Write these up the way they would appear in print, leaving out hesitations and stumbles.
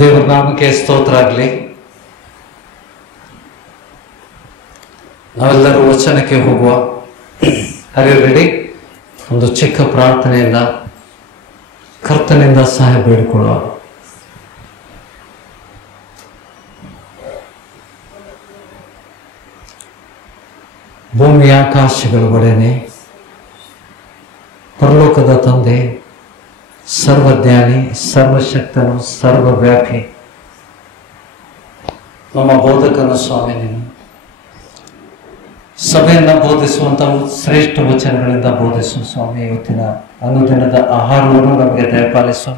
ದೇವರ ನಾಮಕ್ಕೆ ಸ್ತೋತ್ರ ಆಗಲಿ. ನಾವೆಲ್ಲರೂ ವಚನಕ್ಕೆ ಹೋಗುವ. ಅರೆ ರೆಡಿ? ಒಂದು ಚಿಕ್ಕ ಪ್ರಾರ್ಥನೆಯಿಂದ ಕರ್ತನಿಂದ ಸಹಾಯ ಬೇಡಿಕೊಳ್ಳುವ. ಭೂಮಿ ಆಕಾಶಗಳ ಒಡೆಯನೆ, ಪರಲೋಕದ ತಂದೆ, ಸರ್ವಜ್ಞಾನಿ, ಸರ್ವಶಕ್ತನು, ಸರ್ವವ್ಯಾಪಿ, ನಮ್ಮ ಬೋಧಕನು ಸ್ವಾಮಿ, ನೀನು ಸಭೆಯನ್ನು ಬೋಧಿಸುವಂಥ ಶ್ರೇಷ್ಠ ವಚನಗಳಿಂದ ಬೋಧಿಸು ಸ್ವಾಮಿ. ಇವತ್ತಿನ ಅನುದಿನದ ಆಹಾರವನ್ನು ನಮಗೆ ದಯಪಾಲಿಸು.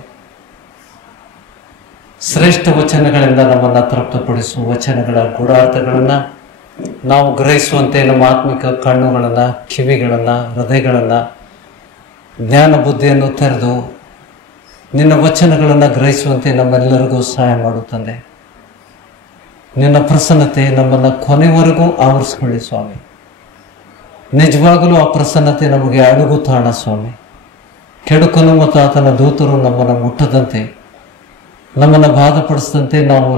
ಶ್ರೇಷ್ಠ ವಚನಗಳಿಂದ ನಮ್ಮನ್ನು ತೃಪ್ತಪಡಿಸು. ವಚನಗಳ ಗೂಢಾರ್ಥಗಳನ್ನು ನಾವು ಗ್ರಹಿಸುವಂತೆ ನಮ್ಮ ಆತ್ಮಿಕ ಕಣ್ಣುಗಳನ್ನು, ಕಿವಿಗಳನ್ನು, ಹೃದಯಗಳನ್ನು, ಜ್ಞಾನ ಬುದ್ಧಿಯನ್ನು ತೆರೆದು ನಿನ್ನ ವಚನಗಳನ್ನು ಗ್ರಹಿಸುವಂತೆ ನಮ್ಮೆಲ್ಲರಿಗೂ ಸಹಾಯ ಮಾಡುತ್ತದೆ. ನಿನ್ನ ಪ್ರಸನ್ನತೆ ನಮ್ಮನ್ನು ಕೊನೆವರೆಗೂ ಆವರಿಸ್ಕೊಳ್ಳಿ ಸ್ವಾಮಿ. ನಿಜವಾಗಲೂ ಆ ಪ್ರಸನ್ನತೆ ನಮಗೆ ಅಣುಗು ತಾಣ ಸ್ವಾಮಿ. ಕೆಡುಕನು ಮತ್ತು ಆತನ ದೂತರು ನಮ್ಮನ್ನು ಮುಟ್ಟದಂತೆ, ನಮ್ಮನ್ನು ಬಾಧಪಡಿಸಿದಂತೆ ನಾವು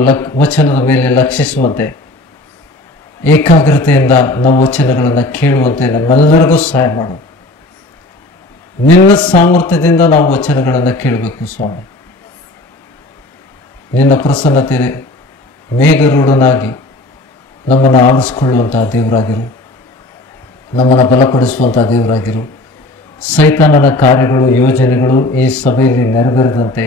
ವಚನದ ಮೇಲೆ ಲಕ್ಷಿಸುವಂತೆ, ಏಕಾಗ್ರತೆಯಿಂದ ನಾವು ವಚನಗಳನ್ನು ಕೇಳುವಂತೆ ನಮ್ಮೆಲ್ಲರಿಗೂ ಸಹಾಯ ಮಾಡು. ನಿನ್ನ ಸಾಮರ್ಥ್ಯದಿಂದ ನಾವು ವಚನಗಳನ್ನು ಕೇಳಬೇಕು ಸ್ವಾಮಿ. ನಿನ್ನ ಪ್ರಸನ್ನತೆ ಮೇಘರೂಢನಾಗಿ ನಮ್ಮನ್ನು ಆವರಿಸಿಕೊಳ್ಳುವಂಥ ದೇವರಾಗಿರು, ನಮ್ಮನ್ನು ಬಲಪಡಿಸುವಂಥ ದೇವರಾಗಿರು. ಸೈತಾನನ ಕಾರ್ಯಗಳು, ಯೋಜನೆಗಳು ಈ ಸಭೆಯಲ್ಲಿ ನೆರವೇರದಂತೆ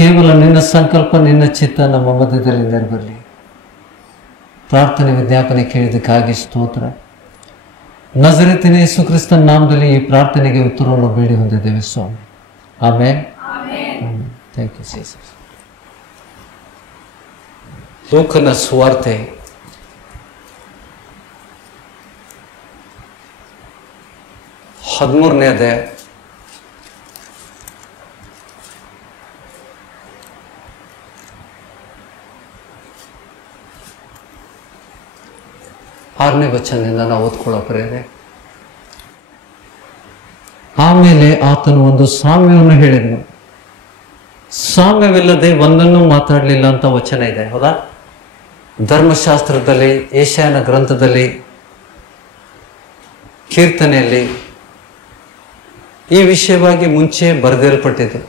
ಕೇವಲ ನಿನ್ನ ಸಂಕಲ್ಪ, ನಿನ್ನ ಚಿತ್ತ ನಮ್ಮ ಮಧ್ಯದಲ್ಲಿ ನೆರವೇರಲಿ. ಪ್ರಾರ್ಥನೆ ವಿಜ್ಞಾಪನೆ ಕೇಳಿದ್ದಕ್ಕಾಗಿ ಸ್ತೋತ್ರ. ನಜರೇತಿನ ಯೇಸು ಕ್ರಿಸ್ತನ ನಾಮದಲ್ಲಿ ಈ ಪ್ರಾರ್ಥನೆಗೆ ಉತ್ತರವನ್ನು ಬೇಡಿ ಹೊಂದಿದ್ದೇವೆ ಸ್ವಾಮಿ. ಆಮೆನ್. Thank you Jesus. ಲೂಕನ ಸುವಾರ್ತೆ 13ನೇ ಅಧ್ಯಾಯ 6ನೇ ವಚನದಿಂದ ನಾವು ಓದ್ಕೊಳ್ಳೋಕೆ. ಆಮೇಲೆ ಆತನು ಒಂದು ಸಾಮ್ಯವನ್ನು ಹೇಳಿದನು. ಸಾಮ್ಯವಿಲ್ಲದೆ ಒಂದನ್ನು ಮಾತಾಡಲಿಲ್ಲ ಅಂತ ವಚನ ಇದೆ, ಹೌದಾ? ಧರ್ಮಶಾಸ್ತ್ರದಲ್ಲಿ, ಯೆಶಾಯನ ಗ್ರಂಥದಲ್ಲಿ, ಕೀರ್ತನೆಯಲ್ಲಿ ಈ ವಿಷಯವಾಗಿ ಮುಂಚೆ ಬರೆದಿರಲ್ಪಟ್ಟಿದೆ.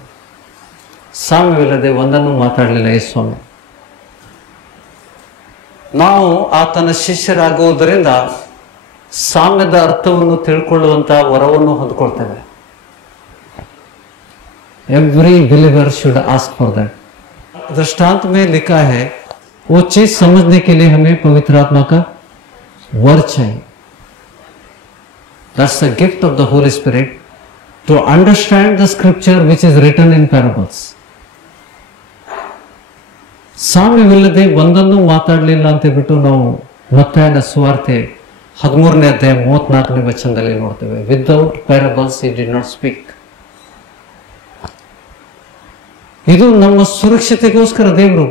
ಸಾಮ್ಯವಿಲ್ಲದೆ ಒಂದನ್ನು ಮಾತಾಡಲಿಲ್ಲ ಯೇಸು ಸ್ವಾಮಿ. ನಾವು ಆತನ ಶಿಷ್ಯರಾಗುವುದರಿಂದ ಸಾಮ್ಯದ ಅರ್ಥವನ್ನು ತಿಳ್ಕೊಳ್ಳುವಂಥ ವರವನ್ನು ಹೊಂದ್ಕೊಳ್ತೇವೆ. Every believer should ask for that. दृष्टांत में लिखा है वो चीज समझने के लिए हमें पवित्र आत्मा का वर चाहिए. That's the gift of the Holy Spirit to understand the scripture which is written in parables. ಸಾಮ್ಯವಿಲ್ಲದೆ ಒಂದನ್ನು ಮಾತಾಡಲಿಲ್ಲ ಅಂತ ಬಿಟ್ಟು ನಾವು ಮತ್ತಾಯನ ಸುವಾರ್ತೆ 13ನೇ ಅಧ್ಯಾಯ 34ನೇ ವಚನದಲ್ಲಿ ನೋಡ್ತೇವೆ. Without parables he did not speak. ಇದು ನಮ್ಮ ಸುರಕ್ಷತೆಗೋಸ್ಕರ ದೇವರು,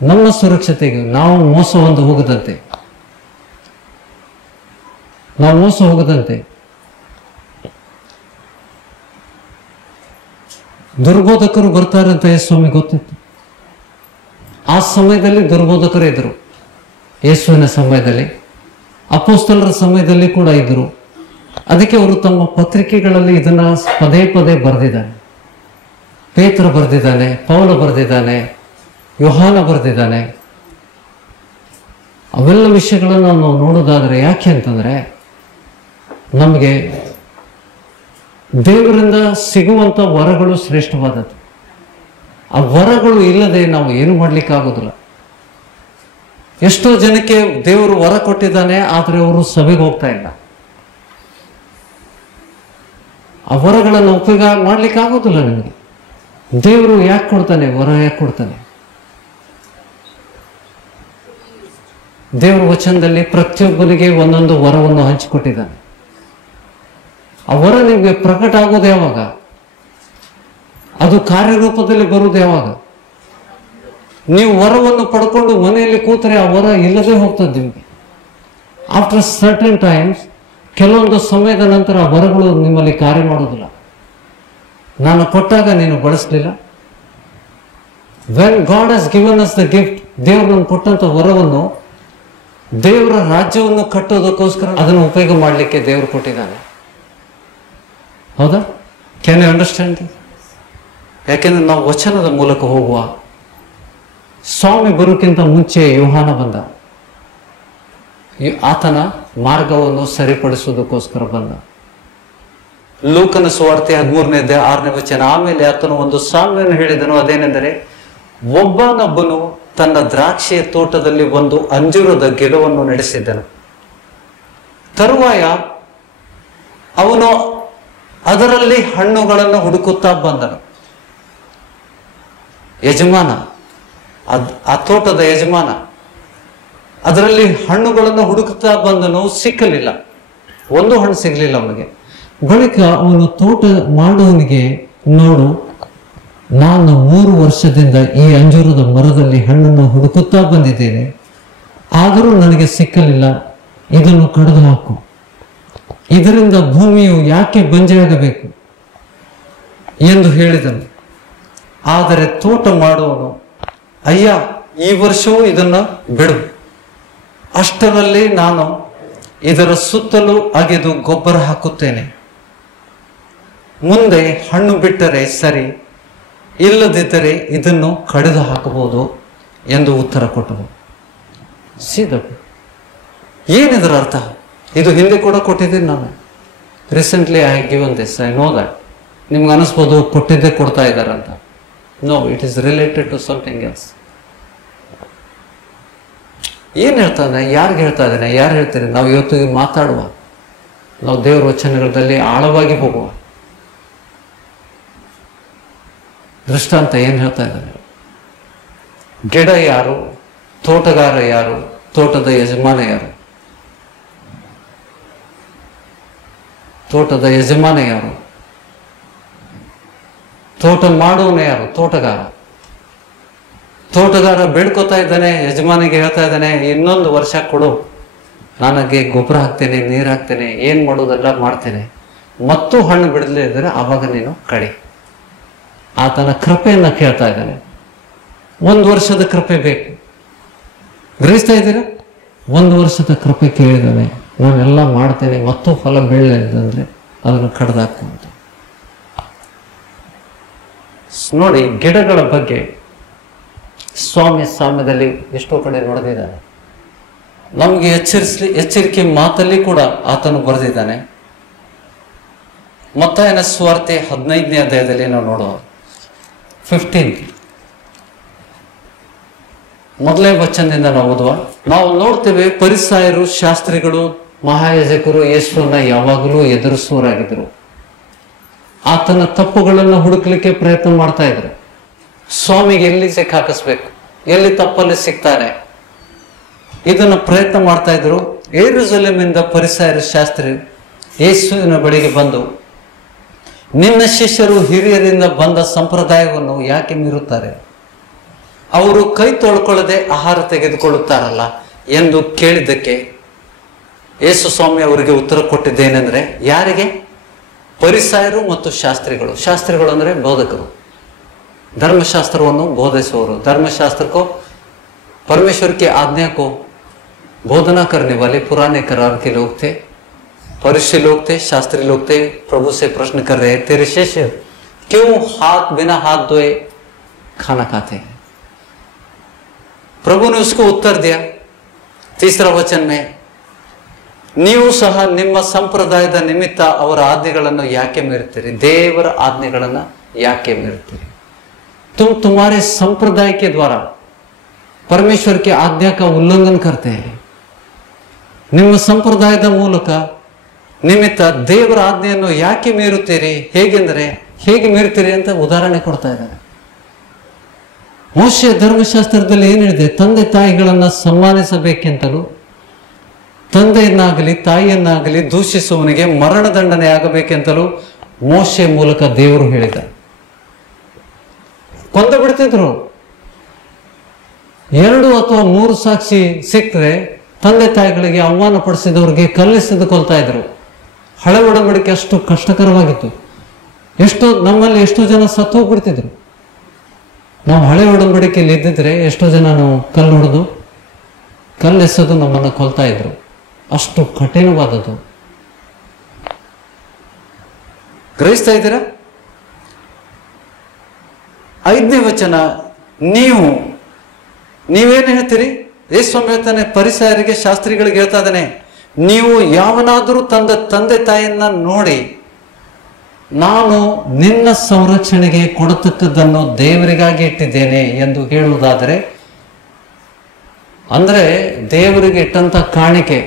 ನಮ್ಮ ಸುರಕ್ಷತೆಗೆ, ನಾವು ಮೋಸ ಹೋಗದಂತೆ, ನಾವು ಮೋಸ ಹೋಗದಂತೆ. ದುರ್ಬೋಧಕರು ಬರ್ತಾರೆ ಅಂತ ಯೇಸುವಿಗೆ ಗೊತ್ತಿತ್ತು. ಆ ಸಮಯದಲ್ಲಿ ದುರ್ಬೋಧಕರು ಇದ್ರು. ಯೇಸುವಿನ ಸಮಯದಲ್ಲಿ, ಅಪೊಸ್ತಲರ ಸಮಯದಲ್ಲಿ ಕೂಡ ಇದ್ರು. ಅದಕ್ಕೆ ಅವರು ತಮ್ಮ ಪತ್ರಿಕೆಗಳಲ್ಲಿ ಇದನ್ನ ಪದೇ ಪದೇ ಬರೆದಿದ್ದಾರೆ. ಪೇತ್ರ ಬರೆದಿದ್ದಾನೆ, ಪೌಲ ಬರೆದಿದ್ದಾನೆ, ಯೋಹಾನ ಬರೆದಿದ್ದಾನೆ. ಅವೆಲ್ಲ ವಿಷಯಗಳನ್ನು ನಾವು ನೋಡೋದಾದ್ರೆ ಯಾಕೆ ಅಂತಂದ್ರೆ, ನಮಗೆ ದೇವರಿಂದ ಸಿಗುವಂಥ ವರಗಳು ಶ್ರೇಷ್ಠವಾದದ್ದು. ಆ ವರಗಳು ಇಲ್ಲದೆ ನಾವು ಏನು ಮಾಡ್ಲಿಕ್ಕಾಗೋದಿಲ್ಲ. ಎಷ್ಟೋ ಜನಕ್ಕೆ ದೇವರು ವರ ಕೊಟ್ಟಿದ್ದಾನೆ, ಆದರೆ ಅವರು ಸಭೆಗೆ ಹೋಗ್ತಾ ಇಲ್ಲ. ಆ ವರಗಳನ್ನು ಉಪಯೋಗ ಮಾಡ್ಲಿಕ್ಕೆ ಆಗೋದಿಲ್ಲ. ನಿಮಗೆ ದೇವರು ಯಾಕೆ ಕೊಡ್ತಾನೆ? ವರ ಯಾಕೆ ಕೊಡ್ತಾನೆ? ದೇವರ ವಚನದಲ್ಲಿ ಪ್ರತಿಯೊಬ್ಬನಿಗೆ ಒಂದೊಂದು ವರವನ್ನು ಹಂಚಿಕೊಟ್ಟಿದ್ದಾನೆ. ಆ ವರ ನಿಮಗೆ ಪ್ರಕಟ ಆಗೋದು ಯಾವಾಗ? ಅದು ಕಾರ್ಯರೂಪದಲ್ಲಿ ಬರುವುದು ಯಾವಾಗ? ನೀವು ವರವನ್ನು ಪಡ್ಕೊಂಡು ಮನೆಯಲ್ಲಿ ಕೂತರೆ ಆ ವರ ಇಲ್ಲದೆ ಹೋಗ್ತದೆ ನಿಮಗೆ. ಆಫ್ಟರ್ ಸರ್ಟನ್ ಟೈಮ್ಸ್, ಕೆಲವೊಂದು ಸಮಯದ ನಂತರ ಆ ವರಗಳು ನಿಮ್ಮಲ್ಲಿ ಕಾರ್ಯ ಮಾಡೋದಿಲ್ಲ. ನಾನು ಕೊಟ್ಟಾಗ ನೀನು ಬಳಸಲಿಲ್ಲ, when God has given us the gift, ದೇವರು ನಮ್ಗೆ ಕೊಟ್ಟಂತ ವರವನ್ನು ದೇವರ ರಾಜ್ಯವನ್ನು ಕಟ್ಟೋದಕ್ಕೋಸ್ಕರ ಅದನ್ನು ಉಪಯೋಗ ಮಾಡಲಿಕ್ಕೆ ದೇವರು ಕೊಟ್ಟಿದ್ದಾನೆ. ಹೌದಾ? Can you understand? ಯಾಕೆಂದ್ರೆ ನಾವು ವಚನದ ಮೂಲಕ ಹೋಗುವ. ಸ್ವಾಮಿ ಬರೋಕ್ಕಿಂತ ಮುಂಚೆ ಯೋಹಾನ ಬಂದ, ಆತನ ಮಾರ್ಗವನ್ನು ಸರಿಪಡಿಸುವುದಕ್ಕೋಸ್ಕರ ಬಂದ. ಲೂಕನ ಸುವಾರ್ತೆ 13ನೇ ಅಧ್ಯಾಯ 6ನೇ ವಚನ. ಆಮೇಲೆ ಆತನು ಒಂದು ಸಾಮ್ಯವನ್ನು ಹೇಳಿದನು, ಅದೇನೆಂದರೆ ಒಬ್ಬನೊಬ್ಬನು ತನ್ನ ದ್ರಾಕ್ಷಿಯ ತೋಟದಲ್ಲಿ ಒಂದು ಅಂಜೂರದ ಗಿಡವನ್ನು ನಡೆಸಿದ್ದನು. ತರುವಾಯ ಅವನು ಅದರಲ್ಲಿ ಹಣ್ಣುಗಳನ್ನು ಹುಡುಕುತ್ತಾ ಬಂದನು. ಯಜಮಾನ, ಆ ತೋಟದ ಯಜಮಾನ ಅದರಲ್ಲಿ ಹಣ್ಣುಗಳನ್ನು ಹುಡುಕುತ್ತಾ ಬಂದನು, ಸಿಕ್ಕಲಿಲ್ಲ, ಒಂದು ಹಣ್ಣು ಸಿಗಲಿಲ್ಲ ಅವನಿಗೆ. ಬಳಿಕ ಅವನು ತೋಟ ಮಾಡುವವನಿಗೆ, ನೋಡು, ನಾನು 3 ವರ್ಷದಿಂದ ಈ ಅಂಜೂರದ ಮರದಲ್ಲಿ ಹಣ್ಣನ್ನು ಹುಡುಕುತ್ತಾ ಬಂದಿದ್ದೇನೆ, ಆದರೂ ನನಗೆ ಸಿಕ್ಕಲಿಲ್ಲ, ಇದನ್ನು ಕಡಿದು ಹಾಕು, ಇದರಿಂದ ಭೂಮಿಯು ಯಾಕೆ ಬಂಜೆಯಾಗಬೇಕು ಎಂದು ಹೇಳಿದನು. ಆದರೆ ತೋಟ ಮಾಡುವವನು, ಅಯ್ಯ, ಈ ವರ್ಷವೂ ಇದನ್ನು ಬಿಡು, ಅಷ್ಟರಲ್ಲಿ ನಾನು ಇದರ ಸುತ್ತಲೂ ಅಗೆದು ಗೊಬ್ಬರ ಹಾಕುತ್ತೇನೆ, ಮುಂದೆ ಹಣ್ಣು ಬಿಟ್ಟರೆ ಸರಿ, ಇಲ್ಲದಿದ್ದರೆ ಇದನ್ನು ಕಡಿದು ಹಾಕಬಹುದು ಎಂದು ಉತ್ತರ ಕೊಟ್ಟರು. ಸೀದಾ ಏನಿದರ ಅರ್ಥ? ಇದು ಹಿಂದೆ ಕೂಡ ಕೊಟ್ಟಿದ್ದೀನಿ ನಾನು. Recently I given this, I know that. ನಿಮ್ಗೆ ಅನಿಸ್ಬೋದು ಕೊಟ್ಟಿದ್ದೇ ಕೊಡ್ತಾ ಇದ್ದಾರಂತ. No, it is related to something else. ಏನು ಹೇಳ್ತಾನೆ, ಯಾರಿಗೆ ಹೇಳ್ತಾ ಇದ್ದಾನೆ, ಯಾರು ಹೇಳ್ತಾರೆ? ನಾವು ಇವತ್ತು ಮಾತಾಡುವ, ನಾವು ದೇವರ ವಚನಗಳಲ್ಲಿ ಆಳವಾಗಿ ಹೋಗುವ. ದೃಷ್ಟಾಂತ ಏನು ಹೇಳ್ತಾ ಇದ್ದಾನೆ? ಗಿಡ ಯಾರು, ತೋಟಗಾರ ಯಾರು, ತೋಟದ ಯಜಮಾನ ಯಾರು? ತೋಟದ ಯಜಮಾನ ಯಾರು? ತೋಟ ಮಾಡುವವನು ಯಾರು? ತೋಟಗಾರ. ತೋಟಗಾರ ಬೇಡ್ಕೋತಾ ಇದ್ದಾನೆ, ಯಜಮಾನಿಗೆ ಹೇಳ್ತಾ ಇದ್ದಾನೆ, ಇನ್ನೊಂದು ವರ್ಷ ಕೊಡು, ನನಗೆ ಗೊಬ್ಬರ ಹಾಕ್ತೇನೆ, ನೀರು ಹಾಕ್ತೇನೆ, ಏನು ಮಾಡೋದೆಲ್ಲ ಮಾಡ್ತೇನೆ, ಮತ್ತು ಹಣ್ಣು ಬಿಡಲೇ ಇದ್ದರೆ ಆವಾಗ ನೀನು ಕಡಿ. ಆತನ ಕೃಪೆಯನ್ನು ಕೇಳ್ತಾ ಇದ್ದಾನೆ. 1 ವರ್ಷದ ಕೃಪೆ ಬೇಕು, ಗ್ರಹಿಸ್ತಾ ಇದ್ದೀರಾ? 1 ವರ್ಷದ ಕೃಪೆ ಕೇಳಿದ್ದಾನೆ, ನಾನೆಲ್ಲ ಮಾಡ್ತೇನೆ, ಮತ್ತು ಫಲ ಬೀಳಲಿಲ್ಲಂದ್ರೆ ಅದನ್ನು ಕಡ್ದಾಕ್ತಂತ. ನೋಡಿ, ಗಿಡಗಳ ಬಗ್ಗೆ ಸ್ವಾಮಿ ಸಾಮ್ಯದಲ್ಲಿ ಎಷ್ಟೋ ಕಡೆ ನೋಡಿದ್ದಾನೆ. ನಮಗೆ ಎಚ್ಚರಿಕೆ ಮಾತಲ್ಲಿ ಕೂಡ ಆತನು ಬರೆದಿದ್ದಾನೆ. ಮತ್ತಾಯನ ಸುವಾರ್ತೆ 15ನೇ ಅಧ್ಯಾಯದಲ್ಲಿ ನಾವು ನೋಡುವ 15 ಮೊದಲನೇ ವಚನದಿಂದ ನಾವು ಓದುವ. ನಾವು ನೋಡ್ತೇವೆ, ಫರಿಸಾಯರು, ಶಾಸ್ತ್ರಿಗಳು, ಮಹಾಯಾಜಕರು ಯೇಸುವನ್ನ ಯಾವಾಗಲೂ ಎದುರಿಸುವರಾಗಿದ್ದರು. ಆತನ ತಪ್ಪುಗಳನ್ನು ಹುಡುಕ್ಲಿಕ್ಕೆ ಪ್ರಯತ್ನ ಮಾಡ್ತಾ ಇದ್ರು. ಸ್ವಾಮಿಗೆ ಎಲ್ಲಿ ಸಿಕ್ಕಾಕಿಸ್ಬೇಕು, ಎಲ್ಲಿ ತಪ್ಪಲ್ಲಿ ಸಿಗ್ತಾರೆ, ಇದನ್ನು ಪ್ರಯತ್ನ ಮಾಡ್ತಾ ಇದ್ರು. ಯೆರೂಸಲೇಮಿನಿಂದ ಫರಿಸಾಯರು, ಶಾಸ್ತ್ರಿ ಯೇಸುವಿನ ಬಳಿಗೆ ಬಂದು, ನಿನ್ನ ಶಿಷ್ಯರು ಹಿರಿಯರಿಂದ ಬಂದ ಸಂಪ್ರದಾಯವನ್ನು ಯಾಕೆ ಮೀರುತ್ತಾರೆ? ಅವರು ಕೈ ತೊಳ್ಕೊಳ್ಳದೆ ಆಹಾರ ತೆಗೆದುಕೊಳ್ಳುತ್ತಾರಲ್ಲ ಎಂದು ಕೇಳಿದ್ದಕ್ಕೆ ಯೇಸು ಸ್ವಾಮಿ ಅವರಿಗೆ ಉತ್ತರ ಕೊಟ್ಟಿದ್ದೇನೆಂದ್ರೆ, ಯಾರಿಗೆ? ಫರಿಸಾಯರು ಮತ್ತು ಶಾಸ್ತ್ರಿಗಳು. ಶಾಸ್ತ್ರಿಗಳು ಅಂದರೆ ಬೋಧಕರು, धर्मशास्त्र बोधिसोರು. धर्मशास्त्र को परमेश्वर की आज्ञा को बोधना करने वाले पुराने करार के लोग थे, फरीसी लोग थे, शास्त्री लोग थे. प्रभु से प्रश्न कर रहे, तेरे शिष्य क्यों बिना हाथ धोए खाना खाते हैं? प्रभु ने उसको उत्तर दिया 3रा वचन में, ನೀವು ಸಹ ನಿಮ್ಮ ಸಂಪ್ರದಾಯದ ನಿಮಿತ್ತ ಅವರ ಆಜ್ಞೆಗಳನ್ನು ಯಾಕೆ ಮೀರುತ್ತೀರಿ? ದೇವರ ಆಜ್ಞೆಗಳನ್ನು ಯಾಕೆ ಮೀರುತ್ತೀರಿ? तुम तुम्हारे संप्रदाय के द्वारा परमेश्वर की आज्ञा का उल्लंघन करते हैं. ನಿಮ್ಮ ಸಂಪ್ರದಾಯದ ಮೂಲಕ ನಿಮಿತ್ತ ದೇವರ ಆಜ್ಞೆಯನ್ನು ಯಾಕೆ ಮೀರುತ್ತೀರಿ? ಹೇಗೆ ಮೀರುತ್ತೀರಿ ಅಂತ ಉದಾಹರಣೆ ಕೊಡ್ತಾ ಇದ್ದಾರೆ. ಮೋಶೆ ಧರ್ಮಶಾಸ್ತ್ರದಲ್ಲಿ ಏನು ಹೇಳಿದೆ? ತಂದೆ ತಾಯಿಗಳನ್ನು ಸನ್ಮಾನಿಸಬೇಕೆಂತಲೂ ತಂದೆಯನ್ನಾಗಲಿ ತಾಯಿಯನ್ನಾಗಲಿ ದೂಷಿಸುವವನಿಗೆ ಮರಣದಂಡನೆ ಆಗಬೇಕೆಂತಲೂ ಮೋಶೆ ಮೂಲಕ ದೇವರು ಹೇಳಿದ. ಕೊಂದು ಬಿಡ್ತಿದ್ರು. 2 ಅಥವಾ 3 ಸಾಕ್ಷಿ ಸಿಕ್ಕರೆ ತಂದೆ ತಾಯಿಗಳಿಗೆ ಅವಮಾನ ಪಡಿಸಿದವರಿಗೆ ಕಲ್ಲಿಸಿದು ಕೊಲ್ತಾ ಇದ್ರು. ಹಳೆ ಒಡಂಬಡಿಕೆ ಅಷ್ಟು ಕಷ್ಟಕರವಾಗಿತ್ತು. ನಮ್ಮಲ್ಲಿ ಎಷ್ಟೋ ಜನ ಸತ್ತು ಹೋಗ್ಬಿಡ್ತಿದ್ರು. ನಾವು ಹಳೆ ಒಡಂಬಡಿಕೆಯಲ್ಲಿ ಇದ್ದಿದ್ರೆ ಎಷ್ಟೋ ಜನ ನಾವು ಕಲ್ಲು ಹೊಡೆದು ಕಲ್ಲೆಸೆದು ನಮ್ಮನ್ನು ಕೊಲ್ತಾ ಇದ್ರು. ಅಷ್ಟು ಕಠಿಣವಾದದ್ದು. ಗ್ರಹಿಸ್ತಾ ಇದ್ದೀರಾ? 5ನೇ ವಚನ, ನೀವೇನು ಹೇಳ್ತೀರಿ? ಯೇಸು ಹೇಳ್ತಾನೆ ಪರಿಸರಿಗೆ, ಶಾಸ್ತ್ರಿಗಳಿಗೆ ಹೇಳ್ತಾ ಇದ್ದಾನೆ, ನೀವು ಯಾವನಾದರೂ ತಂದೆ ತಾಯಿಯನ್ನ ನೋಡಿ ನಾನು ನಿನ್ನ ಸಂರಕ್ಷಣೆಗೆ ಕೊಡತಕ್ಕದ್ದನ್ನು ದೇವರಿಗಾಗಿ ಇಟ್ಟಿದ್ದೇನೆ ಎಂದು ಹೇಳುವುದಾದರೆ, ಅಂದ್ರೆ ದೇವರಿಗೆ ಇಟ್ಟಂತ ಕಾಣಿಕೆ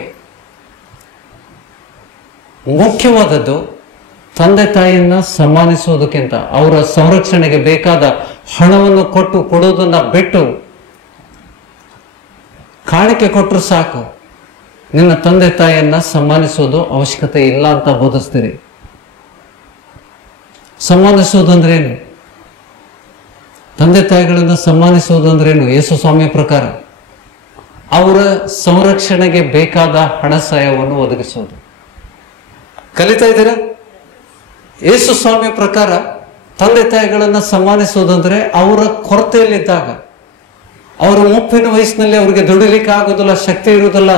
ಮುಖ್ಯವಾದದ್ದು. ತಂದೆ ತಾಯಿಯನ್ನ ಸನ್ಮಾನಿಸುವುದಕ್ಕಿಂತ ಅವರ ಸಂರಕ್ಷಣೆಗೆ ಬೇಕಾದ ಹಣವನ್ನು ಕೊಡುವುದನ್ನ ಬಿಟ್ಟು ಕಾಣಿಕೆ ಕೊಟ್ಟರು ಸಾಕು, ನಿನ್ನ ತಂದೆ ತಾಯಿಯನ್ನ ಸನ್ಮಾನಿಸೋದು ಅವಶ್ಯಕತೆ ಇಲ್ಲ ಅಂತ ಬೋಧಿಸ್ತೀರಿ. ಸನ್ಮಾನಿಸುವುದಂದ್ರೇನು? ತಂದೆ ತಾಯಿಗಳನ್ನ ಸನ್ಮಾನಿಸುವುದಂದ್ರೇನು? ಯೇಸು ಸ್ವಾಮಿಯ ಪ್ರಕಾರ ಅವರ ಸಂರಕ್ಷಣೆಗೆ ಬೇಕಾದ ಹಣ ಸಹಾಯವನ್ನು ಒದಗಿಸುವುದು. ಕಲಿತಾ ಇದ್ದೀರಾ? ಯೇಸು ಸ್ವಾಮಿಯ ಪ್ರಕಾರ ತಂದೆ ತಾಯಿಗಳನ್ನ ಸನ್ಮಾನಿಸುವುದಂದ್ರೆ ಅವರ ಕೊರತೆಯಲ್ಲಿದ್ದಾಗ, ಅವರ ಮುಪ್ಪಿನ ವಯಸ್ಸಿನಲ್ಲಿ ಅವ್ರಿಗೆ ದುಡಿಲಿಕ್ಕೆ ಆಗೋದಿಲ್ಲ, ಶಕ್ತಿ ಇರುವುದಿಲ್ಲ,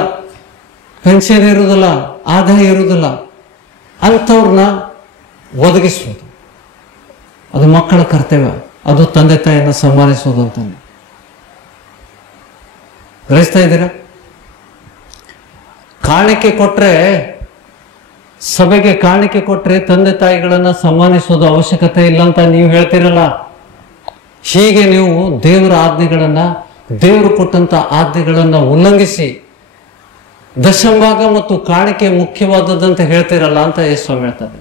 ಪೆನ್ಷನ್ ಇರುವುದಿಲ್ಲ, ಆದಾಯ ಇರುವುದಿಲ್ಲ, ಅಂಥವ್ರನ್ನ ಒದಗಿಸುವುದು ಅದು ಮಕ್ಕಳ ಕರ್ತವ್ಯ. ಅದು ತಂದೆ ತಾಯಿಯನ್ನು ಸನ್ಮಾನಿಸುವುದು ಅಂತ ಗ್ರಹಿಸ್ತಾ ಇದ್ದೀರಾ? ಕಾಣಿಕೆ ಕೊಟ್ರೆ, ಸಭೆಗೆ ಕಾಣಿಕೆ ಕೊಟ್ರೆ ತಂದೆ ತಾಯಿಗಳನ್ನ ಸನ್ಮಾನಿಸೋದು ಅವಶ್ಯಕತೆ ಇಲ್ಲ ಅಂತ ನೀವು ಹೇಳ್ತೀರಲ್ಲ. ಹೀಗೆ ನೀವು ದೇವರ ಆಜ್ಞೆಗಳನ್ನ, ದೇವರು ಕೊಟ್ಟಂತ ಆಜ್ಞೆಗಳನ್ನ ಉಲ್ಲಂಘಿಸಿ ದಶಂಭಾಗ ಮತ್ತು ಕಾಣಿಕೆ ಮುಖ್ಯವಾದದ್ದಂತ ಹೇಳ್ತೀರಲ್ಲ ಅಂತ ಯೇಸು ಸ್ವಾಮಿ ಹೇಳ್ತಾರೆ.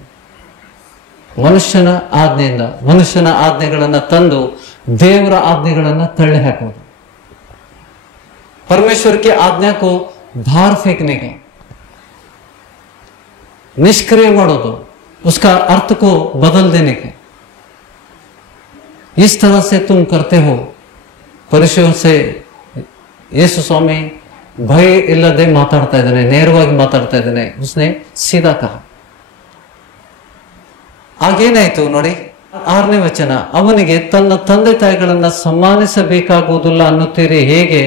ಮನುಷ್ಯನ ಆಜ್ಞೆಯಿಂದ ಮನುಷ್ಯನ ಆಜ್ಞೆಗಳನ್ನ ತಂದು ದೇವರ ಆಜ್ಞೆಗಳನ್ನ ತಳ್ಳಿ ಹಾಕೋದು. परमेश्वर की आज्ञा को बाहर फेंकने का, निष्क्रिय ಮಾಡೋದು, उसका अर्थ को बदल देने का, इस तरह से तुम करते हो. ಪರಿಶುದ್ಧ से ಯೇಸು ಸ್ವಾಮಿ ಭಯ ಇಲ್ಲದೆ ಮಾತಾಡ್ತಾ ಇದ್ದಾನೆ, ನೇರವಾಗಿ ಮಾತಾಡ್ತಾ ಇದ್ದಾನೆ. उसने सीधा कहा. ಆಗೇನಾಯ್ತು ನೋಡಿ, 6ನೇ ವಚನ, ಅವನಿಗೆ ತನ್ನ ತಂದೆ ತಾಯಿಗಳನ್ನ ಸನ್ಮಾನಿಸಬೇಕಾಗುವುದಿಲ್ಲ ಅನ್ನುತ್ತೀರಿ ಹೇಗೆ?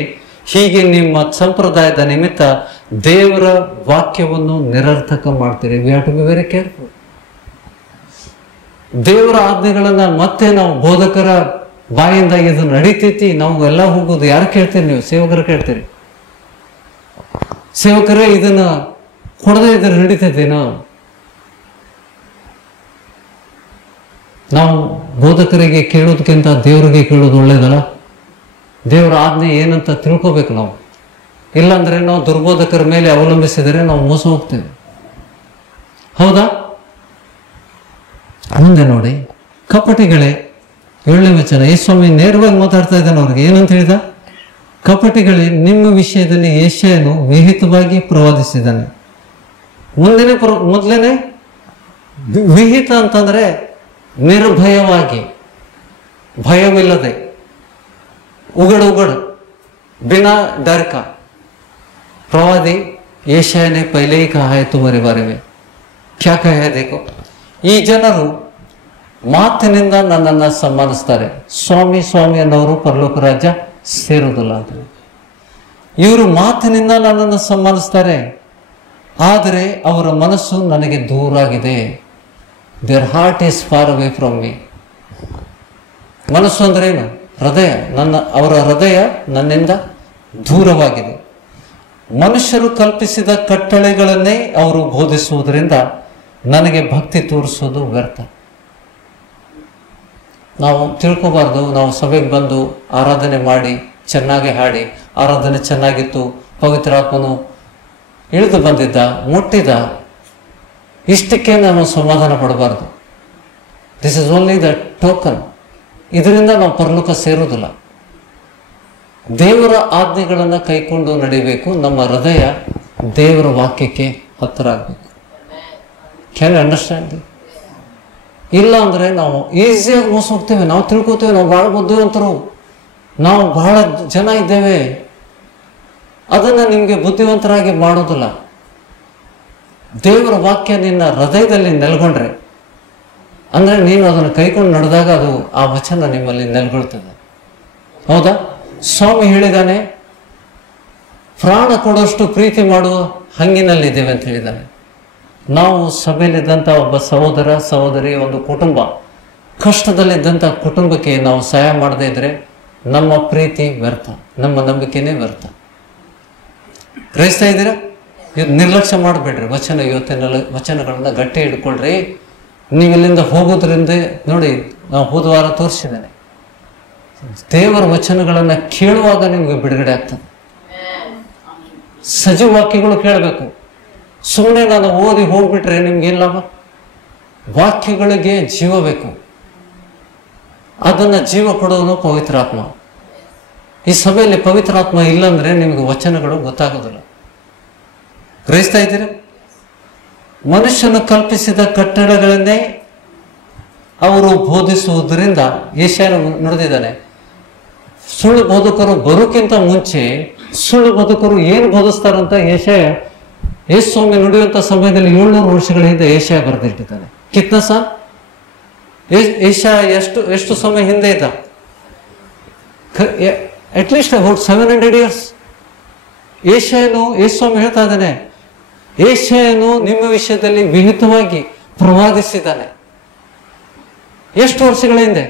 ಹೀಗೆ ನಿಮ್ಮ ಸಂಪ್ರದಾಯದ ನಿಮಿತ್ತ ದೇವರ ವಾಕ್ಯವನ್ನು ನಿರರ್ಥಕ ಮಾಡ್ತೀರಿ. We have to be very careful. ದೇವರ ಆಜ್ಞೆಗಳನ್ನ ಮತ್ತೆ ನಾವು ಬೋಧಕರ ಬಾಯಿಂದ ಇದು ನಡೀತೈತಿ, ನಾವು ಎಲ್ಲ ಹೋಗೋದು ಯಾರು ಕೇಳ್ತೀರಿ? ನೀವು ಸೇವಕರು ಕೇಳ್ತೀರಿ. ಸೇವಕರೇ ಇದನ್ನ ಕೊಡದೆ ಇದ್ರೆ ನಡೀತೈತೇನೋ? ನಾವು ಬೋಧಕರಿಗೆ ಕೇಳೋದಕ್ಕಿಂತ ದೇವರಿಗೆ ಕೇಳೋದು ಒಳ್ಳೇದಲ್ಲ. ದೇವರ ಆಜ್ಞೆ ಏನಂತ ತಿಳ್ಕೋಬೇಕು ನಾವು. ಇಲ್ಲಾಂದ್ರೆ ನಾವು ದುರ್ಬೋಧಕರ ಮೇಲೆ ಅವಲಂಬಿಸಿದರೆ ನಾವು ಮೋಸ ಹೋಗ್ತೇವೆ. ಹೌದಾ? ಮುಂದೆ ನೋಡಿ, ಕಪಟಿಗಳೇ, 7ನೇ ವಚನ, ಈ ಸ್ವಾಮಿ ನೇರವಾಗಿ ಮಾತಾಡ್ತಾ ಇದ್ದಾನೆ ಅವ್ರಿಗೆ. ಏನಂತ ಹೇಳಿದ? ಕಪಟಿಗಳೇ, ನಿಮ್ಮ ವಿಷಯದಲ್ಲಿ ಯೆಶಾಯನು ವಿಹಿತವಾಗಿ ಪ್ರವಾದಿಸಿದ್ದಾನೆ. ಮೊದಲನೇ ವಿಹಿತ ಅಂತಂದ್ರೆ ನಿರ್ಭಯವಾಗಿ, ಭಯವಿಲ್ಲದೆ, उगड़ बिना डर का. प्रवादी यशाया ने पहले ही कहा है तुम्हारे बारे में. क्या कहा है देखो, ಈ ಜನರು ಮಾತಿನಿಂದ ನನ್ನನ್ನು ಸನ್ಮಾನಿಸ್ತಾರೆ, ಸ್ವಾಮಿ ಸ್ವಾಮಿ ಅನ್ನೋರು ಪರಲೋಕ ರಾಜ್ಯ ಸೇರೋದಿಲ್ಲ ಅಂತ. ಇವರು ಮಾತಿನಿಂದ ನನ್ನನ್ನು ಸನ್ಮಾನಿಸ್ತಾರೆ, ಆದರೆ ಅವರ ಮನಸ್ಸು ನನಗೆ ದೂರಾಗಿದೆ. Their heart is far away from me. ಮನಸ್ಸು ಅಂದ್ರೆ ಏನು? ಹೃದಯ. ಅವರ ಹೃದಯ ನನ್ನಿಂದ ದೂರವಾಗಿದೆ. ಮನುಷ್ಯರು ಕಲ್ಪಿಸಿದ ಕಟ್ಟಳೆಗಳನ್ನೇ ಅವರು ಬೋಧಿಸುವುದರಿಂದ ನನಗೆ ಭಕ್ತಿ ತೋರಿಸೋದು ವ್ಯರ್ಥ. ನಾವು ತಿಳ್ಕೋಬಾರ್ದು, ನಾವು ಸಭೆಗೆ ಬಂದು ಆರಾಧನೆ ಮಾಡಿ ಚೆನ್ನಾಗಿ ಹಾಡಿ, ಆರಾಧನೆ ಚೆನ್ನಾಗಿತ್ತು, ಪವಿತ್ರಾತ್ಮನು ಇಳಿದು ಬಂದಿದ್ದ, ಮುಟ್ಟಿದ, ಇಷ್ಟಕ್ಕೆ ನಾನು ಸಮಾಧಾನ ಪಡಬಾರ್ದು. This is only the token. ಇದರಿಂದ ನಾವು ಪರಲೋಕ ಸೇರುವುದಿಲ್ಲ. ದೇವರ ಆಜ್ಞೆಗಳನ್ನು ಕೈಕೊಂಡು ನಡಿಬೇಕು. ನಮ್ಮ ಹೃದಯ ದೇವರ ವಾಕ್ಯಕ್ಕೆ ಹತ್ತಿರ ಆಗಬೇಕು. Can you understand? ಇಲ್ಲ ಅಂದರೆ ನಾವು ಈಸಿಯಾಗಿ ಮೋಸ ಹೋಗ್ತೇವೆ. ನಾವು ತಿಳ್ಕೊತೇವೆ ನಾವು ಭಾಳ ಬುದ್ಧಿವಂತರು, ನಾವು ಬಹಳ ಜನ ಇದ್ದೇವೆ. ಅದನ್ನು ನಿಮಗೆ ಬುದ್ಧಿವಂತರಾಗಿ ಮಾಡೋದಿಲ್ಲ. ದೇವರ ವಾಕ್ಯ ನಿನ್ನ ಹೃದಯದಲ್ಲಿ ನೆಲೆಗೊಂಡ್ರೆ, ಅಂದರೆ ನೀನು ಅದನ್ನು ಕೈಕೊಂಡು ನಡೆದಾಗ ಅದು ಆ ವಚನ ನಿಮ್ಮಲ್ಲಿ ನೆಲೆಗೊಳ್ತದೆ. ಹೌದಾ? ಸ್ವಾಮಿ ಹೇಳಿದಾನೆ, ಪ್ರಾಣ ಕೊಡೋಷ್ಟು ಪ್ರೀತಿ ಮಾಡುವ ಹಂಗಿನಲ್ಲಿದ್ದೇವೆ ಅಂತ ಹೇಳಿದ್ದಾನೆ. ನಾವು ಸಭೆಯಲ್ಲಿದ್ದಂಥ ಒಬ್ಬ ಸಹೋದರ ಸಹೋದರಿ, ಒಂದು ಕುಟುಂಬ ಕಷ್ಟದಲ್ಲಿದ್ದಂಥ ಕುಟುಂಬಕ್ಕೆ ನಾವು ಸಹಾಯ ಮಾಡದೇ ಇದ್ರೆ ನಮ್ಮ ಪ್ರೀತಿ ವ್ಯರ್ಥ, ನಮ್ಮ ನಂಬಿಕೆನೇ ವ್ಯರ್ಥ. ಗ್ರಹಿಸ್ತಾ ಇದ್ದೀರಾ? ಇದು ನಿರ್ಲಕ್ಷ್ಯ ಮಾಡಬೇಡ್ರಿ. ಇವತ್ತಿನ ವಚನಗಳನ್ನ ಗಟ್ಟಿ ಹಿಡ್ಕೊಳ್ರಿ. ನೀವು ಇಲ್ಲಿಂದ ಹೋಗೋದ್ರಿಂದ ನೋಡಿ, ನಾವು ಹೋದ ವಾರ ತೋರಿಸಿದ್ದೇನೆ, ದೇವರ ವಚನಗಳನ್ನು ಕೇಳುವಾಗ ನಿಮಗೆ ಬಿಡುಗಡೆ ಆಗ್ತದೆ. ಸಜೀವ ವಾಕ್ಯಗಳು ಕೇಳಬೇಕು. ಸುಮ್ಮನೆ ನಾನು ಓದಿ ಹೋಗ್ಬಿಟ್ರೆ ನಿಮ್ಗೇನು ಲಾಭ? ವಾಕ್ಯಗಳಿಗೆ ಜೀವ ಬೇಕು. ಅದನ್ನು ಜೀವ ಕೊಡೋನು ಪವಿತ್ರಾತ್ಮ. ಈ ಸಭೆಯಲ್ಲಿ ಪವಿತ್ರಾತ್ಮ ಇಲ್ಲಾಂದ್ರೆ ನಿಮಗೆ ವಚನಗಳು ಗೊತ್ತಾಗೋದಿಲ್ಲ. ಗ್ರಹಿಸ್ತಾ ಇದ್ದೀರಾ? ಮನುಷ್ಯನು ಕಲ್ಪಿಸಿದ ಕಟ್ಟಡಗಳನ್ನೇ ಅವರು ಬೋಧಿಸುವುದರಿಂದ ಯೆಶಾಯನು ನುಡಿದಿದ್ದಾನೆ, ಸುಳ್ಳು ಬೋಧಕರು ಬರೋಕ್ಕಿಂತ ಮುಂಚೆ ಸುಳ್ಳು ಬೋಧಕರು ಏನು ಬೋಧಿಸ್ತಾರಂತ ಯೇಸುಸ್ವಾಮಿ ನುಡಿಯುವಂಥ ಸಮಯದಲ್ಲಿ 700 ವರ್ಷಗಳ ಹಿಂದೆ ಯೆಶಾಯ ಬರೆದಿಟ್ಟಿದ್ದಾನೆ. ಕಿತ್ನ ಸಾಲ್ ಯೆಶಾಯ ಎಷ್ಟು ಸಮಯ ಹಿಂದೆ ಇದ್ದ? At least about 700 years. ಯೇಸುಸ್ವಾಮಿ ಹೇಳ್ತಾ ಇದ್ದಾನೆ, ಯೆಶಾಯನು ನಿಮ್ಮ ವಿಷಯದಲ್ಲಿ ವಿಹಿತವಾಗಿ ಪ್ರವಾದಿಸಿದ್ದಾನೆ. ಎಷ್ಟು ವರ್ಷಗಳ ಹಿಂದೆ?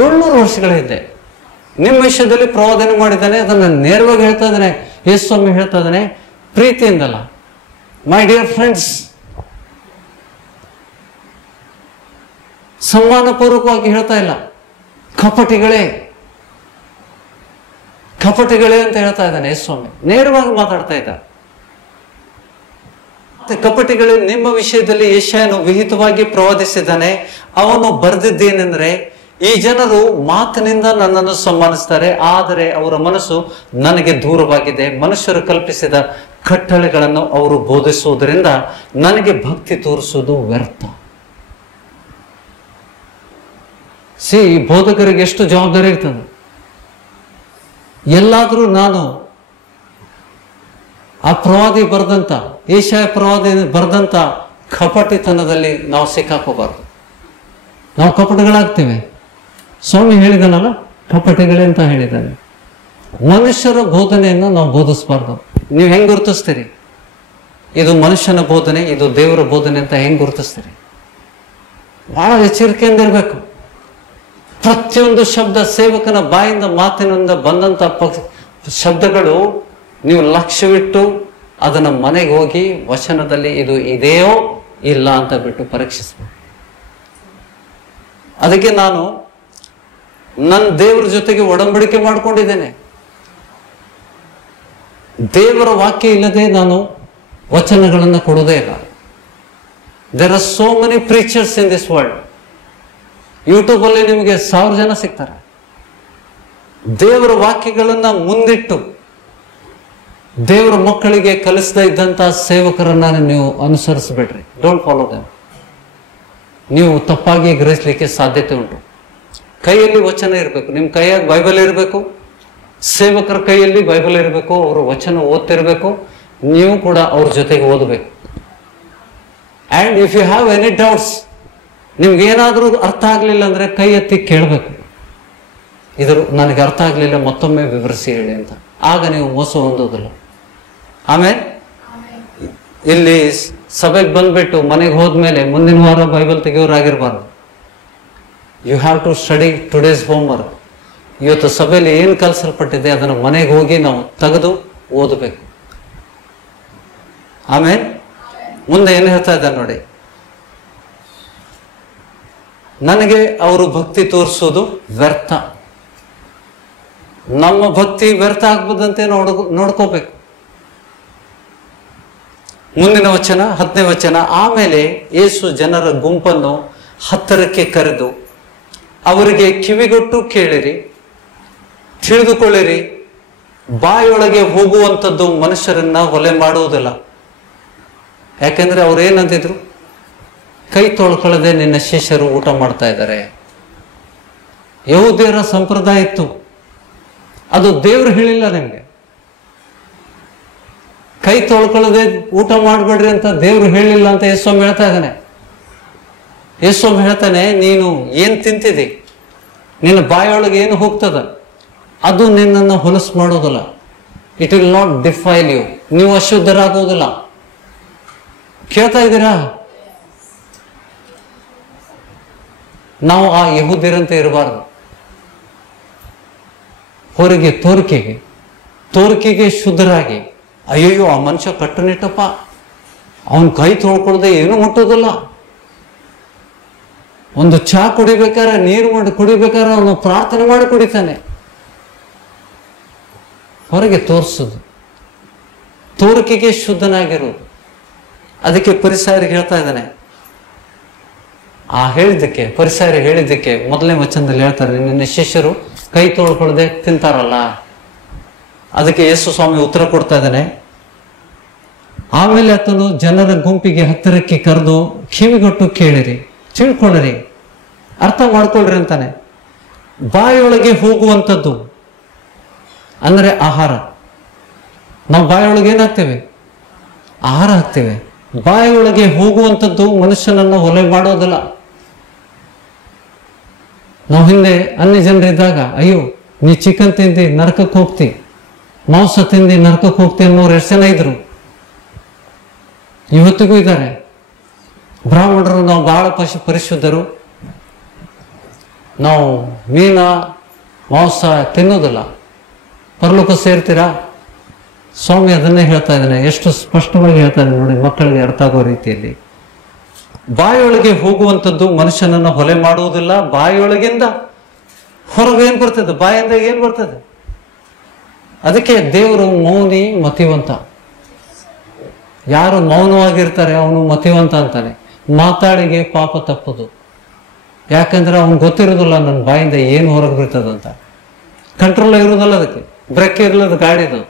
700 ವರ್ಷಗಳ ಹಿಂದೆ ನಿಮ್ಮ ವಿಷಯದಲ್ಲಿ ಪ್ರವಾದನೆ ಮಾಡಿದ್ದಾನೆ. ಅದನ್ನು ನೇರವಾಗಿ ಹೇಳ್ತಾ ಇದ್ದಾನೆ. ಯೇಸುಸ್ವಾಮಿ ಹೇಳ್ತಾ ಇದ್ದಾನೆ, ಪ್ರೀತಿಯಿಂದಲ್ಲ. ಮೈ ಡಿಯರ್ ಫ್ರೆಂಡ್ಸ್, ಸಮ್ಮಾನಪೂರ್ವಕವಾಗಿ ಹೇಳ್ತಾ ಇಲ್ಲ. ಕಪಟಿಗಳೇ ಅಂತ ಹೇಳ್ತಾ ಇದ್ದಾನೆ ಯೇಸುಸ್ವಾಮಿ. ನೇರವಾಗಿ ಮಾತಾಡ್ತಾ ಇದ್ದ. ಕಪಟಿಗಳೇ, ನಿಮ್ಮ ವಿಷಯದಲ್ಲಿ ಯೆಶಾಯನು ವಿಹಿತವಾಗಿ ಪ್ರವಾದಿಸಿದ್ದಾನೆ. ಅವನು ಬರೆದಿದ್ದೇನೆಂದ್ರೆ, ಈ ಜನರು ಮಾತಿನಿಂದ ನನ್ನನ್ನು ಸನ್ಮಾನಿಸ್ತಾರೆ, ಆದರೆ ಅವರ ಮನಸ್ಸು ನನಗೆ ದೂರವಾಗಿದೆ. ಮನುಷ್ಯರು ಕಲ್ಪಿಸಿದ ಕಟ್ಟಳೆಗಳನ್ನು ಅವರು ಬೋಧಿಸುವುದರಿಂದ ನನಗೆ ಭಕ್ತಿ ತೋರಿಸುವುದು ವ್ಯರ್ಥ. ಬೋಧಕರಿಗೆ ಎಷ್ಟು ಜವಾಬ್ದಾರಿ ಇರ್ತದೆ. ಎಲ್ಲಾದ್ರೂ ನಾನು ಆ ಪ್ರವಾದಿ ಬರೆದಂತ, ಯೆಶಾಯ ಪ್ರವಾದಿ ಬರೆದಂತ ಕಪಟಿತನದಲ್ಲಿ ನಾವು ಸಿಕ್ಕಾಕೋಬಾರ್ದು. ನಾವು ಕಪಟಗಳಾಗ್ತೇವೆ. ಸ್ವಾಮಿ ಹೇಳಿದಾನಲ್ಲ, ಕಪಟಿಗಳೇ ಅಂತ ಹೇಳಿದ್ದಾನೆ. ಮನುಷ್ಯರ ಬೋಧನೆಯನ್ನು ನಾವು ಬೋಧಿಸಬಾರ್ದು. ನೀವು ಹೆಂಗ್ ಗುರುತಿಸ್ತೀರಿ ಇದು ಮನುಷ್ಯನ ಬೋಧನೆ, ಇದು ದೇವರ ಬೋಧನೆ ಅಂತ ಹೆಂಗ್ ಗುರುತಿಸ್ತೀರಿ? ಬಹಳ ಎಚ್ಚರಿಕೆಯಿಂದ ಇರಬೇಕು. ಪ್ರತಿಯೊಂದು ಶಬ್ದ ಸೇವಕನ ಬಾಯಿಂದ ಮಾತಿನಿಂದ ಬಂದಂತ ಶಬ್ದಗಳು ನೀವು ಲಕ್ಷ್ಯವಿಟ್ಟು ಅದನ್ನ ಮನೆಗೆ ಹೋಗಿ ವಚನದಲ್ಲಿ ಇದು ಇದೆಯೋ ಇಲ್ಲ ಅಂತ ಬಿಟ್ಟು ಪರೀಕ್ಷಿಸಬೇಕು. ಅದಕ್ಕೆ ನಾನು ನನ್ನ ದೇವರ ಜೊತೆಗೆ ಒಡಂಬಡಿಕೆ ಮಾಡಿಕೊಂಡಿದ್ದೇನೆ. ದೇವರ ವಾಕ್ಯ ಇಲ್ಲದೆ ನಾನು ವಚನಗಳನ್ನು ಕೊಡೋದೇ ಇಲ್ಲ. There are so many preachers in this world. YouTube ಅಲ್ಲಿ ನಿಮಗೆ 1000 ಜನ ಸಿಗ್ತಾರೆ. ದೇವರ ವಾಕ್ಯಗಳನ್ನ ಮುಂದಿಟ್ಟು ದೇವರ ಮಕ್ಕಳಿಗೆ ಕಲಿಸದೇ ಇದ್ದಂತಹ ಸೇವಕರನ್ನ ನೀವು ಅನುಸರಿಸಬೇಡ್ರಿ. Don't follow them. ನೀವು ತಪ್ಪಾಗಿ ಗ್ರಹಿಸಲಿಕ್ಕೆ ಸಾಧ್ಯತೆ ಉಂಟು. ಕೈಯಲ್ಲಿ ವಚನ ಇರಬೇಕು. ನಿಮ್ಮ ಕೈಯಾಗ ಬೈಬಲ್ ಇರಬೇಕು. ಸೇವಕರ ಕೈಯಲ್ಲಿ ಬೈಬಲ್ ಇರಬೇಕು. ಅವರು ವಚನ ಓದ್ತಿರ್ಬೇಕು. ನೀವು ಕೂಡ ಅವ್ರ ಜೊತೆಗೆ ಓದಬೇಕು. And if you have any doubts, ನಿಮ್ಗೆ ಏನಾದರೂ ಅರ್ಥ ಆಗಲಿಲ್ಲ ಅಂದರೆ ಕೈ ಎತ್ತಿ ಕೇಳಬೇಕು. ನನಗೆ ಅರ್ಥ ಆಗಲಿಲ್ಲ, ಮತ್ತೊಮ್ಮೆ ವಿವರಿಸಿ ಹೇಳಿ ಅಂತ. ಆಗ ನೀವು ಮೋಸ ಹೊಂದೋದಿಲ್ಲ. ಆಮೇಲೆ ಇಲ್ಲಿ ಸಭೆಗೆ ಬಂದ್ಬಿಟ್ಟು ಮನೆಗೆ ಹೋದ್ಮೇಲೆ ಮುಂದಿನ ವಾರ ಬೈಬಲ್ ತೆಗೆಯೋರಾಗಿರ್ಬಾರ್ದು. You have to study today's homework. ಇವತ್ತು ಸಭೆಯಲ್ಲಿ ಏನು ಕಲಿಸಲ್ಪಟ್ಟಿದೆ ಅದನ್ನು ಮನೆಗೆ ಹೋಗಿ ನಾವು ತೆಗೆದು ಓದಬೇಕು. ಆಮೇಲೆ ಮುಂದೆ ಏನು ಹೇಳ್ತಾ ಇದ್ದಾರೆ ನೋಡಿ, ನನಗೆ ಅವರು ಭಕ್ತಿ ತೋರಿಸೋದು ವ್ಯರ್ಥ. ನಮ್ಮ ಭಕ್ತಿ ವ್ಯರ್ಥ ಆಗ್ಬೋದಂತೆ ನೋಡ್ಕೋಬೇಕು. ಮುಂದಿನ ವಚನ 10ನೇ ವಚನ. ಆಮೇಲೆ ಯೇಸು ಜನರ ಗುಂಪನ್ನು ಹತ್ತಿರಕ್ಕೆ ಕರೆದು ಅವರಿಗೆ ಕಿವಿಗೊಟ್ಟು ಕೇಳಿರಿ, ತಿಳಿದುಕೊಳ್ಳಿರಿ, ಬಾಯೊಳಗೆ ಹೋಗುವಂಥದ್ದು ಮನುಷ್ಯರನ್ನ ಹೊಲೆ ಮಾಡುವುದಿಲ್ಲ. ಯಾಕೆಂದ್ರೆ ಅವ್ರು ಏನಂತಿದ್ರು? ಕೈ ತೊಳ್ಕೊಳ್ಳದೆ ನಿನ್ನ ಶಿಷ್ಯರು ಊಟ ಮಾಡ್ತಾ ಇದ್ದಾರೆ. ಯಹೂದ್ಯರ ಸಂಪ್ರದಾಯ ಇತ್ತು, ಅದು ದೇವ್ರು ಹೇಳಿಲ್ಲ ನಿಮ್ಗೆ. ಕೈ ತೊಳ್ಕೊಳ್ಳದೆ ಊಟ ಮಾಡಬೇಡ್ರಿ ಅಂತ ದೇವ್ರು ಹೇಳಿಲ್ಲ ಅಂತ ಯೇಸುಸ್ವಾಮಿ ಹೇಳ್ತಾ ಇದ್ದಾನೆ. ಯೇಸುಸ್ವಾಮಿ ಹೇಳ್ತಾನೆ, ನೀನು ಏನ್ ತಿಂತಿದ್ದಿ? ನಿನ್ನ ಬಾಯೊಳಗೆ ಏನು ಹೋಗ್ತದ ಅದು ನಿನ್ನನ್ನು ಹೊಲಸು ಮಾಡೋದಿಲ್ಲ. It will not defile you. ನೀವು ಅಶುದ್ಧರಾಗುವುದಿಲ್ಲ. ಕೇಳ್ತಾ ಇದ್ದೀರಾ? ನಾವು ಆ ಯಹೂದ್ಯರಂತೆ ಇರಬಾರ್ದು. ಹೊರಗೆ ತೋರಿಕೆಗೆ ಶುದ್ಧರಾಗಿ, ಅಯ್ಯಯ್ಯೋ ಆ ಮನುಷ್ಯ ಕಟ್ಟುನಿಟ್ಟಪ್ಪ, ಅವನ ಕೈ ತೊಳ್ಕೊಳ್ದೆ ಏನೂ ಮುಟ್ಟೋದಿಲ್ಲ. ಒಂದು ಚಹಾ ಕುಡಿಬೇಕಾದ್ರೆ, ನೀರು ಮಾಡಿ ಕುಡಿಬೇಕಾದ್ರೆ ಅವನು ಪ್ರಾರ್ಥನೆ ಮಾಡಿ ಕುಡಿತಾನೆ. ಹೊರಗೆ ತೋರಿಸೋದು, ತೋರಿಕೆಗೆ ಶುದ್ಧನಾಗಿರೋದು. ಅದಕ್ಕೆ ಪರಿಸರಿಗೆ ಹೇಳ್ತಾ ಇದ್ದಾನೆ. ಪರಿಸರ ಹೇಳಿದ್ದಕ್ಕೆ ಮೊದಲನೇ ವಚನದಲ್ಲಿ ಹೇಳ್ತಾರೆ, ನಿನ್ನ ಶಿಷ್ಯರು ಕೈ ತೊಳ್ಕೊಳ್ಳದೆ ತಿಂತಾರಲ್ಲ. ಅದಕ್ಕೆ ಯೇಸು ಸ್ವಾಮಿ ಉತ್ತರ ಕೊಡ್ತಾ ಇದ್ದಾನೆ. ಆಮೇಲೆ ಆತನು ಜನರ ಗುಂಪಿಗೆ ಹತ್ತಿರಕ್ಕೆ ಕರೆದು ಕಿವಿಗೊಟ್ಟು ಕೇಳಿರಿ, ತಿಳ್ಕೊಳ್ಳಿರಿ, ಅರ್ಥ ಮಾಡ್ಕೊಳ್ರಿ ಅಂತಾನೆ. ಬಾಯೊಳಗೆ ಹೋಗುವಂಥದ್ದು ಅಂದರೆ ಆಹಾರ. ನಾವು ಬಾಯೊಳಗೆ ಏನಾಗ್ತೇವೆ? ಆಹಾರ ಹಾಕ್ತೇವೆ. ಬಾಯೊಳಗೆ ಹೋಗುವಂಥದ್ದು ಮನುಷ್ಯನನ್ನು ಹೊಲೆ ಮಾಡೋದಿಲ್ಲ. ನಾವು ಹಿಂದೆ ಅನ್ಯ ಜನರಿದ್ದಾಗ, ಅಯ್ಯೋ ನೀ ಚಿಕನ್ ತಿಂದು ನರಕಕ್ಕೆ ಹೋಗ್ತಿ, ಮಾಂಸ ತಿಂದು ನರಕಕ್ಕೆ ಹೋಗ್ತಿ ಅನ್ನೋರು ಎಷ್ಟು ಜನ ಇದ್ರು. ಇವತ್ತಿಗೂ ಇದ್ದಾರೆ. ಬ್ರಾಹ್ಮಣರು ನಾವು ಬಹಳ ಪರಿಶುದ್ಧರು, ನಾವು ಮೀನ ಮಾಂಸ ತಿನ್ನೋದಿಲ್ಲ, ಪರಲೋಕ ಸೇರ್ತೀರಾ? ಸ್ವಾಮಿ ಅದನ್ನೇ ಹೇಳ್ತಾ ಇದ್ದಾನೆ. ಎಷ್ಟು ಸ್ಪಷ್ಟವಾಗಿ ಹೇಳ್ತಾ ಇದ್ದಾನೆ ನೋಡಿ, ಮಕ್ಕಳಿಗೆ ಅರ್ಥ ಆಗೋ ರೀತಿಯಲ್ಲಿ. ಬಾಯೊಳಗೆ ಹೋಗುವಂಥದ್ದು ಮನುಷ್ಯನನ್ನು ಹೊಲೆ ಮಾಡುವುದಿಲ್ಲ. ಬಾಯೊಳಗಿಂದ ಹೊರಗೆ ಏನ್ ಬರ್ತದೆ? ಬಾಯಿಂದ ಏನ್ ಬರ್ತದೆ? ಅದಕ್ಕೆ ದೇವರು ಮೌನಿ ಮತಿವಂತ. ಯಾರು ಮೌನವಾಗಿರ್ತಾರೆ ಅವನು ಮತಿವಂತ ಅಂತಾನೆ. ಮಾತಾಡಿಗೆ ಪಾಪ ತಪ್ಪದು. ಯಾಕಂದ್ರೆ ಅವನು ಗೊತ್ತಿರೋದಿಲ್ಲ ನನ್ನ ಬಾಯಿಂದ ಏನು ಹೊರಗೆ ಬರ್ತದಂತ. ಕಂಟ್ರೋಲ್ ಇರೋದಲ್ಲ, ಅದಕ್ಕೆ ಬ್ರೇಕ್ ಇರಲದ ಗಾಡಿದು.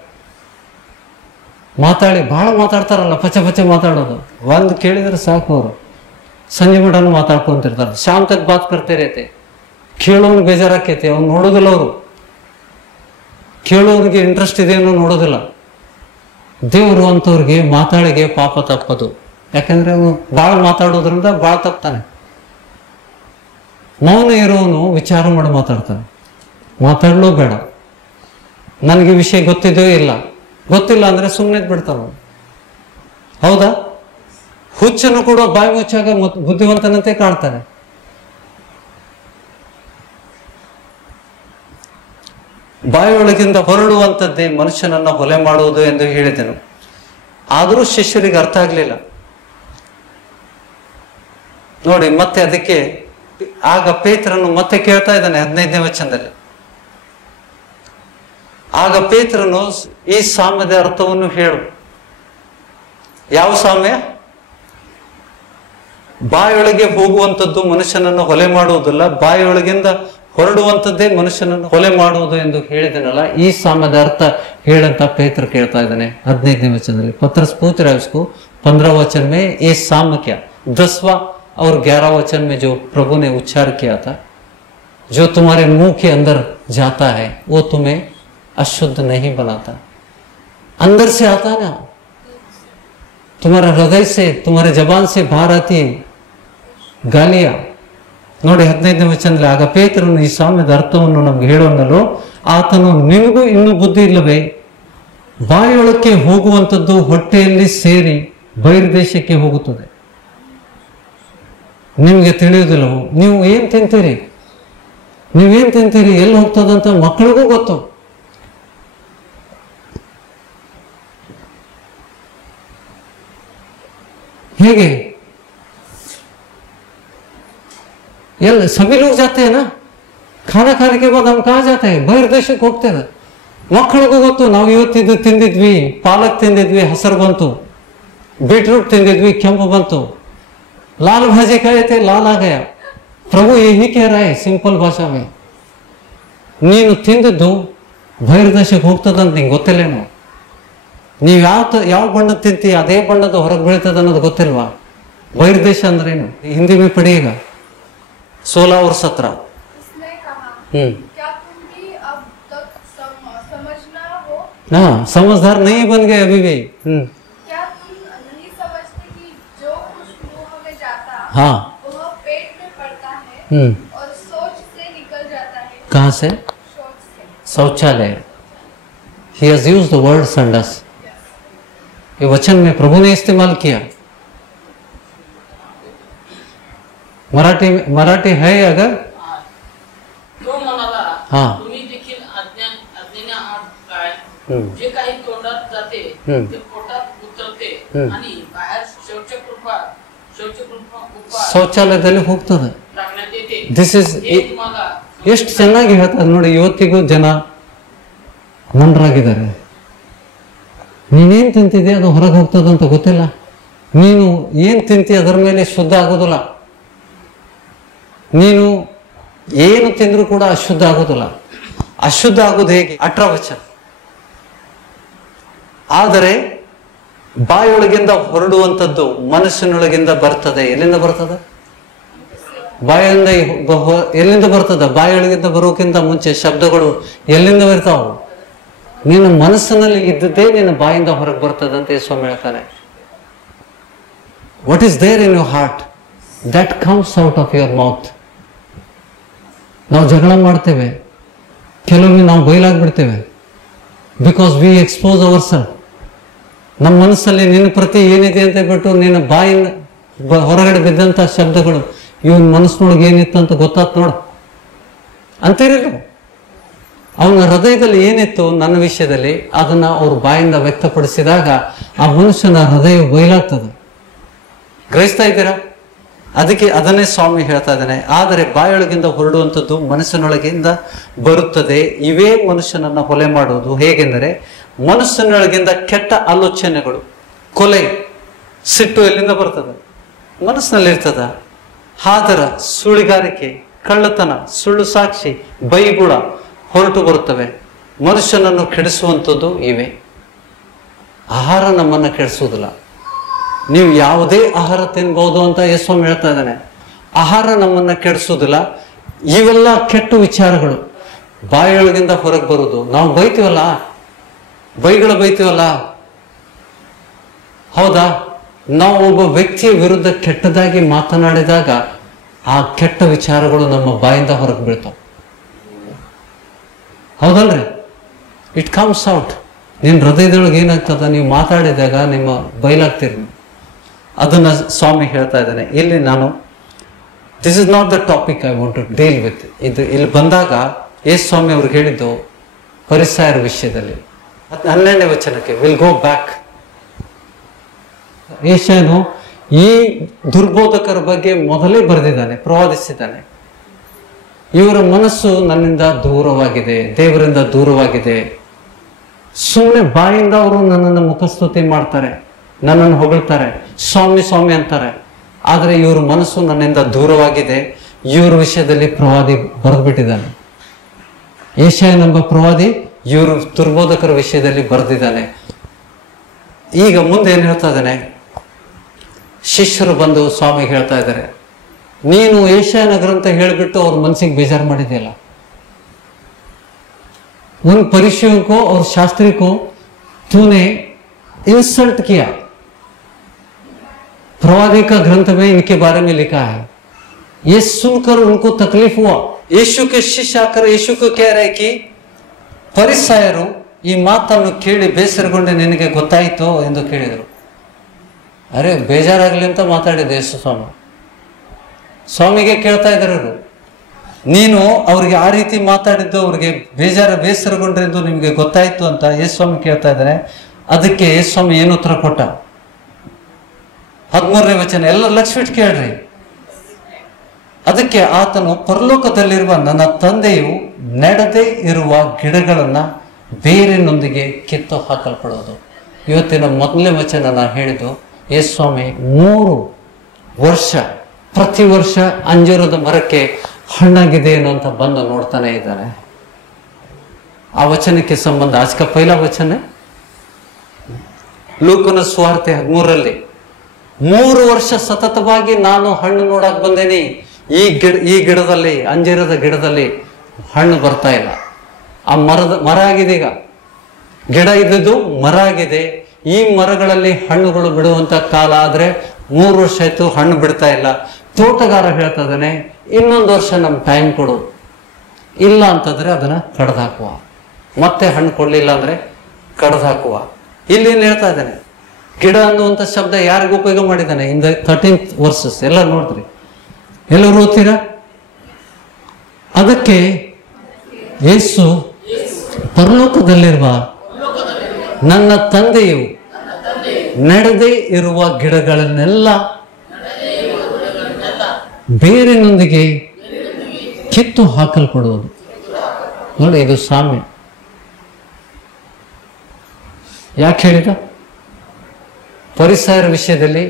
ಬಹಳ ಮಾತಾಡ್ತಾರಲ್ಲ, ಪಚ ಮಾತಾಡೋದು. ಒಂದು ಕೇಳಿದ್ರೆ ಸಾಕು, ಅವರು ಸಂಜೆ ಮಟನು ಮಾತಾಡ್ಕೊಂತಿರ್ತಾರೆ. ಶಾಮ್ ತಕ್ ಬಾತ್ ಕರ್ತೆ ಇರತ್ತೆ. ಕೇಳೋನು ಬೇಜಾರಾಕೈತಿ, ಅವ್ನು ನೋಡೋದಿಲ್ಲ. ಅವರು ಕೇಳೋರಿಗೆ ಇಂಟ್ರೆಸ್ಟ್ ಇದೆ ಅನ್ನೋ ನೋಡೋದಿಲ್ಲ. ದೇವರು ಅಂತವ್ರಿಗೆ ಮಾತಾಡಿಗೆ ಪಾಪ ತಪ್ಪದು. ಯಾಕಂದ್ರೆ ಅವನು ಭಾಳ ಮಾತಾಡೋದ್ರಿಂದ ಭಾಳ ತಪ್ತಾನೆ. ಮೌನ ಇರೋನು ವಿಚಾರ ಮಾಡಿ ಮಾತಾಡ್ತಾನೆ. ಮಾತಾಡ್ಲೂ ಬೇಡ. ನನಗೆ ವಿಷಯ ಗೊತ್ತಿಲ್ಲ ಅಂದ್ರೆ ಸುಮ್ಮನೆ ಬಿಡ್ತಾನ. ಹೌದಾ? ಹುಚ್ಚನ್ನು ಕೂಡ ಬಾಯಿ ಮುಚ್ಚಾಗ ಬುದ್ಧಿವಂತನಂತೆ ಕಾಣ್ತಾನೆ. ಬಾಯಿಯೊಳಗಿಂದ ಹೊರಡುವಂಥದ್ದೇ ಮನುಷ್ಯನನ್ನ ಹೊಲೆ ಮಾಡುವುದು ಎಂದು ಹೇಳಿದೆನು. ಆದರೂ ಶಿಷ್ಯರಿಗೆ ಅರ್ಥ ಆಗ್ಲಿಲ್ಲ ನೋಡಿ. ಮತ್ತೆ ಅದಕ್ಕೆ ಆಗ ಪೇತ್ರನು ಮತ್ತೆ ಕೇಳ್ತಾ ಇದ್ದಾನೆ 15ನೇ ವಚನದಲ್ಲಿ. ಆಗ ಪೇತ್ರನು ಈ ಸಾಮ್ಯದ ಅರ್ಥವನ್ನು ಹೇಳು. ಯಾವ ಸಾಮ್ಯ? ಬಾಯೊಳಗೆ ಹೋಗುವಂಥದ್ದು ಮನುಷ್ಯನನ್ನು ಹೊಲೆ ಮಾಡುವುದಿಲ್ಲ, ಬಾಯೊಳಗಿಂದ ಹೊರಡುವಂಥದ್ದೇ ಮನುಷ್ಯನನ್ನು ಹೊಲೆ ಮಾಡುವುದು ಎಂದು ಹೇಳಿದನಲ್ಲ. ಈ ಸಾಮ್ಯದ ಅರ್ಥ ಹೇಳಂತ ಪೇತ್ರ ಕೇಳ್ತಾ ಇದ್ದಾನೆ 15ನೇ ವಚನದಲ್ಲಿ. पतरस पूछ रहा है उसको 15 वचन में ये साम्य क्या, 10वां और 11 वचन में जो प्रभु ने उच्चार किया था, जो तुम्हारे मुंह के अंदर जाता है वो तुम्हें अशुद्ध नहीं बनाता. अंदर से आता ना, तुम्हारा हृदय से, तुम्हारे जबान से बाहर आती है गालियां. ನೋಡಿ 15ನೇ ವಚನದಲ್ಲಿ, ಆಗ ಪೇತ್ರನು ಈ ಸಾಮ್ಯದ ಅರ್ಥವನ್ನು ನಮ್ಗೆ ಹೇಳೋನಲ್ಲೋ, ಆತನು ನಿನಗೂ ಇನ್ನೂ ಬುದ್ಧಿ ಇಲ್ಲವೇ? ಬಾಯೊಳಕ್ಕೆ ಹೋಗುವಂಥದ್ದು ಹೊಟ್ಟೆಯಲ್ಲಿ ಸೇರಿ ಬಹಿರ್ದೇಶಕ್ಕೆ ಹೋಗುತ್ತದೆ. ನಿಮ್ಗೆ ತಿಳಿಯುವುದಿಲ್ಲವೋ? ನೀವೇನ್ ತಿಂತೀರಿ, ಎಲ್ಲಿ ಹೋಗ್ತದಂತ ಮಕ್ಕಳಿಗೂ ಗೊತ್ತು. ಹೇಗೆ सभी लोग जाते हैं ना, खाना खाने के बाद हम कहाँ जाते हैं? ಬಹಿರ್ದೇಶಕ್ಕೆ ಹೋಗ್ತೇವೆ. ಮಕ್ಕಳಿಗೂ ಗೊತ್ತು, ನಾವು ಇವತ್ತಿದ್ದು ತಿಂದಿದ್ವಿ, ಪಾಲಕ್ ತಿಂದಿದ್ವಿ, ಹಸರು ಬಂತು, ಬೀಟ್ರೂಟ್ ತಿಂದಿದ್ವಿ, ಕೆಂಪು ಬಂತು, लाल भाजी खाए थे, लाल आ गया. प्रभु यही कह रहा है सिंपल भाषा में, ನೀನು ತಿಂದಿದ್ದು ಬಹಿರ್ದೇಶಕ್ಕೆ ಹೋಗ್ತದಂತ ನಿಂಗೆ ಗೊತ್ತಿಲ್ಲೇನೋ? ನೀವು ಯಾವ ಬಣ್ಣದ ತಿಂತೀವಿ ಅದೇ ಬಣ್ಣದ ಹೊರಗೆ ಬೀಳ್ತದ ಅನ್ನೋದು ಗೊತ್ತಿಲ್ವಾ? ಬಹಿರ್ದೇಶ ಅಂದ್ರೇನು? ಹಿಂದಿ में पढ़िएगा 16 और 17. क्या तुम भी अब तक समझना हो? हाँ, समझदार नहीं बन गए अभी भी. क्या तुम नहीं समझते कि जो कुछ मुंह में जाता हाँ, वह पेट में पड़ता है और सोच से निकल जाता है? कहाँ से? शौचालय. He has used the word संडास. ये वचन में प्रभु ने इस्तेमाल किया. मराठी है अगर? तो म्हणाला, हा. तुम्ही देखील आज्ञेने आहात काय? जे काही तोंडात जाते ते पोटात उतरते आणि बाहेर शौचकृपा ಶೌಚಾಲಯದಲ್ಲಿ ಹೋಗ್ತದೆ. टाकण्यात येते. ದಿಸ್ ಇಸ್ हे तुम्हाला ಎಷ್ಟು ಚೆನ್ನಾಗಿ ಹೇಳ್ತಾರೆ ನೋಡಿ. ಇವತ್ತಿಗೂ ಜನ ಮೊಂಡರಾಗಿದ್ದಾರೆ. ನೀನೇನ್ ತಿಂತಿದ್ಯಾ ಅದು ಹೊರಗೆ ಹೋಗ್ತದಂತ ಗೊತ್ತಿಲ್ಲ. ನೀನು ಏನ್ ತಿಂತಿ ಅದರ ಮೇಲೆ ಶುದ್ಧ ಆಗೋದಿಲ್ಲ. ನೀನು ಏನು ತಿಂದ್ರೂ ಕೂಡ ಅಶುದ್ಧ ಆಗೋದಿಲ್ಲ. ಅಶುದ್ಧ ಆಗೋದು ಹೇಗೆ? ಅಟ್ರವಚನ. ಆದರೆ ಬಾಯೊಳಗಿಂದ ಹೊರಡುವಂಥದ್ದು ಮನಸ್ಸಿನೊಳಗಿಂದ ಬರ್ತದೆ. ಎಲ್ಲಿಂದ ಬರ್ತದೆ? ಬಾಯಿಂದ ಎಲ್ಲಿಂದ ಬರ್ತದೆ? ಬಾಯೊಳಗಿಂದ ಬರೋಕ್ಕಿಂತ ಮುಂಚೆ ಶಬ್ದಗಳು ಎಲ್ಲಿಂದ ಬರ್ತಾವು? ನಿನ್ನ ಮನಸ್ಸಿನಲ್ಲಿ ಇದ್ದದ್ದೇ ನಿನ್ನ ಬಾಯಿಂದ ಹೊರಗೆ ಬರ್ತದೆ ಅಂತ ಸ್ವಾಮಿ ಹೇಳ್ತಾನೆ. What is there in your heart that comes out of your mouth. ನಾವು ಜಗಳ ಮಾಡ್ತೇವೆ, ಕೆಲವೊಮ್ಮೆ ನಾವು ಬಯಲಾಗ್ಬಿಡ್ತೇವೆ. Because we expose our self. ನಮ್ಮ ಮನಸ್ಸಲ್ಲಿ ನಿನ್ನ ಪ್ರತಿ ಏನಿದೆ ಅಂತ ಬಿಟ್ಟು ನಿನ್ನ ಬಾಯಿಂದ ಹೊರಗಡೆ ಬಿದ್ದಂಥ ಶಬ್ದಗಳು ಇವನ್ ಮನಸ್ಸಿನೊಳಗೆ ಏನಿತ್ತು ಅಂತ ಗೊತ್ತಾತ್ ನೋಡು ಅಂತೀರಿಲ್ಲ. ಅವನ ಹೃದಯದಲ್ಲಿ ಏನಿತ್ತು ನನ್ನ ವಿಷಯದಲ್ಲಿ ಅದನ್ನ ಅವ್ರ ಬಾಯಿಂದ ವ್ಯಕ್ತಪಡಿಸಿದಾಗ ಆ ಮನುಷ್ಯನ ಹೃದಯ ಬಯಲಾಗ್ತದೆ. ಗ್ರಹಿಸ್ತಾ ಇದ್ದೀರಾ? ಅದಕ್ಕೆ ಅದನ್ನೇ ಸ್ವಾಮಿ ಹೇಳ್ತಾ ಇದ್ದಾನೆ. ಆದರೆ ಬಾಯೊಳಗಿಂದ ಹೊರಡುವಂಥದ್ದು ಮನಸ್ಸಿನೊಳಗಿಂದ ಬರುತ್ತದೆ. ಇವೇ ಮನುಷ್ಯನನ್ನ ಹೊಲೆ ಮಾಡುವುದು. ಹೇಗೆಂದರೆ ಮನಸ್ಸಿನೊಳಗಿಂದ ಕೆಟ್ಟ ಆಲೋಚನೆಗಳು, ಕೊಲೆ, ಸಿಟ್ಟು ಎಲ್ಲಿಂದ ಬರ್ತದೆ? ಮನಸ್ಸಿನಲ್ಲಿರ್ತದ. ಹಾದರ, ಸುಳಿಗಾರಿಕೆ, ಕಳ್ಳತನ, ಸುಳ್ಳು ಸಾಕ್ಷಿ, ಬೈಗುಳ ಹೊರಟು ಬರುತ್ತವೆ. ಮನುಷ್ಯನನ್ನು ಕೆಡಿಸುವಂಥದ್ದು ಇವೆ. ಆಹಾರ ನಮ್ಮನ್ನು ಕೆಡಿಸುವುದಿಲ್ಲ. ನೀವು ಯಾವುದೇ ಆಹಾರ ತಿನ್ಬಹುದು ಅಂತ ಯೇಸ್ವಾಮಿ ಹೇಳ್ತಾ ಇದ್ದಾನೆ. ಆಹಾರ ನಮ್ಮನ್ನ ಕೆಡಿಸುವುದಿಲ್ಲ. ಇವೆಲ್ಲ ಕೆಟ್ಟ ವಿಚಾರಗಳು ಬಾಯೊಳಗಿಂದ ಹೊರಗೆ ಬರುವುದು. ನಾವು ಬೈತೀವಲ್ಲ, ಬೈತೀವಲ್ಲ, ಹೌದಾ? ನಾವು ಒಬ್ಬ ವ್ಯಕ್ತಿಯ ವಿರುದ್ಧ ಕೆಟ್ಟದಾಗಿ ಮಾತನಾಡಿದಾಗ ಆ ಕೆಟ್ಟ ವಿಚಾರಗಳು ನಮ್ಮ ಬಾಯಿಂದ ಹೊರಗೆ ಬೀಳ್ತಾವ. ಹೌದಲ್ರಿ? It comes out. ನಿನ್ನ ಹೃದಯದೊಳಗೆ ಏನಾಗ್ತದ? ನೀವು ಮಾತಾಡಿದಾಗ ನಿಮ್ಮ ಬಯಲಾಗ್ತೀರಿ. ಅದನ್ನ ಸ್ವಾಮಿ ಹೇಳ್ತಾ ಇದ್ದಾನೆ ಇಲ್ಲಿ. ನಾನು this is not the topic I want to deal with. ಇದು ಇಲ್ಲಿ ಬಂದಾಗ ಯೇಸು ಸ್ವಾಮಿ ಅವ್ರಿಗೆ ಹೇಳಿದ್ದು ಫರಿಸಾಯರ ವಿಷಯದಲ್ಲಿ 12ನೇ ವಚನಕ್ಕೆ ವಿಲ್ ಗೋ ಬ್ಯಾಕ್. ಯೆಶಾಯನು ಈ ದುರ್ಬೋಧಕರ ಬಗ್ಗೆ ಮೊದಲೇ ಬರೆದಿದ್ದಾನೆ, ಪ್ರವಾದಿಸಿದ್ದಾನೆ. ಇವರ ಮನಸ್ಸು ನನ್ನಿಂದ ದೂರವಾಗಿದೆ, ದೇವರಿಂದ ದೂರವಾಗಿದೆ. ಸುಮ್ಮನೆ ಬಾಯಿಂದ ಅವರು ನನ್ನನ್ನು ಮುಖಸ್ತುತಿ ಮಾಡ್ತಾರೆ, ನನ್ನನ್ನು ಹೊಗಳ್ತಾರೆ, ಸ್ವಾಮಿ ಸ್ವಾಮಿ ಅಂತಾರೆ. ಆದರೆ ಇವ್ರ ಮನಸ್ಸು ನನ್ನಿಂದ ದೂರವಾಗಿದೆ. ಇವ್ರ ವಿಷಯದಲ್ಲಿ ಪ್ರವಾದಿ ಬರೆದ್ಬಿಟ್ಟಿದ್ದಾನೆ. ಯೆಶಾಯನೆಂಬ ಪ್ರವಾದಿ ಇವರು ದುರ್ಬೋಧಕರ ವಿಷಯದಲ್ಲಿ ಬರೆದಿದ್ದಾನೆ. ಈಗ ಮುಂದೆ ಏನು ಹೇಳ್ತಾ ಇದ್ದಾನೆ? ಶಿಷ್ಯರು ಬಂದು ಸ್ವಾಮಿಗೆ ಹೇಳ್ತಾ ಇದ್ದಾರೆ, ನೀನು ಯೆಶಾಯನ ಗ್ರಂಥ ಹೇಳಿಬಿಟ್ಟು ಅವ್ರ ಮನಸ್ಸಿಗೆ ಬೇಜಾರು ಮಾಡಿದೆಯಲ್ಲ. उन परिचयों को और शास्त्री को तूने इंसल्ट किया. प्रवादी का ग्रंथ में इनके बारे में लिखा है. ये सुनकर उनको तकलीफ हुआ. यीशु के शिष्य आकर यीशु को कह रहे कि ಪರಿಸಾಯರು ಈ ಮಾತನ್ನು ಕೇಳಿ ಬೇಸರಗೊಂಡು ನಿನಗೆ ಗೊತ್ತಾಯಿತು ಎಂದು ಕೇಳಿದರು. ಅರೆ, ಬೇಜಾರಾಗ್ಲಿ ಅಂತ ಮಾತಾಡಿದೆ ಯೇಸು ಸ್ವಾಮಿ. ಸ್ವಾಮಿಗೆ ಕೇಳ್ತಾ ಇದ್ರು, ನೀನು ಅವ್ರಿಗೆ ಆ ರೀತಿ ಮಾತಾಡಿದ್ದು ಅವ್ರಿಗೆ ಬೇಸರಗೊಂಡ್ರೆಂದು ನಿಮಗೆ ಗೊತ್ತಾಯ್ತು ಅಂತ ಯೇಸು ಸ್ವಾಮಿ ಕೇಳ್ತಾ ಇದ್ದಾರೆ. ಅದಕ್ಕೆ ಯೇಸು ಸ್ವಾಮಿ ಏನು ಉತ್ತರ ಕೊಟ್ಟ? 13ನೇ ವಚನ ಎಲ್ಲ ಲಕ್ಷ್ಮಿಟ್ ಕೇಳ್ರಿ. ಅದಕ್ಕೆ ಆತನು, ಪರಲೋಕದಲ್ಲಿರುವ ನನ್ನ ತಂದೆಯು ನೆಡದೇ ಇರುವ ಗಿಡಗಳನ್ನ ಬೇರಿನೊಂದಿಗೆ ಕಿತ್ತು ಹಾಕಲ್ಪಡೋದು. ಇವತ್ತಿನ ಮೊದಲನೇ ವಚನ ನಾನು ಹೇಳಿದ್ದು, ಯೇಸು ಸ್ವಾಮಿ 3 ವರ್ಷ ಪ್ರತಿ ವರ್ಷ ಅಂಜೂರದ ಮರಕ್ಕೆ ಹಣ್ಣಾಗಿದೆ ಏನೋ ಅಂತ ಬಂದು ನೋಡ್ತಾನೆ ಇದ್ದಾನೆ. ಆ ವಚನಕ್ಕೆ ಸಂಬಂಧ आज का पहला वचन है ಲೂಕನ ಸುವಾರ್ತೆ 13ರಲ್ಲಿ 3 ವರ್ಷ ಸತತವಾಗಿ ನಾನು ಹಣ್ಣು ನೋಡಕ್ ಬಂದೇನಿ. ಈ ಗಿಡದಲ್ಲಿ, ಅಂಜೀರದ ಗಿಡದಲ್ಲಿ ಹಣ್ಣು ಬರ್ತಾ ಇಲ್ಲ. ಆ ಮರ ಆಗಿದೆ. ಈಗ ಗಿಡ ಇದ್ದದ್ದು ಮರ ಆಗಿದೆ. ಈ ಮರಗಳಲ್ಲಿ ಹಣ್ಣುಗಳು ಬಿಡುವಂತ ಕಾಲ ಆದ್ರೆ 3 ವರ್ಷ ಆಯ್ತು, ಹಣ್ಣು ಬಿಡ್ತಾ ಇಲ್ಲ. ತೋಟಗಾರ ಹೇಳ್ತಾ ಇದ್ದಾನೆ, ಇನ್ನೊಂದು ವರ್ಷ ನಮ್ಗೆ ಟೈಮ್ ಕೊಡು. ಇಲ್ಲ ಅಂತಂದ್ರೆ ಅದನ್ನ ಕಡ್ದು ಹಾಕುವ, ಮತ್ತೆ ಹಣ್ಣು ಕೊಡ್ಲಿಲ್ಲ ಅಂದ್ರೆ ಕಡ್ದು ಹಾಕುವ. ಇಲ್ಲಿ ಏನ್ ಹೇಳ್ತಾ ಇದ್ದಾನೆ, ಗಿಡ ಅನ್ನುವಂಥ ಶಬ್ದ ಯಾರಿಗೂ ಉಪಯೋಗ ಮಾಡಿದ್ದಾನೆ ಇನ್ ದ 13th verses ಎಲ್ಲ ನೋಡ್ರಿ, ಎಲ್ಲರೂ ಓದ್ತೀರಾ? ಅದಕ್ಕೆ ಯೇಸು ಪರಲೋಕದಲ್ಲಿರುವ ನನ್ನ ತಂದೆಯು ನಡೆದೇ ಇರುವ ಗಿಡಗಳನ್ನೆಲ್ಲ ಬೇರಿನೊಂದಿಗೆ ಕಿತ್ತು ಹಾಕಲ್ಪಡುವುದು. ನೋಡಿ, ಇದು ಸಾಮ್ಯ. ಯಾಕೆ ಹೇಳಿದ? ಪರಿಸರ ವಿಷಯದಲ್ಲಿ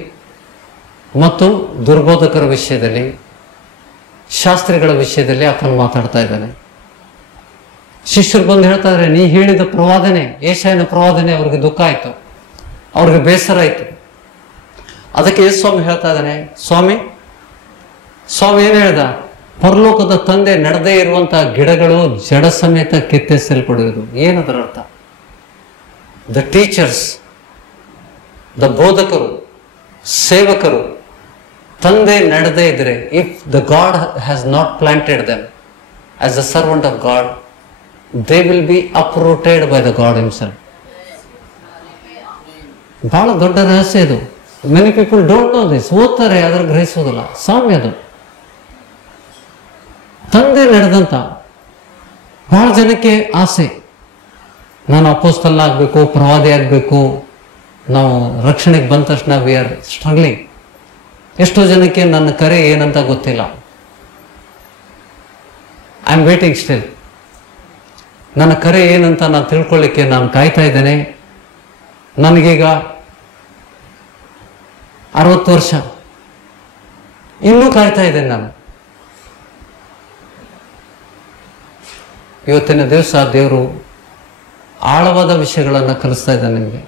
ಮತ್ತು ದುರ್ಬೋಧಕರ ವಿಷಯದಲ್ಲಿ, ಶಾಸ್ತ್ರಿಗಳ ವಿಷಯದಲ್ಲಿ ಆತನು ಮಾತಾಡ್ತಾ ಇದ್ದಾನೆ. ಶಿಷ್ಯರು ಬಂದು ಹೇಳ್ತಾ ಇದ್ದಾರೆ, ನೀ ಹೇಳಿದ ಪ್ರವಾದನೆ, ಯೆಶಾಯನ ಪ್ರವಾದನೆ ಅವ್ರಿಗೆ ದುಃಖ ಆಯ್ತು, ಅವ್ರಿಗೆ ಬೇಸರ ಆಯ್ತು. ಅದಕ್ಕೆ ಯೇಸು ಸ್ವಾಮಿ ಹೇಳ್ತಾ ಇದ್ದಾನೆ, ಸ್ವಾಮಿ ಏನ್ ಹೇಳ್ದ? ಪರಲೋಕದ ತಂದೆ ನಡೆದೇ ಇರುವಂತಹ ಗಿಡಗಳು ಜಡ ಸಮೇತ ಕಿತ್ತೆಸಲ್ಪಡುವುದು. ಏನದರ ಅರ್ಥ? ದ ಟೀಚರ್ಸ್, ದ ಬೋಧಕರು, ಸೇವಕರು ತಂದೆ ನಡೆದೇ ಇದ್ರೆ, if the God has not planted them as a servant of God, they will be uprooted by the God himself. ಬಹಳ ದೊಡ್ಡ ರಹಸ್ಯ ಇದು. Many people don't know this. ಓದ್ತಾರೆ, ಅದ್ರ ಗ್ರಹಿಸೋದಿಲ್ಲ. ಸಾಮ್ಯ ಅದು. ತಂದೆ ನಡೆದಂತ ಬಹಳ ಜನಕ್ಕೆ ಆಸೆ, ನಾನು ಅಪೋಸ್ತಲ ಆಗ್ಬೇಕು, ಪ್ರವಾದಿ ಆಗ್ಬೇಕು. ನಾವು ರಕ್ಷಣೆಗೆ ಬಂದ ತಕ್ಷಣ ವಿ ಆರ್ ಸ್ಟ್ರಗ್ಲಿಂಗ್. ಎಷ್ಟೋ ಜನಕ್ಕೆ ನನ್ನ ಕರೆ ಏನಂತ ಗೊತ್ತಿಲ್ಲ. I am waiting still. ನನ್ನ ಕರೆ ಏನಂತ ನಾನು ತಿಳ್ಕೊಳ್ಳಿಕ್ಕೆ ನಾನು ಕಾಯ್ತಾ ಇದ್ದೇನೆ. ನನಗೀಗ 60 ವರ್ಷ, ಇನ್ನೂ ಕಾಯ್ತಾ ಇದ್ದೇನೆ ನಾನು. ಇವತ್ತಿನ ದಿವಸ ದೇವರು ಆಳವಾದ ವಿಷಯಗಳನ್ನು ಕಲಿಸ್ತಾ ಇದ್ದಾನೆ ನಿಮಗೆ.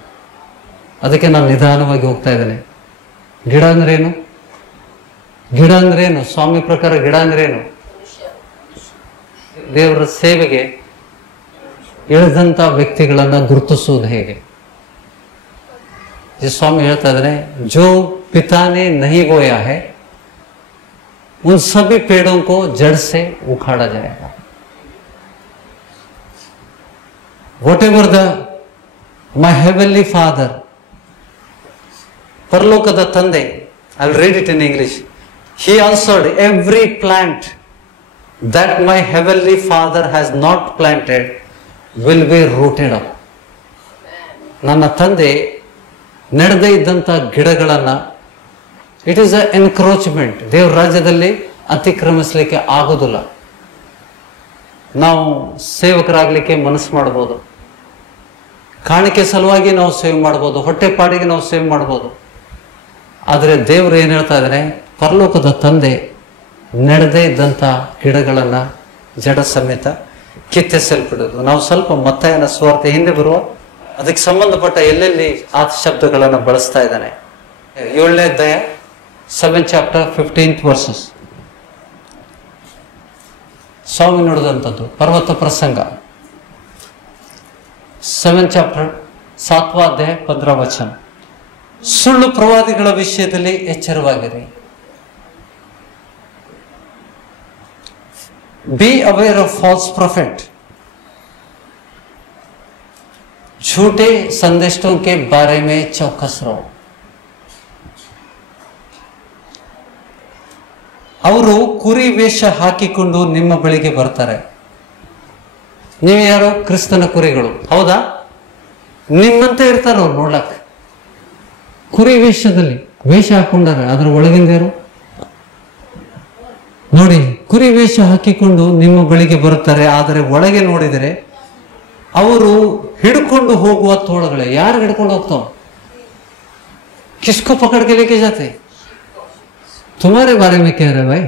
ಅದಕ್ಕೆ ನಾನು ನಿಧಾನವಾಗಿ ಹೋಗ್ತಾ ಇದ್ದೇನೆ. ಗಿಡ ಅಂದ್ರೇನು? ಗಿಡ ಅಂದ್ರೇನು? ಸ್ವಾಮಿ ಪ್ರಕಾರ ಗಿಡ ಅಂದ್ರೇನು? ದೇವರ ಸೇವೆಗೆ ಇಳಿದಂಥ ವ್ಯಕ್ತಿಗಳನ್ನು ಗುರುತಿಸುವುದು ಹೇಗೆ? ಈ ಸ್ವಾಮಿ ಹೇಳ್ತಾ ಇದ್ದಾನೆ, ಜೋ ಪಿತಾನೆ ನಹಿ ಬೋಯಾ ಹೈ ಉನ್ ಸಭಿ ಪೇಡೋं को जड़ से उखाड़ा जाएगा. Whatever my heavenly Father, ಪರಲೋಕದ ತಂದೆ, I will read it in English. He answered, every plant that my heavenly Father has not planted will be rooted up. ನನ್ನ ತಂದೆ ನಡೆದೇ ಇದ್ದಂಥ ಗಿಡಗಳನ್ನ, ಇಟ್ ಈಸ್ ಅ ಎನ್ಕ್ರೋಚ್ಮೆಂಟ್. ದೇವ್ರ ರಾಜ್ಯದಲ್ಲಿ ಅತಿಕ್ರಮಿಸಲಿಕ್ಕೆ ಆಗೋದಿಲ್ಲ. ನಾವು ಸೇವಕರಾಗಲಿಕ್ಕೆ ಮನಸ್ಸು ಮಾಡ್ಬೋದು, ಕಾಣಿಕೆ ಸಲುವಾಗಿ ನಾವು ಸೇವೆ ಮಾಡ್ಬೋದು, ಹೊಟ್ಟೆ ಪಾಡಿಗೆ ನಾವು ಸೇವೆ ಮಾಡ್ಬೋದು. ಆದರೆ ದೇವರು ಏನು ಹೇಳ್ತಾ ಇದ್ದಾರೆ, ಪರಲೋಕದ ತಂದೆ ನಡೆದೇ ಇದ್ದಂಥ ಗಿಡಗಳನ್ನು ಜಡ ಸಮೇತ ಕಿತ್ತೆಸಲ್ಪಡೋದು. ನಾವು ಸ್ವಲ್ಪ ಮತ್ತಾಯನ ಸುವಾರ್ತೆ ಹಿಂದೆ ಬರುವ ಅದಕ್ಕೆ ಸಂಬಂಧಪಟ್ಟ ಎಲ್ಲೆಲ್ಲಿ ಆ ಶಬ್ದಗಳನ್ನು ಬಳಸ್ತಾ ಇದ್ದಾನೆ. 7ನೇ ಅಧ್ಯಾಯ 7th chapter 15th verses. ಸ್ವಾಮಿ ನುಡಿದಂಥದ್ದು ಪರ್ವತ ಪ್ರಸಂಗ 7th chapter 7th ಅಧ್ಯಾಯ 15th ವಚನ. ಸುಳ್ಳು ಪ್ರವಾದಿಗಳ ವಿಷಯದಲ್ಲಿ ಎಚ್ಚರವಾಗಿರಿ. Be aware of false prophet, झूठे संदेशों के बारे में चौकस रहो. ಅವರು ಕುರಿ ವೇಷ ಹಾಕಿಕೊಂಡು ನಿಮ್ಮ ಬಳಿಗೆ ಬರ್ತಾರೆ. ನೀವು ಯಾರು? ಕ್ರಿಸ್ತನ ಕುರಿಗಳು, ಹೌದಾ? ನಿಮ್ಮಂತೆ ಇರ್ತಾರೆ ಅವ್ರು ನೋಡ್ಲಕ್. ಕುರಿ ವೇಷದಲ್ಲಿ ವೇಷ ಹಾಕೊಂಡಾರೆ, ಅದರ ಒಳಗಿಂದ ಯಾರು ನೋಡಿ? ಕುರಿ ವೇಷ ಹಾಕಿಕೊಂಡು ನಿಮ್ಮ ಬಳಿಗೆ ಬರುತ್ತಾರೆ, ಆದರೆ ಒಳಗೆ ನೋಡಿದರೆ ಅವರು ಹಿಡ್ಕೊಂಡು ಹೋಗುವ ತೋಳುಗಳೇ. ಯಾರು ಹಿಡ್ಕೊಂಡು ಹೋಗ್ತಾವ? ಕಿಸ್ಕೋ ಪಕड़ के लेके जाते? तुम्हारे बारे में कह रहे भाई.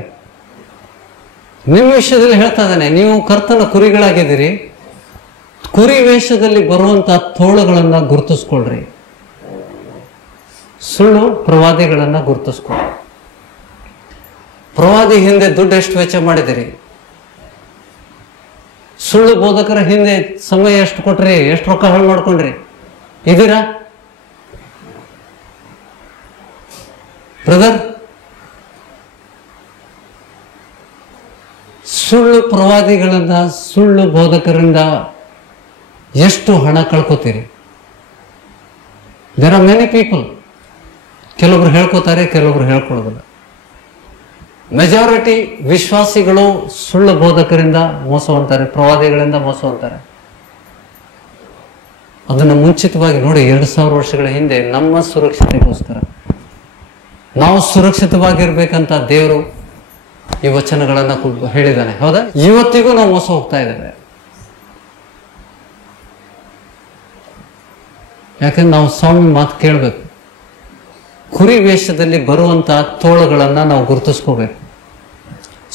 ನಿಮ್ಮ ವಿಷಯದಲ್ಲಿ ಹೇಳ್ತಾ ಇದ್ದಾನೆ, ನೀವು ಕರ್ತನ ಕುರಿಗಳಾಗಿದ್ದೀರಿ. ಕುರಿ ವೇಷದಲ್ಲಿ ಬರುವಂತಹ ತೋಳುಗಳನ್ನ ಗುರುತಿಸ್ಕೊಳ್ರಿ. ಸುಳ್ಳು ಪ್ರವಾದಿಗಳನ್ನ ಗುರುತಿಸ್ಕೊಳ್ರಿ. ಪ್ರವಾದಿ ಹಿಂದೆ ದುಡ್ಡು ಎಷ್ಟು ವೆಚ್ಚ ಮಾಡಿದಿರಿ? ಸುಳ್ಳು ಬೋಧಕರ ಹಿಂದೆ ಸಮಯ ಎಷ್ಟು ಕೊಟ್ರಿ? ಎಷ್ಟು ರೊಕ್ಕ ಹಾಳು ಮಾಡ್ಕೊಂಡ್ರಿ? ಇದೀರಾ ಬ್ರದರ್? ಸುಳ್ಳು ಪ್ರವಾದಿಗಳನ್ನ, ಸುಳ್ಳು ಬೋಧಕರಿಂದ ಎಷ್ಟು ಹಣ ಕಳ್ಕೊತೀರಿ? There are many people. ಕೆಲವೊಬ್ರು ಹೇಳ್ಕೊತಾರೆ, ಕೆಲವೊಬ್ರು ಹೇಳ್ಕೊಳ್ಳೋದಿಲ್ಲ. ಮೆಜಾರಿಟಿ ವಿಶ್ವಾಸಿಗಳು ಸುಳ್ಳು ಬೋಧಕರಿಂದ ಮೋಸ ಹೊಂತಾರೆ, ಪ್ರವಾದಿಗಳಿಂದ ಮೋಸ ಹೊಂತಾರೆ. ಅದನ್ನು ಮುಂಚಿತವಾಗಿ ನೋಡಿ. 2000 ವರ್ಷಗಳ ಹಿಂದೆ ನಮ್ಮ ಸುರಕ್ಷತೆಗೋಸ್ಕರ, ನಾವು ಸುರಕ್ಷಿತವಾಗಿರ್ಬೇಕಂತ ದೇವರು ಈ ವಚನಗಳನ್ನ ಹೇಳಿದ್ದಾನೆ. ಹೌದಾ? ಇವತ್ತಿಗೂ ನಾವು ಮೋಸ ಹೋಗ್ತಾ ಇದ್ದೇವೆ. ಯಾಕಂದ್ರೆ ನಾವು ಸ್ವಾಮಿ ಮಾತು ಕೇಳಬೇಕು. ಕುರಿ ವೇಷದಲ್ಲಿ ಬರುವಂತ ತೋಳುಗಳನ್ನ ನಾವು ಗುರುತಿಸ್ಕೋಬೇಕು.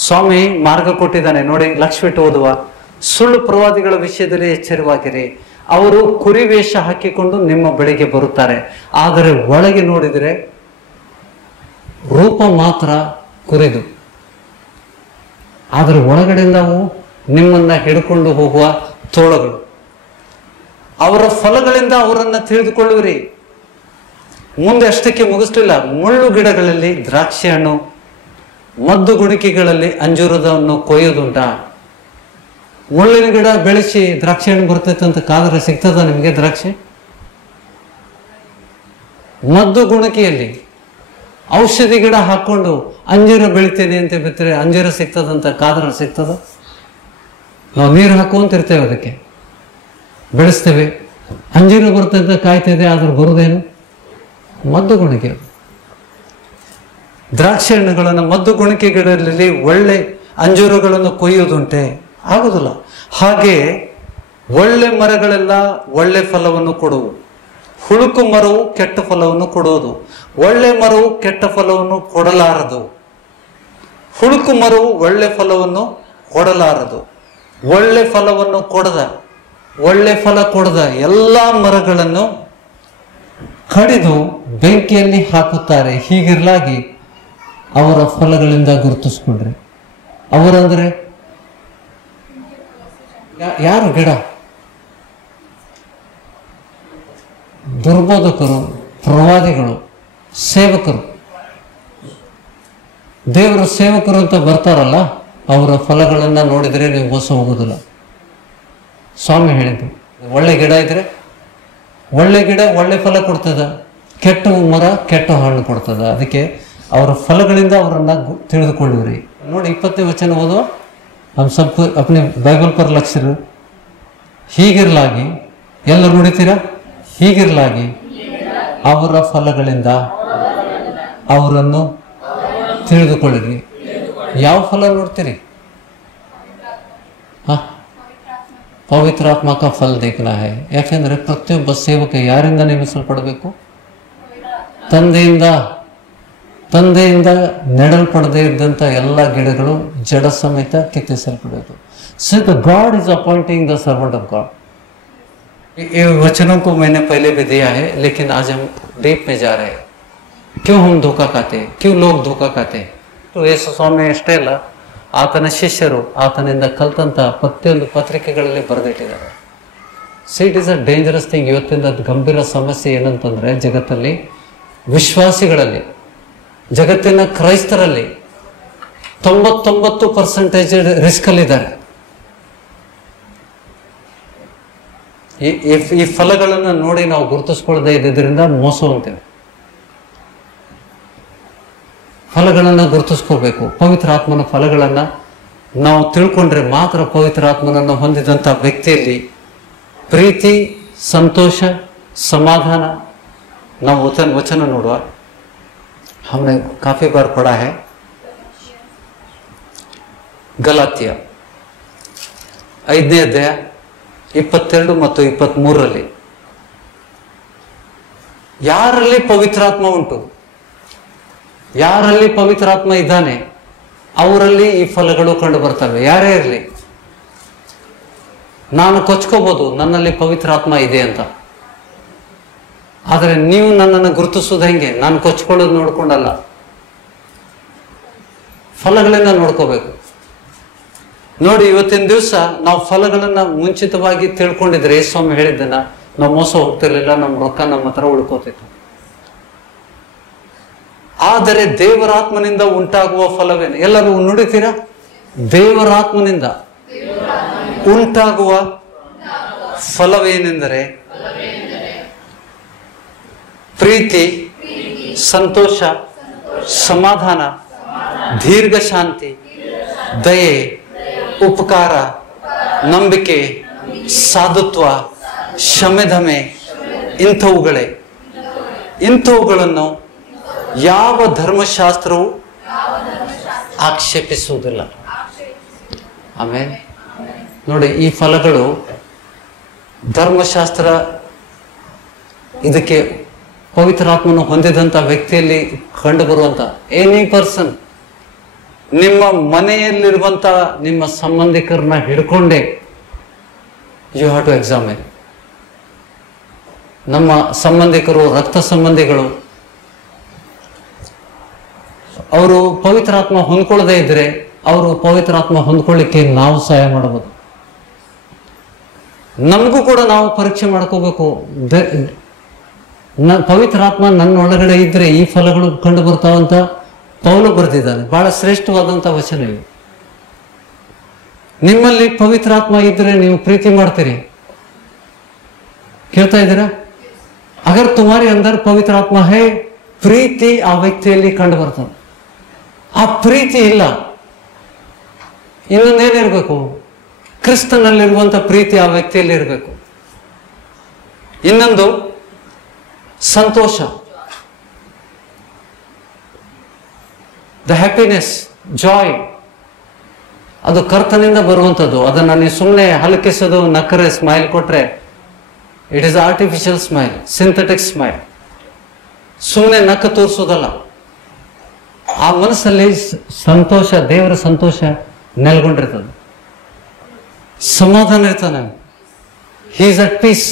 ಸ್ವಾಮಿ ಮಾರ್ಗ ಕೊಟ್ಟಿದ್ದಾನೆ ನೋಡಿ. ಲಕ್ಷ್ಮಿಟ್ಟು ಓದುವ, ಸುಳ್ಳು ಪ್ರವಾದಿಗಳ ವಿಷಯದಲ್ಲಿ ಎಚ್ಚರವಾಗಿರಿ. ಅವರು ಕುರಿ ವೇಷ ಹಾಕಿಕೊಂಡು ನಿಮ್ಮ ಬಳಿಗೆ ಬರುತ್ತಾರೆ, ಆದರೆ ಒಳಗೆ ನೋಡಿದರೆ ರೂಪ ಮಾತ್ರ ಕುರಿದು, ಆದರೆ ಒಳಗಡೆಯಿಂದ ಅವು ನಿಮ್ಮನ್ನ ಹಿಡ್ಕೊಂಡು ಹೋಗುವ ತೋಳುಗಳು. ಅವರ ಫಲಗಳಿಂದ ಅವರನ್ನ ತಿಳಿದುಕೊಳ್ಳುವಿರಿ. ಮುಂದೆ ಅಷ್ಟಕ್ಕೆ ಮುಗಿಸ್ಲಿಲ್ಲ. ಮುಳ್ಳು ಗಿಡಗಳಲ್ಲಿ ದ್ರಾಕ್ಷಿ ಹಣ್ಣು, ಮದ್ದು ಗುಣಿಕೆಗಳಲ್ಲಿ ಅಂಜೂರದವನ್ನು ಕೊಯ್ಯೋದುಂಟ. ಮುಳ್ಳಿನ ಗಿಡ ಬೆಳೆಸಿ ದ್ರಾಕ್ಷಿ ಹಣ್ಣು ಬರ್ತೈತೆ ಅಂತ ಕಾದ್ರೆ ಸಿಗ್ತದ ನಿಮಗೆ ದ್ರಾಕ್ಷಿ? ಮದ್ದು ಗುಣಿಕೆಯಲ್ಲಿ ಔಷಧಿ ಗಿಡ ಹಾಕೊಂಡು ಅಂಜೂರ ಬೆಳಿತೇನೆ ಅಂತ ಬಿತ್ತರೆ ಅಂಜೂರ ಸಿಗ್ತದಂತ ಕಾದ್ರ ಸಿಗ್ತದ? ನಾವು ನೀರು ಹಾಕುವಂತಿರ್ತೇವೆ, ಅದಕ್ಕೆ ಬೆಳೆಸ್ತೇವೆ. ಅಂಜೂರ ಬರ್ತಂತ ಕಾಯ್ತಿದೆ, ಆದ್ರೂ ಬರುದೇನು? ಮದ್ದು ಗುಣಿಕೆ. ದ್ರಾಕ್ಷಿ ಹಣ್ಣುಗಳನ್ನು ಮದ್ದು ಗುಣಿಕೆಗಳಲ್ಲಿ ಒಳ್ಳೆ ಅಂಜೂರಗಳನ್ನು ಕೊಯ್ಯುವುದುಂಟೆ? ಆಗುದಿಲ್ಲ. ಹಾಗೆ ಒಳ್ಳೆ ಮರಗಳೆಲ್ಲ ಒಳ್ಳೆ ಫಲವನ್ನು ಕೊಡುವು, ಹುಳುಕು ಮರವು ಕೆಟ್ಟ ಫಲವನ್ನು ಕೊಡುವುದು. ಒಳ್ಳೆ ಮರವು ಕೆಟ್ಟ ಫಲವನ್ನು ಕೊಡಲಾರದು, ಹುಳುಕು ಮರವು ಒಳ್ಳೆ ಫಲವನ್ನು ಕೊಡಲಾರದು. ಒಳ್ಳೆ ಫಲವನ್ನು ಕೊಡದ, ಒಳ್ಳೆ ಫಲ ಕೊಡದ ಎಲ್ಲ ಮರಗಳನ್ನು ಕಡಿದು ಬೆಂಕಿಯಲ್ಲಿ ಹಾಕುತ್ತಾರೆ. ಹೀಗಿರಲಾಗಿ ಅವರ ಫಲಗಳಿಂದ ಗುರುತಿಸ್ಕೊಂಡ್ರೆ. ಅವರಂದ್ರೆ ಯಾರು? ಗಿಡ. ದುರ್ಬೋಧಕರು, ಪ್ರವಾದಿಗಳು, ಸೇವಕರು. ದೇವರ ಸೇವಕರು ಅಂತ ಬರ್ತಾರಲ್ಲ, ಅವರ ಫಲಗಳನ್ನ ನೋಡಿದರೆ ನೀವು ಮೋಸ ಹೋಗೋದಿಲ್ಲ. ಸ್ವಾಮಿ ಹೇಳಿದ್ದು, ಒಳ್ಳೆ ಗಿಡ ಇದ್ರೆ ಒಳ್ಳೆ ಗಿಡ ಒಳ್ಳೆ ಫಲ ಕೊಡ್ತದ, ಕೆಟ್ಟ ಮರ ಕೆಟ್ಟ ಹಣ್ಣು ಕೊಡ್ತದ. ಅದಕ್ಕೆ ಅವರ ಫಲಗಳಿಂದ ಅವರನ್ನ ತಿಳಿದುಕೊಳ್ಳಿರಿ. ನೋಡಿ 20ನೇ ವಚನ ಓದುವ. हम सबको अपने बाइबल पर लक्ष्य. ಹೀಗಿರಲಾಗಿ, ಎಲ್ಲ ನೋಡಿತೀರಾ? ಹೀಗಿರಲಾಗಿ ಅವರ ಫಲಗಳಿಂದ ಅವರನ್ನು ತಿಳಿದುಕೊಳ್ಳಿರಿ. ಯಾವ ಫಲ ನೋಡ್ತೀರಿ? ಪವಿತ್ರಾತ್ಮ का फल देखना है. ಯಾಕೆಂದ್ರೆ ಪ್ರತಿಯೊಬ್ಬ ಸೇವಕ ಯಾರಿಂದ ನೇಮಿಸಲ್ಪಡಬೇಕು? ತಂದೆಯಿಂದ ನೆಡಲ್ಪಡದೇ ಇದ್ದಂಥ ಎಲ್ಲ ಗಿಡಗಳು ಜಡ ಸಮೇತ ಕಿತ್ತಿಸಲ್ಪಡೋದು. So the God is appointing the servant of God. ये वचनों को मैंने पहले भी दिया है, लेकिन आज हम डीप में जा रहे हैं. क्यों हम धोखा खाते हैं? क्यों लोग धोखा खाते हैं? तो ಯೇಸು ಸ್ವಾಮಿ ಅಷ್ಟೇ ಅಲ್ಲ, ಆತನ ಶಿಷ್ಯರು ಆತನಿಂದ ಕಲ್ತಂತ ಪ್ರತಿಯೊಂದು ಪತ್ರಿಕೆಗಳಲ್ಲಿ ಬರೆದಿಟ್ಟಿದ್ದಾರೆ. So it is a dangerous thing. ಇವತ್ತಿನ ಗಂಭೀರ ಸಮಸ್ಯೆ ಏನಂತಂದ್ರೆ, ಜಗತ್ತಲ್ಲಿ ವಿಶ್ವಾಸಿಗಳಲ್ಲಿ, ಜಗತ್ತಿನ ಕ್ರೈಸ್ತರಲ್ಲಿ 99% ರಿಸ್ಕ್ ಅಲ್ಲಿದ್ದಾರೆ. ಈ ಫಲಗಳನ್ನು ನೋಡಿ ನಾವು ಗುರುತಿಸ್ಕೊಳ್ಳದೆ ಇದ್ದಿದ್ದರಿಂದ ಮೋಸ ಹೋಗ್ತೇವೆ. ಫಲಗಳನ್ನು ಗುರುತಿಸ್ಕೋಬೇಕು. ಪವಿತ್ರ ಆತ್ಮನ ಫಲಗಳನ್ನು ನಾವು ತಿಳ್ಕೊಂಡ್ರೆ ಮಾತ್ರ ಪವಿತ್ರ ಆತ್ಮನನ್ನು ಹೊಂದಿದಂಥ ವ್ಯಕ್ತಿಯಲ್ಲಿ ಪ್ರೀತಿ, ಸಂತೋಷ, ಸಮಾಧಾನ. ನಾವು ವಚನ ನೋಡುವ. हमने काफी बार पढ़ा है ಗಲಾತ್ಯ 5ನೇ ಅಧ್ಯಾಯ 22 ಮತ್ತು 23ರಲ್ಲಿ. ಯಾರಲ್ಲಿ ಪವಿತ್ರಾತ್ಮ ಉಂಟು, ಯಾರಲ್ಲಿ ಪವಿತ್ರಾತ್ಮ ಇದ್ದಾನೆ, ಅವರಲ್ಲಿ ಈ ಫಲಗಳು ಕಂಡು ಬರ್ತವೆ. ಯಾರೇ ಇರಲಿ, ನಾನು ಕೊಚ್ಕೋಬಹುದು ನನ್ನಲ್ಲಿ ಪವಿತ್ರಾತ್ಮ ಇದೆ ಅಂತ. ಆದರೆ ನೀವು ನನ್ನನ್ನು ಗುರುತಿಸೋದು ಹೆಂಗೆ? ನಾನು ಕೊಚ್ಕೊಳ್ಳೋದು ನೋಡ್ಕೊಂಡಲ್ಲ, ಫಲಗಳಿಂದ ನೋಡ್ಕೋಬೇಕು. ನೋಡಿ, ಇವತ್ತಿನ ದಿವಸ ನಾವು ಫಲಗಳನ್ನ ಮುಂಚಿತವಾಗಿ ತಿಳ್ಕೊಂಡಿದ್ರೆ, ಸ್ವಾಮಿ ಹೇಳಿದ್ದನ್ನ ನಾವು ಮೋಸ ಹೋಗ್ತಿರ್ಲಿಲ್ಲ, ನಮ್ಮ ರೊಕ್ಕ ನಮ್ಮ ಹತ್ರ ಉಳ್ಕೋತಿತ್ತು. ಆದರೆ ದೇವರಾತ್ಮನಿಂದ ಉಂಟಾಗುವ ಫಲವೇನು? ಎಲ್ಲರೂ ನುಡಿತೀರಾ? ದೇವರಾತ್ಮನಿಂದ ಉಂಟಾಗುವ ಫಲವೇನೆಂದರೆ ಪ್ರೀತಿ, ಸಂತೋಷ, ಸಮಾಧಾನ, ದೀರ್ಘ ಶಾಂತಿ, ದಯೆ, ಉಪಕಾರ, ನಂಬಿಕೆ, ಸಾಧುತ್ವ, ಶಮೆಧಮೆ, ಇಂಥವುಗಳನ್ನು ಯಾವ ಧರ್ಮಶಾಸ್ತ್ರವು ಆಕ್ಷೇಪಿಸುವುದಿಲ್ಲ. ಆಮೇಲೆ ನೋಡಿ, ಈ ಫಲಗಳು ಧರ್ಮಶಾಸ್ತ್ರ ಇದಕ್ಕೆ ಪವಿತ್ರಾತ್ಮನು ಹೊಂದಿದಂಥ ವ್ಯಕ್ತಿಯಲ್ಲಿ ಕಂಡು ಬರುವಂತ ಎನಿ ಪರ್ಸನ್, ನಿಮ್ಮ ಮನೆಯಲ್ಲಿರುವಂತ ನಿಮ್ಮ ಸಂಬಂಧಿಕರನ್ನ ಹಿಡ್ಕೊಂಡೆ ಯು ಹ್ಯಾವ್ ಟು ಎಕ್ಸಾಮಿನ್. ನಮ್ಮ ಸಂಬಂಧಿಕರು, ರಕ್ತ ಸಂಬಂಧಿಗಳು, ಅವರು ಪವಿತ್ರಾತ್ಮ ಹೊಂದ್ಕೊಳ್ಳದೆ ಇದ್ರೆ ಅವರು ಪವಿತ್ರಾತ್ಮ ಹೊಂದ್ಕೊಳ್ಳಿಕ್ಕೆ ನಾವು ಸಹಾಯ ಮಾಡಬಹುದು. ನಮಗೂ ಕೂಡ ನಾವು ಪರೀಕ್ಷೆ ಮಾಡ್ಕೋಬೇಕು. ಪವಿತ್ರಾತ್ಮ ನನ್ನೊಳಗಡೆ ಇದ್ರೆ ಈ ಫಲಗಳು ಕಂಡು ಬರ್ತಾವಂತ ಪೌಲು ಬರೆದಿದ್ದಾನೆ. ಬಹಳ ಶ್ರೇಷ್ಠವಾದಂಥ ವಚನ ಇವು. ನಿಮ್ಮಲ್ಲಿ ಪವಿತ್ರಾತ್ಮ ಇದ್ರೆ ನೀವು ಪ್ರೀತಿ ಮಾಡ್ತೀರಿ. ಕೇಳ್ತಾ ಇದ್ದೀರಾ? ಅಗರ್ ತುಮಾರಿ ಅಂದರ್ ಪವಿತ್ರ ಆತ್ಮ ಹೇ, ಪ್ರೀತಿ ಆ ವ್ಯಕ್ತಿಯಲ್ಲಿ ಕಂಡು ಬರ್ತದೆ. ಆ ಪ್ರೀತಿ ಇಲ್ಲ, ಇನ್ನೊಂದೇನಿರ್ಬೇಕು? ಕ್ರಿಸ್ತನಲ್ಲಿರುವಂತ ಪ್ರೀತಿ ಆ ವ್ಯಕ್ತಿಯಲ್ಲಿ ಇರಬೇಕು. ಇನ್ನೊಂದು ಸಂತೋಷ, ದ ಹ್ಯಾಪಿನೆಸ್, ಜಾಯ್, ಅದು ಕರ್ತನಿಂದ ಬರುವಂಥದ್ದು. ಅದನ್ನು ನೀವು ಸುಮ್ಮನೆ ಹಲಕಿಸೋದು, ನಕ್ಕರೆ ಸ್ಮೈಲ್ ಕೊಟ್ರೆ it is artificial smile, synthetic smile. ಸುಮ್ಮನೆ ನಕ್ಕ ತೋರಿಸೋದಲ್ಲ. ಆ ಮನಸ್ಸಲ್ಲಿ ಸಂತೋಷ, ದೇವರ ಸಂತೋಷ ನೆಲೆಗೊಂಡಿರ್ತದೆ, ಸಮಾಧಾನ ಇರ್ತಾನೆ, ಹಿ ಈಸ್ ಅಟ್ ಪೀಸ್.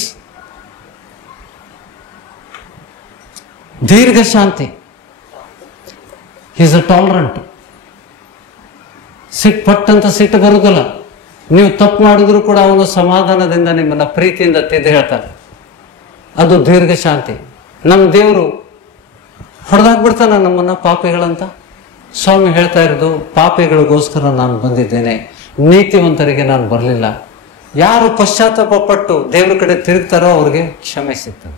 ದೀರ್ಘ ಶಾಂತಿ, ಹಿ ಈಸ್ ಅ ಟಾಲರೆಂಟ್. ಪಟ್ಟಂತ ಸಿಟ್ಟು ಬರುವುದಿಲ್ಲ. ನೀವು ತಪ್ಪು ಮಾಡಿದ್ರು ಕೂಡ ಅವನು ಸಮಾಧಾನದಿಂದ ನಿಮ್ಮನ್ನ ಪ್ರೀತಿಯಿಂದ ತಿದ್ದಿ ಹೇಳ್ತಾನೆ. ಅದು ದೀರ್ಘ ಶಾಂತಿ. ನಮ್ಮ ದೇವರು ಹೊಡೆದಾಕ್ಬಿಡ್ತಾನೆ ನಮ್ಮನ್ನ ಪಾಪಿಗಳಂತ. ಸ್ವಾಮಿ ಹೇಳ್ತಾ ಇರೋದು, ಪಾಪಿಗಳಿಗೋಸ್ಕರ ನಾನು ಬಂದಿದ್ದೇನೆ, ನೀತಿವಂತರಿಗೆ ನಾನು ಬರಲಿಲ್ಲ. ಯಾರು ಪಶ್ಚಾತ್ತಾಪ ಪಟ್ಟು ದೇವ್ರ ಕಡೆ ತಿರುಗ್ತಾರೋ ಅವ್ರಿಗೆ ಕ್ಷಮೆ ಸಿಗ್ತದೆ.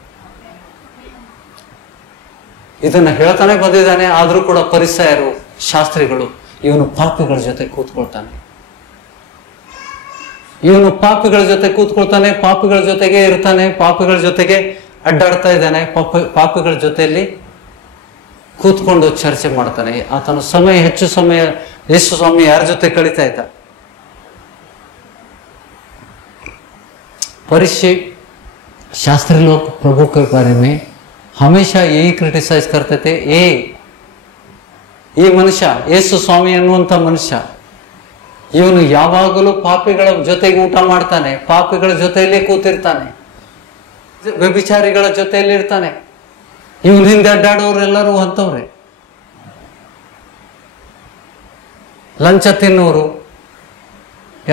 ಇದನ್ನ ಹೇಳ್ತಾನೆ ಬಂದಿದ್ದಾನೆ. ಆದ್ರೂ ಕೂಡ ಪರಿಸಯರು, ಶಾಸ್ತ್ರಿಗಳು, ಇವನು ಪಾಪಿಗಳ ಜೊತೆ ಕೂತ್ಕೊಳ್ತಾನೆ, ಇವನು ಪಾಪಿಗಳ ಜೊತೆ ಕೂತ್ಕೊಳ್ತಾನೆ, ಪಾಪಿಗಳ ಜೊತೆಗೆ ಇರ್ತಾನೆ, ಪಾಪಿಗಳ ಜೊತೆಗೆ ಅಡ್ಡಾಡ್ತಾ ಇದ್ದಾನೆ, ಪಾಪಿಗಳ ಜೊತೆಯಲ್ಲಿ ಕೂತ್ಕೊಂಡು ಚರ್ಚೆ ಮಾಡ್ತಾನೆ. ಆತನ ಸಮಯ, ಹೆಚ್ಚು ಸಮಯ ಯೇಸು ಸ್ವಾಮಿ ಯಾರ ಜೊತೆ ಕಳೀತಾ ಇದ್ದ? फरीसी शास्त्री लोग प्रभु के बारे में हमेशा यही क्रिटिसाइज करते थे. ಈ ಮನುಷ್ಯ ಯೇಸು ಸ್ವಾಮಿ ಅನ್ನುವಂಥ ಮನುಷ್ಯ, ಇವನು ಯಾವಾಗಲೂ ಪಾಪಿಗಳ ಜೊತೆಗೆ ಊಟ ಮಾಡ್ತಾನೆ, ಪಾಪಿಗಳ ಜೊತೆಯಲ್ಲೇ ಕೂತಿರ್ತಾನೆ, ವ್ಯಭಿಚಾರಿಗಳ ಜೊತೆಯಲ್ಲಿ ಇರ್ತಾನೆ. ಇವನ್ ಹಿಂದೆ ಅಡ್ಡಾಡೋರೆಲ್ಲರೂ ಅಂತವ್ರೆ, ಲಂಚ ತಿನ್ನೋರು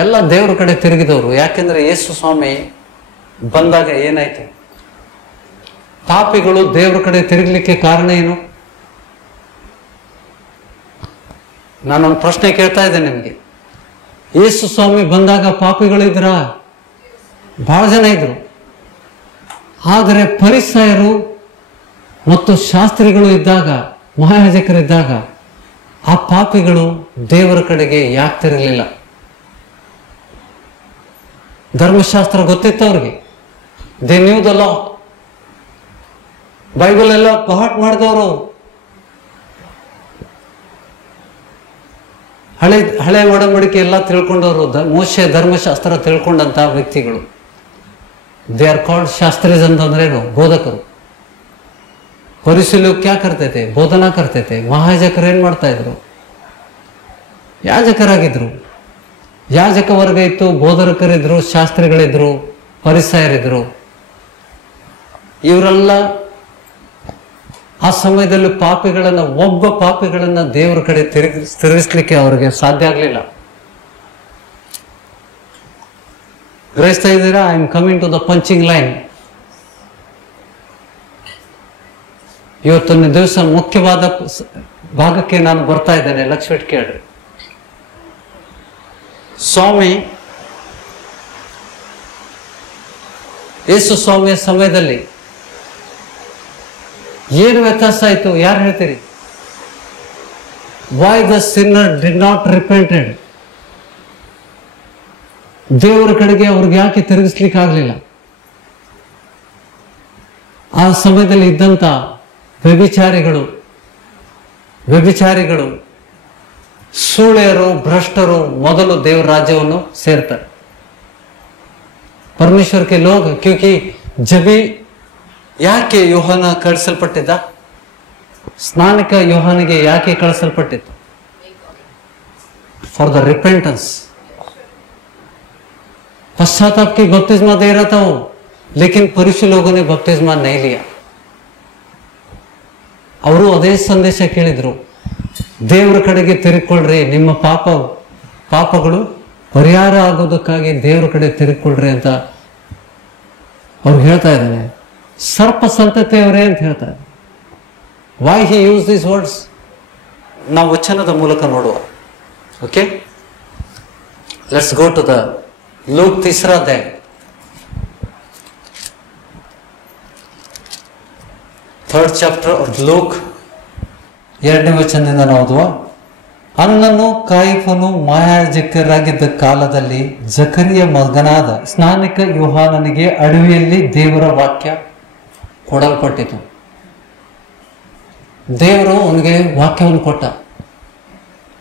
ಎಲ್ಲ ದೇವ್ರ ಕಡೆ ತಿರುಗಿದವರು. ಯಾಕೆಂದ್ರೆ ಯೇಸು ಸ್ವಾಮಿ ಬಂದಾಗ ಏನಾಯ್ತು? ಪಾಪಿಗಳು ದೇವ್ರ ಕಡೆ ತಿರುಗಲಿಕ್ಕೆ ಕಾರಣ ಏನು? ನಾನೊಂದು ಪ್ರಶ್ನೆ ಕೇಳ್ತಾ ಇದ್ದೇನೆ ನಿಮಗೆ. ಯೇಸು ಸ್ವಾಮಿ ಬಂದಾಗ ಪಾಪಿಗಳಿದ್ರ? ಬಹಳ ಜನ ಇದ್ರು. ಆದರೆ ಫರಿಸಾಯರು ಮತ್ತು ಶಾಸ್ತ್ರಿಗಳು ಇದ್ದಾಗ, ಮಹಾಯಾಜಕರಿದ್ದಾಗ ಆ ಪಾಪಿಗಳು ದೇವರ ಕಡೆಗೆ ಯಾಕೆ ತಿರುಗಲಿಲ್ಲ? ಧರ್ಮಶಾಸ್ತ್ರ ಗೊತ್ತಿತ್ತು ಅವ್ರಿಗೆ. They knew the law. Bible ಎಲ್ಲ ಪಹಾಟ್ ಮಾಡಿದವರು, ಹಳೆ ಒಡಂಬಡಿಕೆ ಎಲ್ಲ ತಿಳ್ಕೊಂಡವರು, ಮೋಶೆ ಧರ್ಮಶಾಸ್ತ್ರ ತಿಳ್ಕೊಂಡಂತ ವ್ಯಕ್ತಿಗಳು. ದೇ ಆರ್ ಕಾಲ್ಡ್ ಶಾಸ್ತ್ರೀಸ್ ಅಂತಂದ್ರೇನು? ಬೋಧಕರು. फरीसी लोग क्या करते थे? ಬೋಧನಾ करते थे. ಮಹಾಯಾಜಕರು ಏನ್ ಮಾಡ್ತಾ ಇದ್ರು? ಯಾಜಕರಾಗಿದ್ರು. ಯಾಜಕ ವರ್ಗ ಇತ್ತು, ಬೋಧಕರಿದ್ರು, ಶಾಸ್ತ್ರಿಗಳಿದ್ರು, ಫರಿಸಾಯರಿದ್ರು. ಇವರೆಲ್ಲ ಆ ಸಮಯದಲ್ಲಿ ಪಾಪಿಗಳನ್ನ, ಒಬ್ಬ ಪಾಪಿಗಳನ್ನ ದೇವರ ಕಡೆ ತಿರುಗಿಸ್ಲಿಕ್ಕೆ ಅವರಿಗೆ ಸಾಧ್ಯ ಆಗಲಿಲ್ಲ. ಗ್ರಹಿಸ್ತಾ ಇದ್ದೀರಾ? I am coming to the punching line. ಇವತ್ತಿನ ದಿವಸ ಮುಖ್ಯವಾದ ಭಾಗಕ್ಕೆ ನಾನು ಬರ್ತಾ ಇದ್ದೇನೆ. ಲಕ್ಷ್ಮಿಟ್ ಕೇಳ್ರಿ. ಸ್ವಾಮಿ ಯೇಸು ಸ್ವಾಮಿಯ ಸಮಯದಲ್ಲಿ ಏನು ವ್ಯತ್ಯಾಸ ಆಯಿತು? ಯಾರು ಹೇಳ್ತೀರಿ? Why the Sinner did not repented? ದೇವರ ಕಡೆಗೆ ಅವ್ರಿಗೆ ಯಾಕೆ ತಿರುಗಿಸ್ಲಿಕ್ಕೆ ಆಗಲಿಲ್ಲ? ಆ ಸಮಯದಲ್ಲಿ ಇದ್ದಂಥ ವ್ಯಭಿಚಾರಿಗಳು, ಸೂಳೆಯರು, ಭ್ರಷ್ಟರು ಮೊದಲು ದೇವರ ರಾಜ್ಯವನ್ನು ಸೇರ್ತಾರೆ. ಪರಮೇಶ್ವರ್ ಕೆ ಲೋಗ್ ಕ್ಯೂಕಿ ಜಬಿ ಯಾಕೆ ಯೋಹಾನ ಕಳಿಸಲ್ಪಟ್ಟಿದ್ದ? ಸ್ನಾನಿಕ ಯೋಹಾನಿಗೆ ಯಾಕೆ ಕಳಿಸಲ್ಪಟ್ಟಿತ್ತು? For the repentance. पश्चाताप की बपतिस्मा दे रहा था वो, लेकिन पुरुष लोगों ने बपतिस्मा नहीं लिया. ಅವರು ಅದೇ ಸಂದೇಶ ಕೇಳಿದ್ರು, ದೇವರ ಕಡೆಗೆ ತಿರುಗಿಕೊಳ್ಳ್ರಿ, ನಿಮ್ಮ ಪಾಪಗಳು ಪರಿಹಾರ ಆಗೋದಕ್ಕಾಗಿ ದೇವರ ಕಡೆ ತಿರುಗಿಕೊಳ್ಳ್ರಿ ಅಂತ ಅವ್ರು ಹೇಳ್ತಾ ಇದ್ದಾನೆ. ಸರ್ಪ ಸಂತತಿಯವರೇ ಅಂತ ಹೇಳ್ತಾರೆ. Why he use these words? ನಾವು ವಚನದ ಮೂಲಕ ನೋಡುವ. Okay, let's go to the Luke 3रा अध्याय 3rd chapter of Luke 2ನೇ ವಚನದಿಂದ ನಾವು ಓದುವ. ಅನ್ನನು ಕಾಯಿಫನು ಮಹಾಯಾಜಕರಾಗಿದ್ದ ಕಾಲದಲ್ಲಿ ಜಕರಿಯ ಮಗನಾದ ಸ್ನಾನಿಕ ಯೋಹಾನನಿಗೆ ಅಡವಿಯಲ್ಲಿ ದೇವರ ವಾಕ್ಯ ಕೊಡಲ್ಪಟ್ಟಿತು. ದೇವರು ಅವನಿಗೆ ವಾಕ್ಯವನ್ನು ಕೊಟ್ಟ.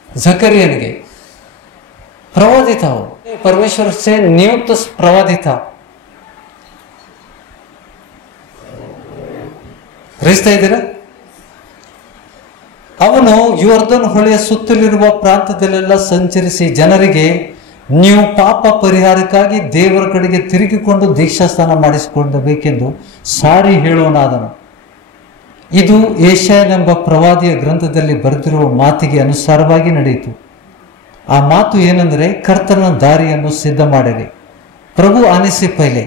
ಜಕರಿಯನಿಗೆ प्रवादी था, वो परमेश्वर से नियुक्त प्रवादी था. ಗ್ರಹಿಸ್ತಾ ಇದ್ದೀರಾ? ಅವನು ಯೋರ್ದನ್ ಹೊಳೆಯ ಸುತ್ತಲಿರುವ ಪ್ರಾಂತ್ಯದಲ್ಲೆಲ್ಲ ಸಂಚರಿಸಿ ಜನರಿಗೆ ನೀವು ಪಾಪ ಪರಿಹಾರಕ್ಕಾಗಿ ದೇವರ ಕಡೆಗೆ ತಿರುಗಿಕೊಂಡು ದೀಕ್ಷಾಸ್ನಾನ ಮಾಡಿಸಿಕೊಳ್ಳಬೇಕೆಂದು ಸಾರಿ ಹೇಳುವನಾದನು. ಇದು ಯೆಶಾಯನೆಂಬ ಪ್ರವಾದಿಯ ಗ್ರಂಥದಲ್ಲಿ ಬರೆದಿರುವ ಮಾತಿಗೆ ಅನುಸಾರವಾಗಿ ನಡೆಯಿತು. ಆ ಮಾತು ಏನೆಂದರೆ, ಕರ್ತನ ದಾರಿಯನ್ನು ಸಿದ್ಧ ಮಾಡಿರಿ. प्रभु आने से पहले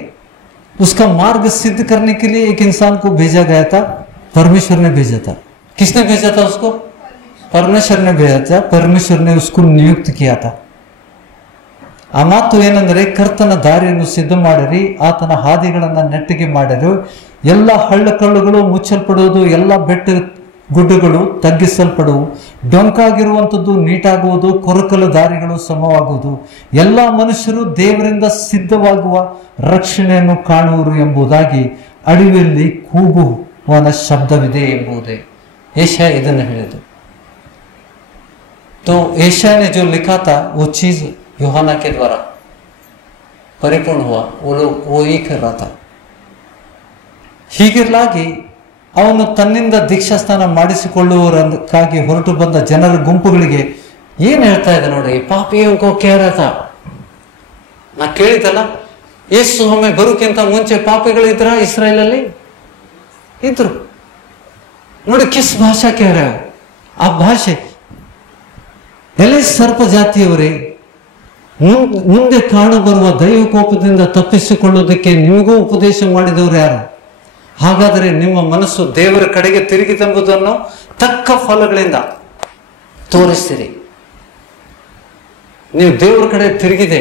उसका मार्ग सिद्ध करने के लिए एक इंसान को भेजा गया था. परमेश्वर ने भेजा था. किसने भेजा था उसको? परमेश्वर ने भेजा था. परमेश्वर ने उसको नियुक्त किया था. ಆ ಮಾತು ಏನೆಂದರೆ, ಕರ್ತನ ದಾರಿಯನ್ನು ಸಿದ್ಧ ಮಾಡಿರಿ, ಆತನ ಹಾದಿಗಳನ್ನು ನೆಟ್ಟಿಗೆ ಮಾಡಿರಿ. ಎಲ್ಲ ಹಳ್ಳ ಕಳ್ಳುಗಳು ಮುಚ್ಚಲ್ಪಡುವುದು, ಎಲ್ಲ ಬೆಟ್ಟ ಗುಡ್ಡಗಳು ತಗ್ಗಿಸಲ್ಪಡುವು, ಡೊಂಕಾಗಿರುವಂಥದ್ದು ನೀಟಾಗುವುದು, ಕೊರಕಲು ದಾರಿಗಳು ಸಮವಾಗುವುದು, ಎಲ್ಲ ಮನುಷ್ಯರು ದೇವರಿಂದ ಸಿದ್ಧವಾಗುವ ರಕ್ಷಣೆಯನ್ನು ಕಾಣುವರು ಎಂಬುದಾಗಿ ಅಡವಿಯಲ್ಲಿ ಕೂಗುವನ ಶಬ್ದವಿದೆ ಎಂಬುದೇ ಏಷ್ಯಾ ಇದನ್ನು ಹೇಳಿತು. तो एशिया ने जो लिखा था वो चीज यूहन्ना के द्वारा परिपूर्ण हुआ. वो ही कर रहा था. ಹೀಗಿರಲಾಗಿ ಅವನು ತನ್ನಿಂದ ದೀಕ್ಷಾಸ್ನಾನ ಮಾಡಿಸಿಕೊಳ್ಳುವದಕ್ಕಾಗಿ ಹೊರಟು ಬಂದ ಜನರ ಗುಂಪುಗಳಿಗೆ ಏನ್ ಹೇಳ್ತಾ ಇದ್ದ ನೋಡಿ. ಪಾಪಿಯಂಕೋ ಕೇರತ, ನಾ ಕೇಳಿದಲ್ಲ, ಯೇಸು ಒಮ್ಮೆ ಬರೋಕ್ಕಿಂತ ಮುಂಚೆ ಪಾಪಿಗಳಿದ್ರ ಇಸ್ರಾಯೇಲಲ್ಲಿ ಇದ್ರು ನೋಡಿ. ಕಿಸ್ ಭಾಷಾ ಕೇರ, ಆ ಭಾಷೆ ಎಲೆ ಸರ್ಪ ಜಾತಿಯವರೇ, ಮುಂದೆ ಕಾಣಬರುವ ದೈವಕೋಪದಿಂದ ತಪ್ಪಿಸಿಕೊಳ್ಳುವುದಕ್ಕೆ ನಿಮಗೂ ಉಪದೇಶ ಮಾಡಿದವರು ಯಾರು? ಹಾಗಾದರೆ ನಿಮ್ಮ ಮನಸ್ಸು ದೇವರ ಕಡೆಗೆ ತಿರುಗಿತೆಂಬುದನ್ನು ತಕ್ಕ ಫಲಗಳಿಂದ ತೋರಿಸ್ತೀರಿ. ನೀವು ದೇವರ ಕಡೆ ತಿರುಗಿದೆ,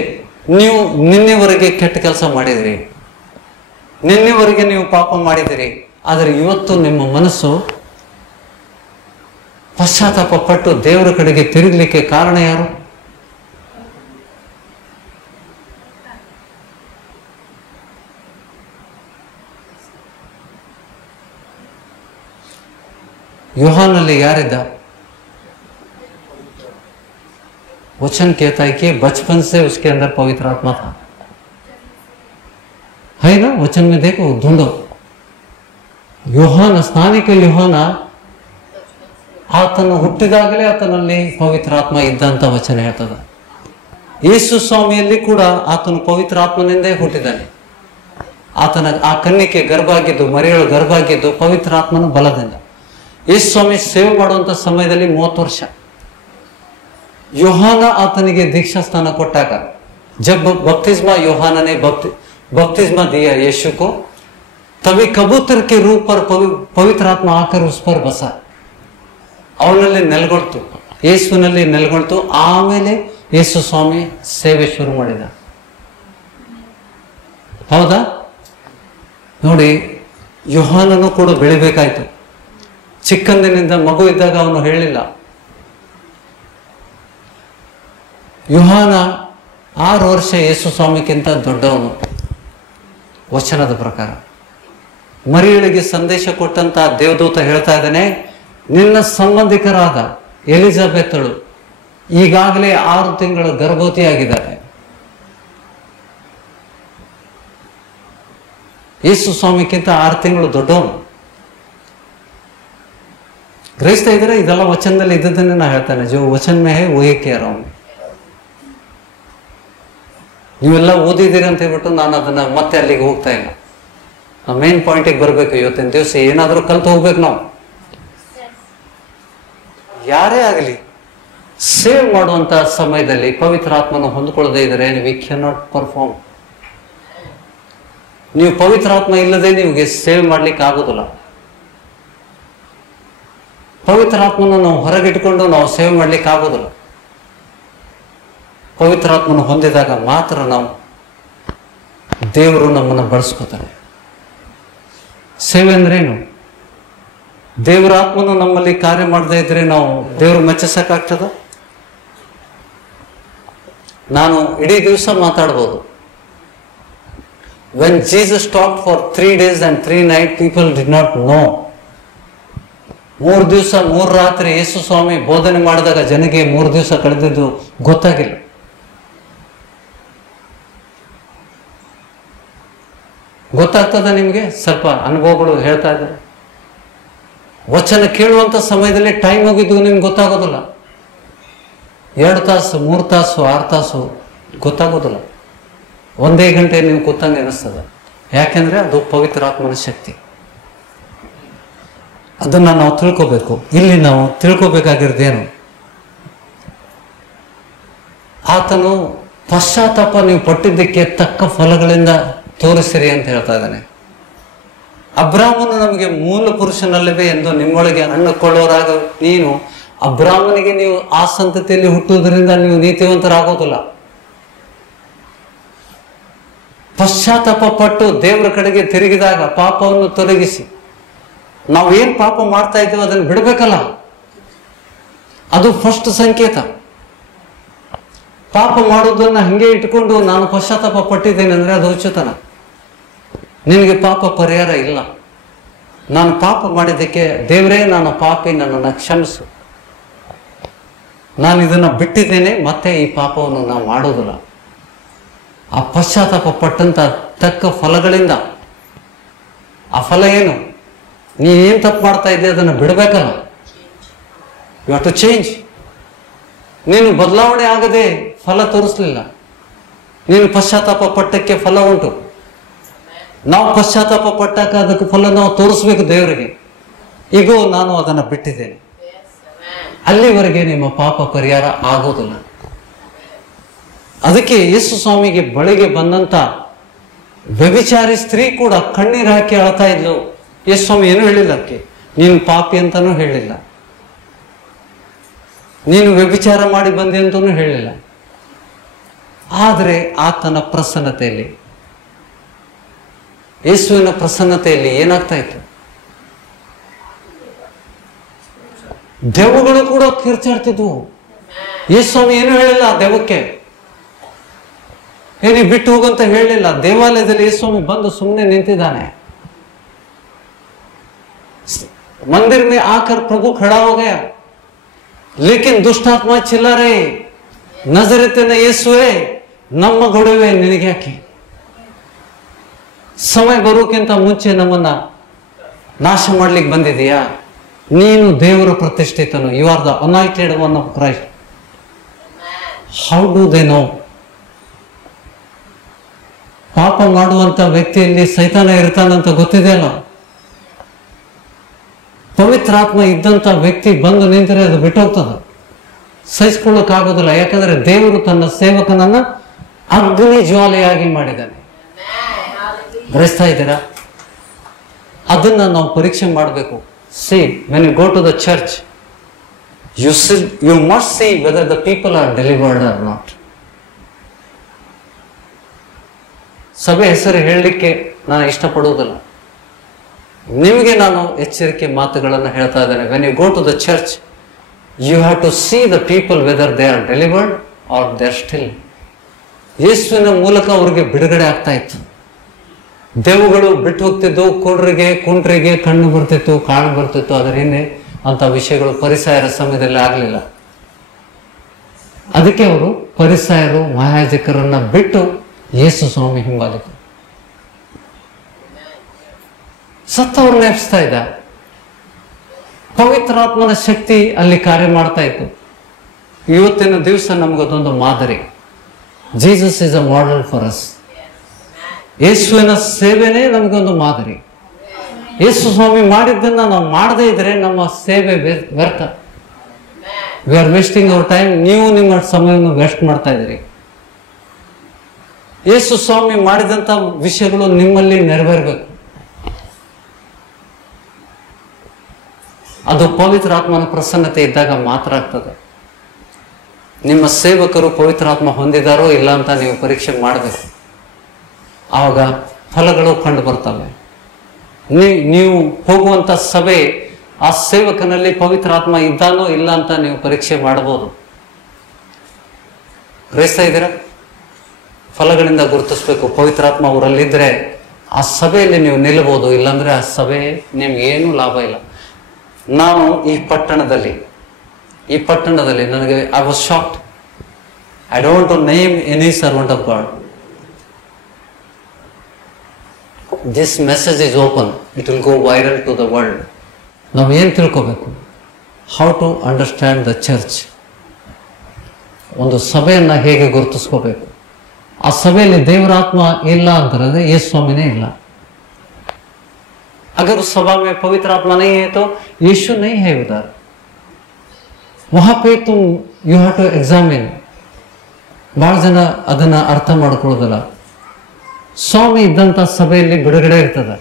ನೀವು ನಿನ್ನೆವರೆಗೆ ಕೆಟ್ಟ ಕೆಲಸ ಮಾಡಿದಿರಿ, ನಿನ್ನೆವರೆಗೆ ನೀವು ಪಾಪ ಮಾಡಿದಿರಿ. ಆದರೆ ಇವತ್ತು ನಿಮ್ಮ ಮನಸ್ಸು ಪಶ್ಚಾತ್ತಾಪ ಪಟ್ಟು ದೇವರ ಕಡೆಗೆ ತಿರುಗಲಿಕ್ಕೆ ಕಾರಣ ಯಾರು? यूहन्ना यारिद्द? वचन कहता है कि बचपन से उसके अंदर पवित्र आत्मा था, है ना? वचन में देखो, ढूंढो. ಯೂಹಾನ, ಸ್ನಾನಿಕ ಯೂಹಾನ ಆತನು ಹುಟ್ಟಿದಾಗಲೇ ಆತನಲ್ಲಿ ಪವಿತ್ರಾತ್ಮ ಇದ್ದಂತ ವಚನ ಹೇಳ್ತದ. ಯೇಸು ಸ್ವಾಮಿಯಲ್ಲಿ ಕೂಡ ಆತನು ಪವಿತ್ರಾತ್ಮನಿಂದೇ ಹುಟ್ಟಿದ್ದಾನೆ. ಆತನ ಆ ಕನ್ನಿಕೆ ಗರ್ಭ ಆಗಿದ್ದು, ಮರಿಯಳು ಗರ್ಭ ಆಗಿದ್ದು ಪವಿತ್ರಾತ್ಮನ ಬಲದಿಂದ. ಯೇಸು ಸ್ವಾಮಿ ಸೇವೆ ಮಾಡುವಂತ ಸಮಯದಲ್ಲಿ 30 ವರ್ಷ. ಯೂಹಾನ ಆತನಿಗೆ ದೀಕ್ಷಾ ಸ್ಥಾನ ಕೊಟ್ಟಾಗ, जब बपतिस्मा यूहन्ना ने बपतिस्मा दिया यीशु को, तभी कबूतर के रूप पर पवित्र आत्मा आकर उस पर बसा. ಅವನಲ್ಲಿ ನೆಲೆಗೊಳ್ತು, ಯೇಸುವಿನಲ್ಲಿ ನೆಲೆಗೊಳ್ತು. ಆಮೇಲೆ ಯೇಸು ಸ್ವಾಮಿ ಸೇವೆ ಶುರು ಮಾಡಿದ. ಹೌದಾ? ನೋಡಿ, ಯೋಹಾನನು ಕೂಡ ಬೆಳಿಬೇಕಾಯ್ತು. ಚಿಕ್ಕಂದಿನಿಂದ ಮಗು ಇದ್ದಾಗ ಅವನು ಹೇಳಿಲ್ಲ. ಯೋಹಾನ 6 ವರ್ಷ ಯೇಸು ಸ್ವಾಮಿಗಿಂತ ದೊಡ್ಡವನು ವಚನದ ಪ್ರಕಾರ. ಮರಿಯಳಿಗೆ ಸಂದೇಶ ಕೊಟ್ಟಂತ ದೇವದೂತ ಹೇಳ್ತಾ ಇದ್ದಾನೆ, ನಿನ್ನ ಸಂಬಂಧಿಕರಾದ ಎಲಿಜಬೆತ್ತಳು ಈಗಾಗಲೇ 6 ತಿಂಗಳು ಗರ್ಭವತಿಯಾಗಿದ್ದಾರೆ. ಯೇಸು ಸ್ವಾಮಿಗಿಂತ 6 ತಿಂಗಳು ದೊಡ್ಡವನು. ಗ್ರಹಿಸ್ತಾ ಇದ್ರೆ ಇದೆಲ್ಲ ವಚನದಲ್ಲಿ ಇದ್ದದನ್ನೇ ನಾ ಹೇಳ್ತಾನೆ. ಜೋ ವಚನ ಮೇ ಹೈ ವಹಿ ಕಹ ರಹಾ ಹೂಂ. ನೀವೆಲ್ಲ ಓದಿದ್ದೀರಿ ಅಂತ ಹೇಳ್ಬಿಟ್ಟು ನಾನು ಅದನ್ನ ಮತ್ತೆ ಅಲ್ಲಿಗೆ ಹೋಗ್ತಾ ಇಲ್ಲ. ನಾವು ಮೇನ್ ಪಾಯಿಂಟಿಗೆ ಬರಬೇಕು. ಇವತ್ತಿನ ದಿವಸ ಏನಾದರೂ ಕಲ್ತು ಹೋಗ್ಬೇಕು. ನಾವು ಯಾರೇ ಆಗಲಿ ಸೇವ್ ಮಾಡುವಂತ ಸಮಯದಲ್ಲಿ ಪವಿತ್ರ ಆತ್ಮನ ಹೊಂದ್ಕೊಳ್ಳದೆ ಇದ್ರೆ ವಿ ಕ್ಯಾನ್ ನಾಟ್ ಪರ್ಫಾರ್ಮ್. ನೀವು ಪವಿತ್ರ ಆತ್ಮ ಇಲ್ಲದೆ ನಿಮಗೆ ಸೇವ್ ಮಾಡ್ಲಿಕ್ಕೆ ಆಗೋದಿಲ್ಲ. ಪವಿತ್ರ ಆತ್ಮನ ನಾವು ಹೊರಗಿಟ್ಕೊಂಡು ನಾವು ಸೇವ್ ಮಾಡ್ಲಿಕ್ಕೆ ಆಗೋದಿಲ್ಲ. ಪವಿತ್ರ ಆತ್ಮನ ಹೊಂದಿದಾಗ ಮಾತ್ರ ನಾವು ದೇವರು ನಮ್ಮನ್ನು ಬಳಸ್ಕೋತಾರೆ. ಸೇವೆ ಅಂದ್ರೇನು? ದೇವರ ಆತ್ಮನು ನಮ್ಮಲ್ಲಿ ಕಾರ್ಯ ಮಾಡದೇ ಇದ್ರೆ ನಾವು ದೇವರು ಮೆಚ್ಚಿಸಕ್ಕಾಗ್ತದ? ನಾನು ಇಡೀ ದಿವಸ ಮಾತಾಡ್ಬೋದು. When Jesus talked for 3 days and 3 nights, people did not know. 3 ದಿವಸ 3 ರಾತ್ರಿ ಯೇಸು ಸ್ವಾಮಿ ಬೋಧನೆ ಮಾಡಿದಾಗ ಜನಕ್ಕೆ 3 ದಿವಸ ಕಳೆದಿದ್ದು ಗೊತ್ತಾಗಿಲ್ಲ. ಗೊತ್ತಾಗ್ತದ ನಿಮಗೆ? ಸ್ವಲ್ಪ ಅನುಭವಗಳು ಹೇಳ್ತಾ ಇದ್ದಾರೆ. ವಚನ ಕೇಳುವಂತ ಸಮಯದಲ್ಲಿ ಟೈಮ್ ಹೋಗಿದ್ದು ನಿಮ್ಗೆ ಗೊತ್ತಾಗೋದಿಲ್ಲ. 2 ತಾಸು 3 ತಾಸು 6 ತಾಸು ಗೊತ್ತಾಗೋದಿಲ್ಲ. 1 ಗಂಟೆ ನೀವು ಕೂತಂಗೆ ಅನಿಸ್ತದ. ಯಾಕೆಂದ್ರೆ ಅದು ಪವಿತ್ರ ಆತ್ಮನ ಶಕ್ತಿ. ಅದನ್ನ ನಾವು ತಿಳ್ಕೋಬೇಕು. ಇಲ್ಲಿ ನಾವು ತಿಳ್ಕೋಬೇಕಾಗಿರೋದೇನು? ಆತನು ಪಶ್ಚಾತ್ತಾಪ ನೀವು ಪಟ್ಟಿದ್ದಕ್ಕೆ ತಕ್ಕ ಫಲಗಳಿಂದ ತೋರಿಸಿರಿ ಅಂತ ಹೇಳ್ತಾ ಇದ್ದಾನೆ. ಅಬ್ರಾಮನು ನಮಗೆ ಮೂಲ ಪುರುಷನಲ್ಲವೇ ಎಂದು ನಿಮ್ಮೊಳಗೆ ಅಂದುಕೊಳ್ಳೋರಾಗ ನೀನು ಅಬ್ರಾಮನಿಗೆ ನೀವು ಆ ಸಂತತಿಯಲ್ಲಿ ಹುಟ್ಟುವುದರಿಂದ ನೀವು ನೀತಿವಂತರಾಗೋದಿಲ್ಲ. ಪಶ್ಚಾತ್ತಾಪ ಪಟ್ಟು ದೇವರ ಕಡೆಗೆ ತಿರುಗಿದಾಗ ಪಾಪವನ್ನು ತೊಲಗಿಸಿ ನಾವು ಏನ್ ಪಾಪ ಮಾಡ್ತಾ ಇದ್ದೀವೋ ಅದನ್ನು ಬಿಡಬೇಕಲ್ಲ. ಅದು ಫಸ್ಟ್ ಸಂಕೇತ. ಪಾಪ ಮಾಡೋದನ್ನ ಹಂಗೆ ಇಟ್ಕೊಂಡು ನಾನು ಪಶ್ಚಾತ್ತಾಪ ಪಟ್ಟಿದ್ದೇನೆ ಅಂದ್ರೆ ಅದು ಹುಚ್ಚುತನ. ನಿನಗೆ ಪಾಪ ಪರಿಹಾರ ಇಲ್ಲ. ನಾನು ಪಾಪ ಮಾಡಿದ್ದಕ್ಕೆ ದೇವರೇ ನಾನು ಪಾಪಿ, ನನ್ನನ್ನು ಕ್ಷಮಿಸು, ನಾನು ಇದನ್ನ ಬಿಟ್ಟಿದ್ದೇನೆ, ಮತ್ತೆ ಈ ಪಾಪವನ್ನು ನಾವು ಮಾಡೋದಿಲ್ಲ. ಆ ಪಶ್ಚಾತ್ತಾಪ ಪಟ್ಟಂತ ತಕ್ಕ ಫಲಗಳಿಂದ, ಆ ಫಲ ಏನು? ನೀನೇನು ತಪ್ಪು ಮಾಡ್ತಾ ಇದ್ದೆ ಅದನ್ನು ಬಿಡಬೇಕಲ್ಲ. You have to change. ನೀನು ಬದಲಾವಣೆ ಆಗದೆ ಫಲ ತೋರಿಸ್ಲಿಲ್ಲ. ನೀನು ಪಶ್ಚಾತ್ತಾಪ ಪಟ್ಟಕ್ಕೆ ಫಲ ಉಂಟು. ನಾವು ಪಶ್ಚಾತ್ತಾಪ ಪಟ್ಟಾಕ ಅದಕ್ಕೆ ಫಲ ನಾವು ತೋರಿಸ್ಬೇಕು ದೇವರಿಗೆ. ಈಗೋ ನಾನು ಅದನ್ನು ಬಿಟ್ಟಿದ್ದೇನೆ. ಅಲ್ಲಿವರೆಗೆ ನಿಮ್ಮ ಪಾಪ ಪರಿಹಾರ ಆಗೋದಿಲ್ಲ. ಅದಕ್ಕೆ ಯೇಸು ಸ್ವಾಮಿಗೆ ಬಳಿಗೆ ಬಂದಂತ ವ್ಯಭಿಚಾರಿ ಸ್ತ್ರೀ ಕೂಡ ಕಣ್ಣೀರು ಹಾಕಿ ಅಳ್ತಾ ಇದ್ಲು. ಯೇಸು ಸ್ವಾಮಿ ಏನೂ ಹೇಳಿಲ್ಲ ಅದಕ್ಕೆ. ನೀನು ಪಾಪಿ ಅಂತಾನೂ ಹೇಳಿಲ್ಲ, ನೀನು ವ್ಯಭಿಚಾರ ಮಾಡಿ ಬಂದೆ ಅಂತನೂ ಹೇಳಿಲ್ಲ. ಆದರೆ ಆತನ ಪ್ರಸನ್ನತೆಯಲ್ಲಿ, ಯೇಸುವಿನ ಪ್ರಸನ್ನತೆಯಲ್ಲಿ ಏನಾಗ್ತಾ ಇತ್ತು? ದೆವ್ವಗಳು ಕೂಡ ಕಿರ್ಚಾಡ್ತಿದ್ವು. ಯೇಸು ಸ್ವಾಮಿ ಏನೂ ಹೇಳಿಲ್ಲ ದೆವ್ವಕ್ಕೆ, ಏನಿ ಬಿಟ್ಟು ಹೋಗಂತ ಹೇಳಲಿಲ್ಲ. ದೇವಾಲಯದಲ್ಲಿ ಯೇಸು ಸ್ವಾಮಿ ಬಂದು ಸುಮ್ಮನೆ ನಿಂತಿದ್ದಾನೆ. मंदिर में आकर प्रभु खड़ा हो गया, लेकिन दुष्टात्मा चिल्ला रहे, ನಜರೇತಿನ ಯೇಸುವೇ ನಮ್ಮ ಗೊಡವೆ ನಿನಗೆ ಯಾಕೆ? ಸಮಯ ಬರೋಕ್ಕಿಂತ ಮುಂಚೆ ನಮ್ಮನ್ನ ನಾಶ ಮಾಡ್ಲಿಕ್ಕೆ ಬಂದಿದೆಯಾ? ನೀನು ದೇವರ ಪ್ರತಿಷ್ಠಿತನು. You are the anointed one of Christ. How do they know? ಪಾಪ ಮಾಡುವಂತ ವ್ಯಕ್ತಿಯಲ್ಲಿ ಸೈತಾನ ಇರ್ತಾನಂತ ಗೊತ್ತಿದೆಯಲ್ಲ. ಪವಿತ್ರಾತ್ಮ ಇದ್ದಂತ ವ್ಯಕ್ತಿ ಬಂದು ನಿಂತರೆ ಅದು ಬಿಟ್ಟೋಗ್ತದೆ, ಸಹಿಸ್ಕೊಳ್ಳೋಕ್ಕಾಗೋದಿಲ್ಲ. ಯಾಕಂದ್ರೆ ದೇವರು ತನ್ನ ಸೇವಕನನ್ನ ಅಗ್ನಿ ಜ್ವಾಲೆಯಾಗಿ ಮಾಡಿದ್ದಾನೆ. ಗ್ರಹಿಸ್ತಾ ಇದ್ದೀರಾ? ಅದನ್ನ ನಾವು ಪರೀಕ್ಷೆ ಮಾಡಬೇಕು. See when you go to the church, you must see whether the people are delivered or not. ಸಭೆ ಹೆಸರು ಹೇಳಲಿಕ್ಕೆ ನಾನು ಇಷ್ಟಪಡುವುದಿಲ್ಲ. ನಿಮಗೆ ನಾನು ಎಚ್ಚರಿಕೆ ಮಾತುಗಳನ್ನು ಹೇಳ್ತಾ ಇದ್ದೇನೆ. When you go to the church, you have to see the people whether they are delivered are they are still. ಯೇಸುವಿನ ಮೂಲಕ ಅವ್ರಿಗೆ ಬಿಡುಗಡೆ ಆಗ್ತಾ ಇತ್ತು. ದೇವುಗಳು ಬಿಟ್ಟು ಹೋಗ್ತಿದ್ದು, ಕುಂಡ್ರಿಗೆ ಕಣ್ಣು ಬರ್ತಿತ್ತು, ಕಾಣು ಬರ್ತಿತ್ತು. ಅದರ ಹಿಂದೆ ಅಂತ ವಿಷಯಗಳು ಫರಿಸಾಯರ ಸಮಯದಲ್ಲಿ ಆಗಲಿಲ್ಲ. ಅದಕ್ಕೆ ಅವರು ಫರಿಸಾಯರು ಮಹಾಯಾಜಕರನ್ನ ಬಿಟ್ಟು ಯೇಸು ಸ್ವಾಮಿ ಹಿಂಬಾಲಿತು. ಸತ್ತವ್ರು ನೆಪಿಸ್ತಾ ಇದ್ದ. ಪವಿತ್ರಾತ್ಮನ ಶಕ್ತಿ ಅಲ್ಲಿ ಕಾರ್ಯ ಮಾಡ್ತಾ ಇತ್ತು. ಇವತ್ತಿನ ದಿವಸ ನಮಗದೊಂದು ಮಾದರಿ. Jesus is a model for us. ಯೇಸುವಿನ ಸೇವೆನೇ ನಮಗೊಂದು ಮಾದರಿ. ಯೇಸು ಸ್ವಾಮಿ ಮಾಡಿದ್ದನ್ನ ನಾವು ಮಾಡದೇ ಇದ್ರೆ ನಮ್ಮ ಸೇವೆ ವ್ಯರ್ಥ. We are wasting our time. ನೀವು ನಿಮ್ಮ ಸಮಯವನ್ನು ವೇಸ್ಟ್ ಮಾಡ್ತಾ ಇದ್ದೀರಿ. ಯೇಸು ಸ್ವಾಮಿ ಮಾಡಿದಂತ ವಿಷಯಗಳು ನಿಮ್ಮಲ್ಲಿ ನೆರವೇರಬೇಕು. ಅದು ಪವಿತ್ರಾತ್ಮನ ಪ್ರಸನ್ನತೆ ಇದ್ದಾಗ ಮಾತ್ರ ಆಗ್ತದೆ. ನಿಮ್ಮ ಸೇವಕರು ಪವಿತ್ರಾತ್ಮ ಹೊಂದಿದಾರೋ ಇಲ್ಲ ಅಂತ ನೀವು ಪರೀಕ್ಷೆ ಮಾಡಬೇಕು. ಆವಾಗ ಫಲಗಳು ಕಂಡು ಬರ್ತವೆ. ನೀವು ಹೋಗುವಂತ ಸಭೆ, ಆ ಸೇವಕನಲ್ಲಿ ಪವಿತ್ರಾತ್ಮ ಇದ್ದಾನೋ ಇಲ್ಲ ಅಂತ ನೀವು ಪರೀಕ್ಷೆ ಮಾಡಬಹುದು. ಗ್ರಹಿಸ್ತಾ ಇದ್ದೀರಾ? ಫಲಗಳಿಂದ ಗುರುತಿಸ್ಬೇಕು. ಪವಿತ್ರಾತ್ಮ ಅವರಲ್ಲಿದ್ರೆ ಆ ಸಭೆಯಲ್ಲಿ ನೀವು ನಿಲ್ಲಬಹುದು. ಇಲ್ಲಾಂದ್ರೆ ಆ ಸಭೆ ನಿಮ್ಗೆ ಏನೂ ಲಾಭ ಇಲ್ಲ. ನಾನು ಈ ಪಟ್ಟಣದಲ್ಲಿ ನನಗೆ I was shocked. I don't to name any servant of God. This message is open. It will go viral to the world. ನಾವು ಏನು ತಿಳ್ಕೋಬೇಕು? How to understand the church. ಒಂದು ಸಭೆಯನ್ನ ಹೇಗೆ ಗುರುತಿಸ್ಕೋಬೇಕು? ಆ ಸಭೆಯಲ್ಲಿ ದೇವರಾತ್ಮ ಇಲ್ಲ ಅಂತಂದ್ರೆ ಯೇಸು ಸ್ವಾಮಿನೇ ಇಲ್ಲ. अगर उस सभा में पवित्र आत्मा नहीं है तो यीशु नहीं है उधर. वहां पे तुम यू हैव टू एग्जामिन. ಬಹಳ ಜನ ಅದನ್ನ ಅರ್ಥ ಮಾಡ್ಕೊಳ್ಳೋದಿಲ್ಲ. ಸ್ವಾಮಿ ಇದ್ದಂತ ಸಭೆಯಲ್ಲಿ ಬಿಡುಗಡೆ ಇರ್ತದೆ.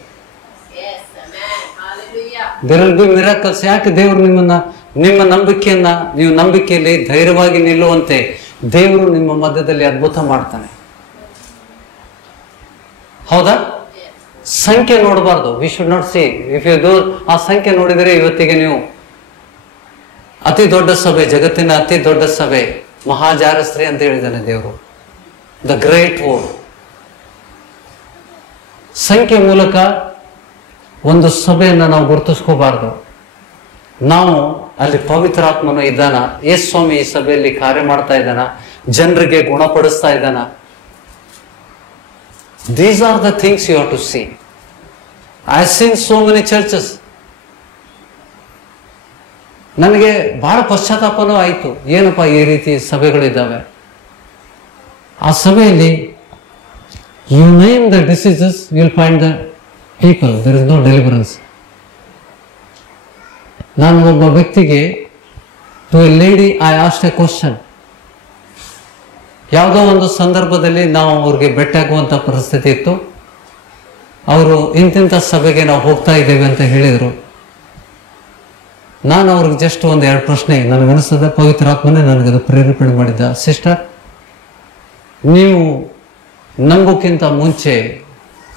There will be miracles. ಯಾಕೆ ದೇವರು ನಿಮ್ಮ ನಂಬಿಕೆಯನ್ನ, ನೀವು ನಂಬಿಕೆಯಲ್ಲಿ ಧೈರ್ಯವಾಗಿ ನಿಲ್ಲುವಂತೆ ದೇವರು ನಿಮ್ಮ ಮಧ್ಯದಲ್ಲಿ ಅದ್ಭುತ ಮಾಡ್ತಾನೆ. ಹೌದಾ? ಸಂಖ್ಯೆ ನೋಡಬಾರ್ದು. We should not see. If you do, ಆ ಸಂಖ್ಯೆ ನೋಡಿದರೆ ಇವತ್ತಿಗೆ ನೀವು ಅತಿ ದೊಡ್ಡ ಸಭೆ, ಜಗತ್ತಿನ ಅತಿ ದೊಡ್ಡ ಸಭೆ, ಮಹಾಜಾರಸ್ತ್ರೀ ಅಂತ ಹೇಳಿದ್ದಾನೆ ದೇವರು, ದ ಗ್ರೇಟ್ ವೋರ್. ಸಂಖ್ಯೆ ಮೂಲಕ ಒಂದು ಸಭೆಯನ್ನ ನಾವು ಗುರುತಿಸ್ಕೋಬಾರ್ದು. ನಾವು ಅಲ್ಲಿ ಪವಿತ್ರಾತ್ಮನು ಇದ್ದಾನ, ಯೇಸು ಸ್ವಾಮಿ ಈ ಸಭೆಯಲ್ಲಿ ಕಾರ್ಯ ಮಾಡ್ತಾ ಇದ್ದಾನ, ಜನರಿಗೆ ಗುಣಪಡಿಸ್ತಾ ಇದ್ದಾನ. These are the things you have to see. I have seen so many churches. ನನಗೆ ಬಹಳ ಪಶ್ಚಾತ್ತಾಪನೂ ಆಯಿತು. ಏನಪ್ಪ ಈ ರೀತಿ ಸಭೆಗಳಿದ್ದಾವೆ. ಆ ಸಭೆಯಲ್ಲಿ you name the diseases, you will find the people. There is no deliverance. ನಾನು ಒಬ್ಬ ವ್ಯಕ್ತಿಗೆ, to a lady I asked a question. ಯಾವುದೋ ಒಂದು ಸಂದರ್ಭದಲ್ಲಿ ನಾವು ಅವ್ರಿಗೆ ಭೇಟಿಯಾಗುವಂಥ ಪರಿಸ್ಥಿತಿ ಇತ್ತು. ಅವರು ಇಂತಿಂಥ ಸಭೆಗೆ ನಾವು ಹೋಗ್ತಾ ಇದ್ದೇವೆ ಅಂತ ಹೇಳಿದರು. ನಾನು ಅವ್ರಿಗೆ ಜಸ್ಟ್ ಒಂದು 2 ಪ್ರಶ್ನೆ, ನನಗನ್ನಿಸ್ತದೆ ಪವಿತ್ರಾತ್ಮನೇ ನನಗದು ಪ್ರೇರೇಪಣೆ ಮಾಡಿದ್ದ. ಸಿಸ್ಟರ್, ನೀವು ನಂಬೋಕ್ಕಿಂತ ಮುಂಚೆ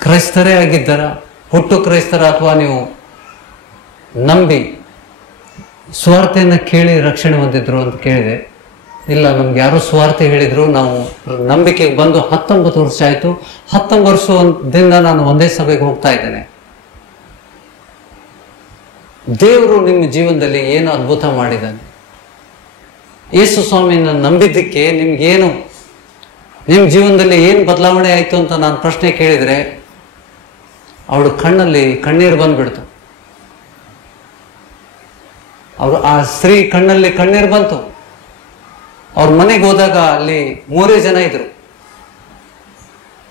ಕ್ರೈಸ್ತರೇ ಆಗಿದ್ದಾರ, ಹುಟ್ಟು ಕ್ರೈಸ್ತರ, ಅಥವಾ ನೀವು ನಂಬಿ ಸ್ವಾರ್ಥೆಯನ್ನು ಕೇಳಿ ರಕ್ಷಣೆ ಹೊಂದಿದ್ರು ಅಂತ ಕೇಳಿದೆ. ಇಲ್ಲ, ನಮ್ಗೆ ಯಾರೋ ಸ್ವಾರ್ಥಿ ಹೇಳಿದ್ರು. ನಾವು ನಂಬಿಕೆಗೆ ಬಂದು 19 ವರ್ಷ ಆಯಿತು. 19 ವರ್ಷದಿಂದ ನಾನು ಒಂದೇ ಸಭೆಗೆ ಹೋಗ್ತಾ ಇದ್ದೇನೆ. ದೇವರು ನಿಮ್ಮ ಜೀವನದಲ್ಲಿ ಏನು ಅದ್ಭುತ ಮಾಡಿದ್ದಾನೆ. ಯೇಸು ಸ್ವಾಮಿನ ನಂಬಿದ್ದಕ್ಕೆ ನಿಮ್ಗೇನು, ನಿಮ್ಮ ಜೀವನದಲ್ಲಿ ಏನು ಬದಲಾವಣೆ ಆಯಿತು ಅಂತ ನಾನು ಪ್ರಶ್ನೆ ಕೇಳಿದರೆ ಅವಳು ಕಣ್ಣಲ್ಲಿ ಕಣ್ಣೀರು ಬಂದ್ಬಿಡ್ತು. ಆ ಸ್ತ್ರೀ ಕಣ್ಣಲ್ಲಿ ಕಣ್ಣೀರು ಬಂತು. ಅವ್ರ ಮನೆಗೆ ಹೋದಾಗ ಅಲ್ಲಿ 3 ಜನ ಇದ್ರು.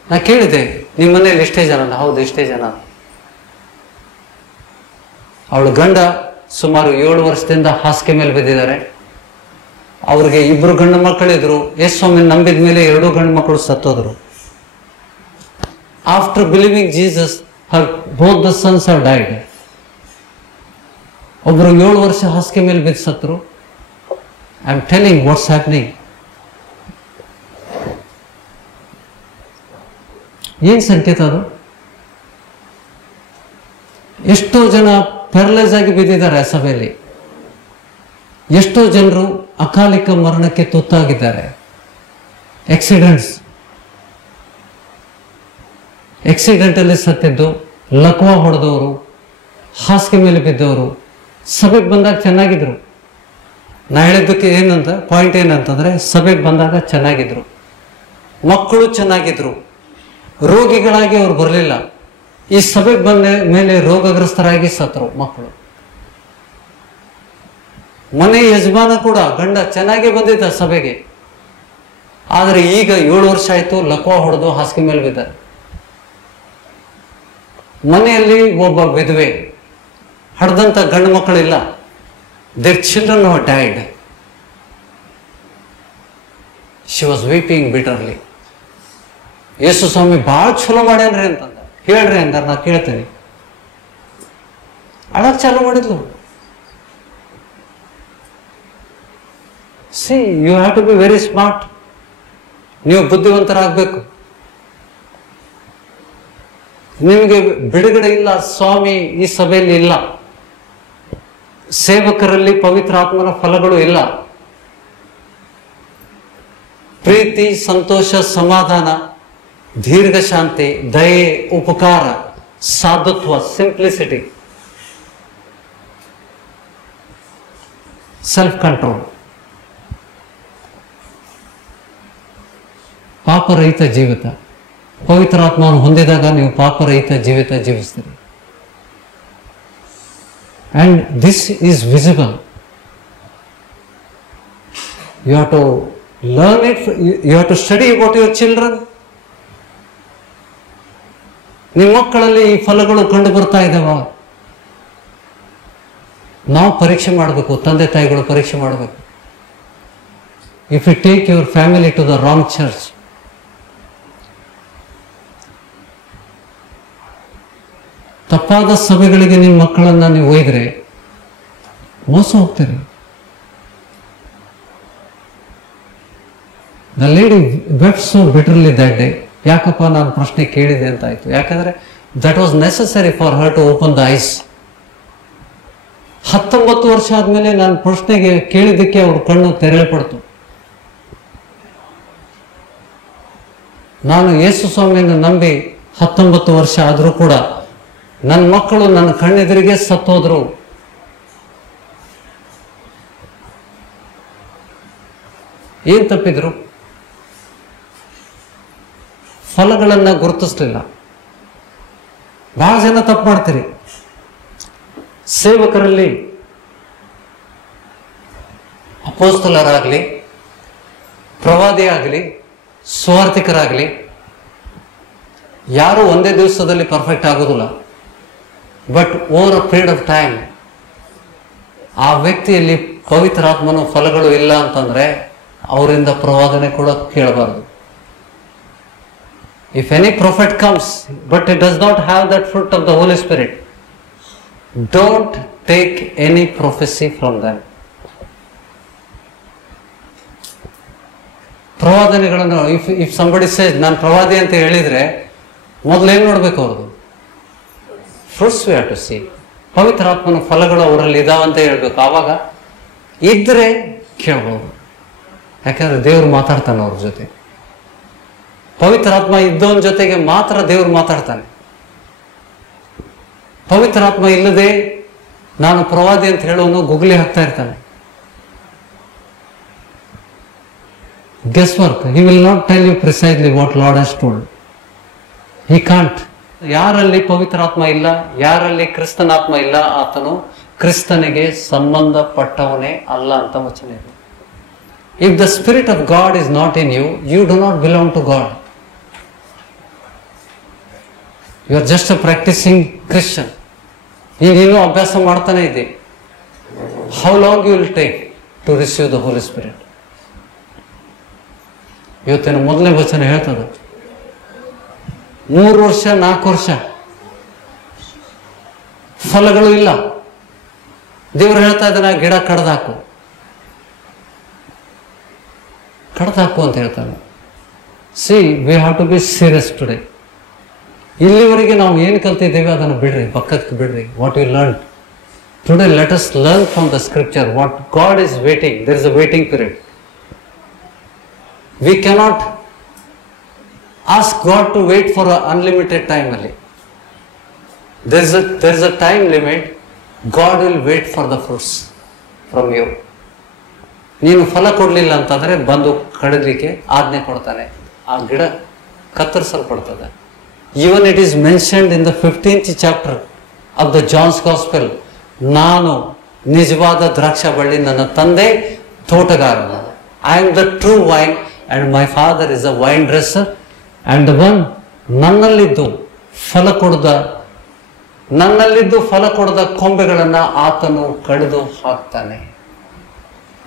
ನಾ ಕೇಳಿದೆ, ನಿಮ್ಮ ಮನೇಲಿ ಎಷ್ಟೇ ಜನ? ಹೌದು, ಇಷ್ಟೇ ಜನ. ಅವಳ ಗಂಡ ಸುಮಾರು 7 ವರ್ಷದಿಂದ ಹಾಸಿಗೆ ಮೇಲೆ ಬಿದ್ದಿದ್ದಾರೆ. ಅವ್ರಿಗೆ 2 ಗಂಡು ಮಕ್ಕಳಿದ್ರು. ಯೇಸು ಸ್ವಾಮಿ ನಂಬಿದ ಮೇಲೆ 2 ಗಂಡು ಮಕ್ಕಳು ಸತ್ತೋದ್ರು. After believing Jesus, both the sons have died. ಒಬ್ರು 7 ವರ್ಷ ಹಾಸಿಗೆ ಮೇಲೆ ಬಿದ್ದು ಸತ್ರು, I am telling what's happening. ಏನು ಸಂಕೇತ ಅದು? ಎಷ್ಟೋ ಜನ ಪ್ಯಾರಲೈಸ್ ಆಗಿ ಬಿದ್ದಿದ್ದಾರೆ ಆ ಸಭೆಯಲ್ಲಿ. ಎಷ್ಟೋ ಜನರು ಅಕಾಲಿಕ ಮರಣಕ್ಕೆ ತುತ್ತಾಗಿದ್ದಾರೆ. ಆಕ್ಸಿಡೆಂಟಲ್ಲಿ ಸತ್ತಿದ್ದು, ಲಕ್ವಾ ಹೊಡೆದವರು, ಹಾಸಿಗೆ ಮೇಲೆ ಬಿದ್ದವರು ಸಭೆಗೆ ಬಂದಾಗ ಚೆನ್ನಾಗಿದ್ರು. ನಾ ಹೇಳಿದ್ದಕ್ಕೆ ಏನಂತ ಪಾಯಿಂಟ್ ಏನಂತಂದ್ರೆ, ಸಭೆಗೆ ಬಂದಾಗ ಚೆನ್ನಾಗಿದ್ರು, ಮಕ್ಕಳು ಚೆನ್ನಾಗಿದ್ರು, ರೋಗಿಗಳಾಗಿ ಅವ್ರು ಬರಲಿಲ್ಲ. ಈ ಸಭೆಗೆ ಬಂದ ಮೇಲೆ ರೋಗಗ್ರಸ್ತರಾಗಿ ಸತ್ರು ಮಕ್ಕಳು. ಮನೆ ಯಜಮಾನ ಕೂಡ ಗಂಡ ಚೆನ್ನಾಗಿ ಬಂದಿದ್ದ ಸಭೆಗೆ, ಆದರೆ ಈಗ 7 ವರ್ಷ ಆಯ್ತು ಲಕ್ವಾ ಹೊಡೆದು ಹಾಸಿಗೆ ಮೇಲೆ ಬಿದ್ದಾರೆ. ಮನೆಯಲ್ಲಿ ಒಬ್ಬ ವಿಧವೆ, ಹಡ್ದಂತ ಗಂಡು ಮಕ್ಕಳಿಲ್ಲ. Their children have died. She was weeping bitterly. ಯೇಸು ಸ್ವಾಮಿ ಭಾಳ ಚಲೋ ಮಾಡ್ಯಾನ್ರಿ ಅಂತಂದ. ಹೇಳ್ರಿ ಹಂಗಾರೆ ನಾ ಕೇಳ್ತೇನೆ. ಅಳಕ್ ಚಾಲು ಮಾಡಿದ್ಲು. See you have to be very smart. ನೀವು ಬುದ್ಧಿವಂತರಾಗಬೇಕು. ನಿಮಗೆ ಬಿಡುಗಡೆ ಇಲ್ಲ ಸ್ವಾಮಿ ಈ ಸಭೆಯಲ್ಲಿ ಇಲ್ಲ. ಸೇವಕರಲ್ಲಿ ಪವಿತ್ರ ಆತ್ಮನ ಫಲಗಳು ಇಲ್ಲ. ಪ್ರೀತಿ, ಸಂತೋಷ, ಸಮಾಧಾನ, ದೀರ್ಘ ಶಾಂತಿ, ದಯೆ, ಉಪಕಾರ, ಸಾಧುತ್ವ, ಸಿಂಪ್ಲಿಸಿಟಿ, ಸೆಲ್ಫ್ ಕಂಟ್ರೋಲ್. ಪಾಪರಹಿತ ಜೀವಿತ. ಪವಿತ್ರಾತ್ಮವನ್ನು ಹೊಂದಿದಾಗ ನೀವು ಪಾಪರಹಿತ ಜೀವಿತ ಜೀವಿಸ್ತೀರಿ. And this is visible. You have to learn it. You have to study about your children. ನಿಮ್ಮ ಮಕ್ಕಳಲ್ಲಿ ಈ ಫಲಗಳು ಕಂಡು ಬರ್ತಾ ಇದ್ದಾವ. ನಾವು ಪರೀಕ್ಷೆ ಮಾಡಬೇಕು, ತಂದೆ ತಾಯಿಗಳು ಪರೀಕ್ಷೆ ಮಾಡಬೇಕು. If you take your family to the wrong church, ತಪ್ಪಾದ ಸಭೆಗಳಿಗೆ ನಿಮ್ಮ ಮಕ್ಕಳನ್ನ ನೀವು ಒಯ್ದರೆ ಮೋಸ ಹೋಗ್ತೀರಿ. The lady wept so bitterly that day. ಯಾಕಪ್ಪ ನಾನು ಪ್ರಶ್ನೆ ಕೇಳಿದೆ ಅಂತ ಆಯ್ತು. ಯಾಕಂದ್ರೆ that was necessary for her to open the eyes. 19 ವರ್ಷ ಆದ್ಮೇಲೆ ನಾನು ಪ್ರಶ್ನೆಗೆ ಕೇಳಿದ್ದಕ್ಕೆ ಅವ್ರ ಕಣ್ಣು ತೆರೆಯಲ್ಪಡ್ತು. ನಾನು ಯೇಸು ಸ್ವಾಮಿಯನ್ನು ನಂಬಿ 19 ವರ್ಷ ಆದರೂ ಕೂಡ ನನ್ನ ಮಕ್ಕಳು ನನ್ನ ಕಣ್ಣೆದುರಿಗೆ ಸತ್ತೋದ್ರು. ಏನ್ ತಪ್ಪಿದ್ರು? ಫಲಗಳನ್ನ ಗುರುತಿಸ್ಲಿಲ್ಲ. ಬಹಳ ಜನ ತಪ್ಪು ಮಾಡ್ತೀರಿ. ಸೇವಕರಲ್ಲಿ ಅಪೋಸ್ತಲರಾಗಲಿ, ಪ್ರವಾದಿ ಆಗಲಿ, ಸ್ವಾರ್ಥಿಕರಾಗಲಿ ಯಾರು ಒಂದೇ ದಿವಸದಲ್ಲಿ ಪರ್ಫೆಕ್ಟ್ ಆಗೋದಿಲ್ಲ. But over a period of time ಆ ವ್ಯಕ್ತಿಯಲ್ಲಿ ಪವಿತ್ರಾತ್ಮನ ಫಲಗಳು ಇಲ್ಲ ಅಂತಂದ್ರೆ ಅವರಿಂದ ಪ್ರವಾದನೆ ಕೂಡ ಕೇಳಬಾರದು. If any prophet comes but it does not have that fruit of the Holy Spirit, don't take any prophecy from them. ಪ್ರವಾದನೆಗಳನ್ನು if somebody says ನಾನು ಪ್ರವಾದಿ ಅಂತ ಹೇಳಿದ್ರೆ ಮೊದಲು ಏನ್ ನೋಡ್ಬೇಕು? ಅವ್ರದ್ದು fruits we have to see. ಪವಿತ್ರಾತ್ಮನ ಫಲಗಳು ಅವರಲ್ಲಿ ಇದಾವಂತ ಹೇಳ್ಬೇಕು. ಆವಾಗ ಇದ್ರೆ ಕೇಳ್ಬೋದು. ಯಾಕಂದ್ರೆ ದೇವ್ರು ಮಾತಾಡ್ತಾನೆ ಅವ್ರ ಜೊತೆ. ಪವಿತ್ರಾತ್ಮ ಇದ್ದವನ ಜೊತೆಗೆ ಮಾತ್ರ ದೇವ್ರು ಮಾತಾಡ್ತಾನೆ. ಪವಿತ್ರಾತ್ಮ ಇಲ್ಲದೆ ನಾನು ಪ್ರವಾದಿ ಅಂತ ಹೇಳೋನು ಗುಗ್ಲಿ ಹಾಕ್ತಾ ಇರ್ತಾನೆ. Guess work. He will not tell you precisely what Lord has told. He can't. ಯಾರಲ್ಲಿ ಪವಿತ್ರಾತ್ಮ ಇಲ್ಲ, ಯಾರಲ್ಲಿ ಕ್ರಿಸ್ತನಾತ್ಮ ಇಲ್ಲ, ಆತನು ಕ್ರಿಸ್ತನಿಗೆ ಸಂಬಂಧಪಟ್ಟವನೇ ಅಲ್ಲ ಅಂತ ವಚನ ಇದೆ. If the Spirit of God is not in you, you do not belong to God. You are just a practising Christian. ಈಗ ನೀನು ಅಭ್ಯಾಸ ಮಾಡ್ತಾನೆ ಇದೆ. How long you will take to receive the Holi Spirit? ಇವತ್ತಿನ ಮೊದಲನೇ ವಚನ ಹೇಳ್ತದೆ 3 ವರ್ಷ 4 ವರ್ಷ ಫಲಗಳು ಇಲ್ಲ. ದೇವರು ಹೇಳ್ತಾ ಇದ್ದಾನೆ ಗಿಡ ಕಡ್ದಾಕು. ಕಡ್ದಾಕು ಅಂತ ಹೇಳ್ತಾನೆ. See we have to be serious today. ಇಲ್ಲಿವರೆಗೆ ನಾವು ಏನು ಕಲ್ತಿದ್ದೇವೆ ಅದನ್ನು ಬಿಡ್ರಿ, ಪಕ್ಕಕ್ಕೆ ಬಿಡ್ರಿ. What you learn today, let us learn from the scripture what God is waiting. There is a waiting period. We cannot ask God to wait for unlimited time. ಅಲ್ಲಿ there is a time limit. God will wait for the fruits from you. ನೀನು ಫಲ ಕೊಡಲಿಲ್ಲ ಅಂತಂದರೆ ಬಂದು ಕಡಿಲಿಕ್ಕೆ ಆಜ್ಞೆ ಕೊಡ್ತಾನೆ. ಆ ಗಿಡ ಕತ್ತರಿಸಲ್ಪಡ್ತದೆ. Even it is mentioned in the 15th chapter of the John's gospel. ನಾನು ನಿಜವಾದ ದ್ರಾಕ್ಷ ಬಳ್ಳಿ, ನನ್ನ ತಂದೆ ತೋಟಗಾರನು. I am the true vine and my father is a vine dresser. And one ನನ್ನಲ್ಲಿದ್ದು ಫಲ ಕೊಡದ ಕೊಂಬೆಗಳನ್ನು ಆತನು ಕಡಿದು ಹಾಕ್ತಾನೆ.